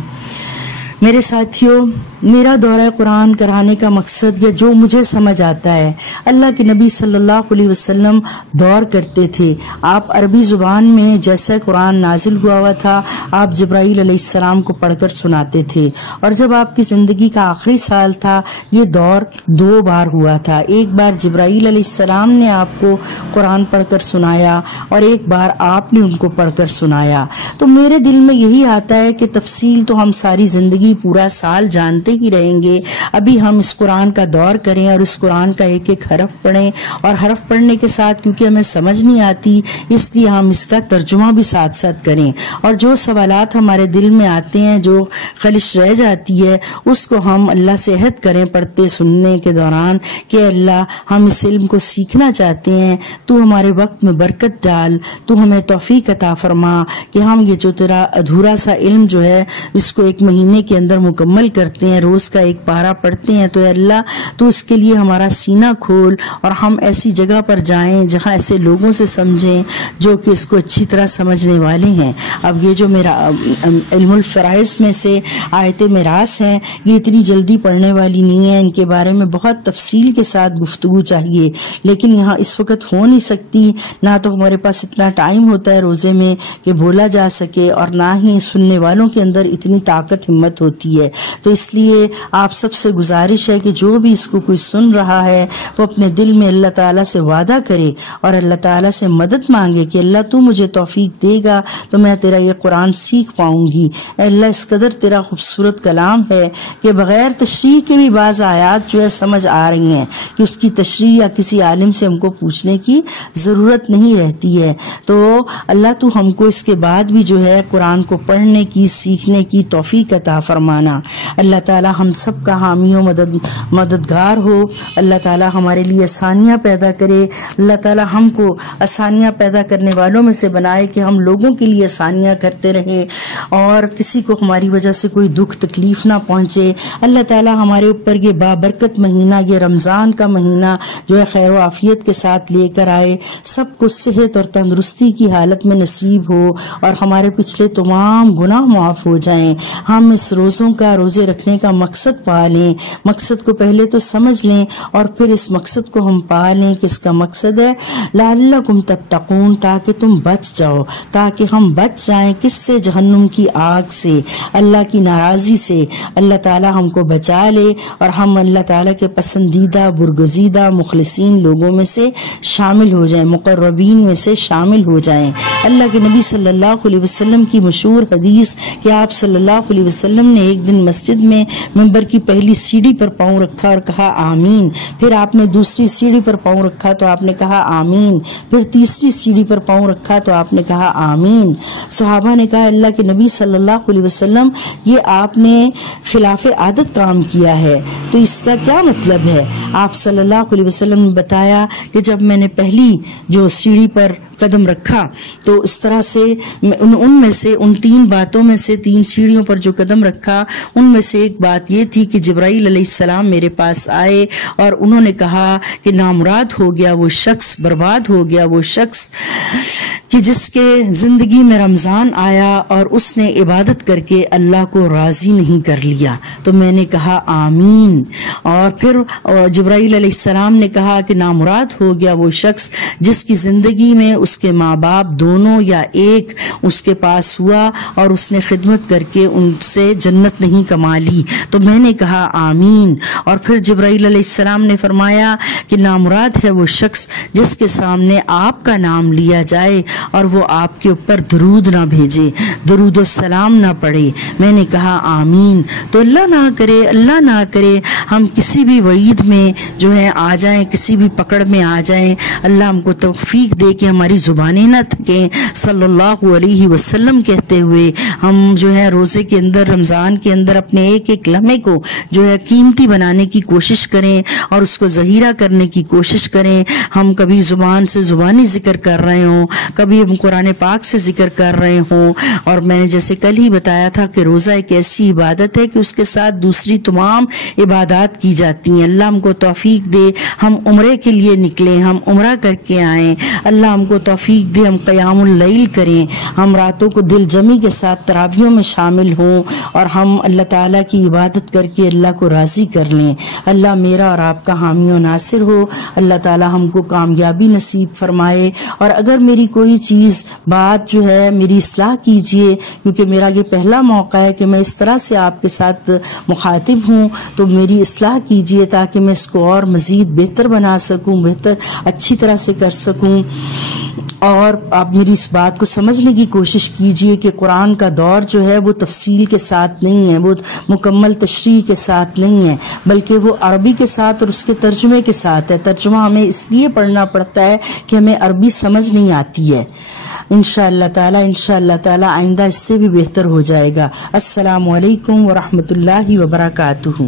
میرے ساتھیوں، میرا دورہ قرآن کرانے کا مقصد، یا جو مجھے سمجھ آتا ہے، اللہ کے نبی صلی اللہ علیہ وسلم دور کرتے تھے۔ آپ عربی زبان میں جیسا قرآن نازل ہوا تھا، آپ جبرائیل علیہ السلام کو پڑھ کر سناتے تھے، اور جب آپ کی زندگی کا آخری سال تھا، یہ دور 2 بار ہوا تھا۔ ایک بار جبرائیل علیہ السلام نے آپ کو قرآن پڑھ کر سنایا، اور ایک بار آپ نے ان کو پڑھ کر سنایا۔ تو میرے دل میں یہی آتا ہے کہ تفصیل تو ہم ساری زندگی پورا سال جانتے ہی رہیں گے، ابھی ہم اس قرآن کا دور کریں اور اس قرآن کا ایک ایک حرف پڑھیں، اور حرف پڑھنے کے ساتھ کیونکہ ہمیں سمجھ نہیں آتی اس لیے ہم اس کا ترجمہ بھی ساتھ ساتھ کریں، اور جو سوالات ہمارے دل میں آتے ہیں، جو خلش رہ جاتی ہے، اس کو ہم اللہ سے عہد کریں پڑھتے سننے کے دوران کہ اللہ، ہم اس علم کو سیکھنا چاہتے ہیں، تو ہمارے وقت میں برکت ڈال، تو ہمیں توفیق عطا فرما کہ ہم یہ جو تیرا ادھورا سا علم جو ہے اس کو 1 مہینے کے اندر مکمل کرتے ہیں، روز کا 1 پارہ پڑھتے ہیں، تو اے اللہ تو اس کے لیے ہمارا سینہ کھول، اور ہم ایسی جگہ پر جائیں جہاں ایسے لوگوں سے سمجھیں جو کہ اس کو اچھی طرح سمجھنے والے ہیں۔ اب یہ جو میرا علم الفرائض میں سے آیت میراث ہیں، یہ اتنی جلدی پڑھنے والی نہیں ہے، ان کے بارے میں بہت تفصیل کے ساتھ گفتگو چاہیے، لیکن یہاں اس وقت ہو نہیں سکتی، نہ تو ہمارے پاس اتنا ٹائم ہوتا ہے روزے میں کہ بولا جا سکے، اور نہ ہی سننے والوں کے اندر اتنی طاقت ہمت ہوتی ہے۔ تو اس لیے آپ سب سے گزارش ہے کہ جو بھی اس کو کوئی سن رہا ہے، وہ اپنے دل میں اللہ تعالیٰ سے وعدہ کرے اور اللہ تعالیٰ سے مدد مانگے کہ اللہ تو مجھے توفیق دے گا تو میں تیرا یہ قرآن سیکھ پاؤں گی۔ اے اللہ، اس قدر تیرا خوبصورت کلام ہے کہ بغیر تشریح کے بھی بعض آیات جو ہے سمجھ آ رہی ہیں کہ اس کی تشریح یا کسی عالم سے ہم کو پوچھنے کی ضرورت نہیں رہتی ہے۔ تو اللہ تو ہم کو اس کے بعد بھی جو ہے قرآن کو پڑھنے کی، سیکھنے کی توفیق عطا فرمانا۔ اللہ تعالی ہم سب کا حامی و مددگار ہو۔ اللہ تعالی ہمارے لیے آسانیاں پیدا کرے۔ اللہ تعالی ہم کو آسانیاں پیدا کرنے والوں میں سے بنائے کہ ہم لوگوں کے لیے آسانیاں کرتے رہیں اور کسی کو ہماری وجہ سے کوئی دکھ تکلیف نہ پہنچے۔ اللہ تعالی ہمارے اوپر یہ بابرکت مہینہ، یہ رمضان کا مہینہ جو ہے خیر و عافیت کے ساتھ لے کر آئے، سب کو صحت اور تندرستی کی حالت میں نصیب ہو اور ہمارے پچھلے تمام گناہ معاف ہو جائیں۔ ہم اس روزوں کا، روزے رکھنے کا مقصد پا لیں، مقصد کو پہلے تو سمجھ لیں اور پھر اس مقصد کو ہم پا لیں کہ اس کا مقصد ہے لعلکم تتقون، تاکہ تم بچ جاؤ، تاکہ ہم بچ جائیں کس سے؟ جہنم کی آگ سے، اللہ کی ناراضی سے۔ اللہ تعالی ہم کو بچا لے اور ہم اللہ تعالی کے پسندیدہ، برگزیدہ، مخلصین لوگوں میں سے شامل ہو جائیں، مقربین میں سے شامل ہو جائیں۔ اللہ کے نبی صلی اللہ علیہ وسلم کی مشہور حدیث کہ آپ صلی اللہ علیہ وسلم نے ایک دن مسجد میں منبر کی پہلی سیڑھی پر پاؤں رکھا اور کہا آمین، پھر آپ نے دوسری سیڑھی پر پاؤں رکھا تو آپ نے کہا آمین، پھر تیسری سیڑھی پر پاؤں رکھا تو آپ نے کہا آمین۔ صحابہ نے کہا اللہ کے نبی صلی اللہ علیہ وسلم یہ آپ نے خلاف عادت کام کیا ہے، تو اس کا کیا مطلب ہے؟ آپ صلی اللہ علیہ وسلم نے بتایا کہ جب میں نے پہلی جو سیڑھی پر قدم رکھا تو اس طرح سے ان میں سے، ان 3 باتوں میں سے، 3 سیڑھیوں پر جو قدم رکھا ان میں سے ایک بات یہ تھی کہ جبرائیل علیہ السلام میرے پاس آئے اور انہوں نے کہا کہ نامراد ہو گیا وہ شخص، برباد ہو گیا وہ شخص کہ جس کے زندگی میں رمضان آیا اور اس نے عبادت کر کے اللہ کو راضی نہیں کر لیا۔ تو میں نے کہا آمین۔ اور پھر جبرائیل علیہ السلام نے کہا کہ نامراد ہو گیا وہ شخص جس کی زندگی میں اس کے ماں باپ دونوں یا ایک اس کے پاس ہوا اور اس نے خدمت کر کے ان سے جنت نہیں کما لی۔ تو میں نے کہا آمین۔ اور پھر جبرائیل علیہ السلام نے فرمایا کہ نامراد ہے وہ شخص جس کے سامنے آپ کا نام لیا جائے اور وہ آپ کے اوپر درود نہ بھیجے، درود و سلام نہ پڑھے۔ میں نے کہا آمین۔ تو اللہ نہ کرے ہم کسی بھی وعید میں جو ہے آ جائیں، کسی بھی پکڑ میں آ جائیں۔ اللہ ہم کو توفیق دے کہ ہماری زبانیں نہ تھکیں۔ صلی اللہ علیہ وسلم کہتے ہوئے ہم جو ہے روزے کے اندر، رمضان کے اندر اپنے ایک ایک لمحے کو جو ہے قیمتی بنانے کی کوشش کریں اور اس کو ذخیرہ کرنے کی کوشش کریں۔ ہم کبھی زبان سے زبانی ذکر کر رہے ہوں، کبھی ہم قرآن پاک سے ذکر کر رہے ہوں، اور میں نے جیسے کل ہی بتایا تھا کہ روزہ ایک ایسی عبادت ہے کہ اس کے ساتھ دوسری تمام عبادات کی جاتی ہیں۔ اللہ ہم کو توفیق دے ہم عمرے کے لیے نکلیں، ہم عمرہ کر کے آئیں۔ اللہ ہم کو توفیق دے ہم قیام اللیل کریں، ہم راتوں کو دل جمی کے ساتھ تراویحوں میں شامل ہوں، اور ہم اللہ تعالیٰ کی عبادت کر کے اللہ کو راضی کر لیں۔ اللہ میرا اور آپ کا حامی و ناصر ہو۔ اللہ تعالیٰ ہم کو کامیابی نصیب فرمائے، اور اگر میری کوئی چیز بات جو ہے میری اصلاح کیجئے، کیونکہ میرا یہ پہلا موقع ہے کہ میں اس طرح سے آپ کے ساتھ مخاطب ہوں، تو میری اصلاح کیجئے تاکہ میں اس کو اور مزید بہتر بنا سکوں، بہتر اچھی طرح سے کر سکوں۔ اور آپ میری اس بات کو سمجھنے کی کوشش کیجئے کہ قرآن کا دور جو ہے وہ تفصیل کے ساتھ نہیں ہے، وہ مکمل تشریح کے ساتھ نہیں ہے، بلکہ وہ عربی کے ساتھ اور اس کے ترجمے کے ساتھ ہے۔ ترجمہ ہمیں اس لیے پڑھنا پڑتا ہے کہ ہمیں عربی سمجھ نہیں آتی ہے۔ انشاءاللہ تعالی آئندہ اس سے بھی بہتر ہو جائے گا۔ السلام علیکم ورحمۃ اللہ وبرکاتہ۔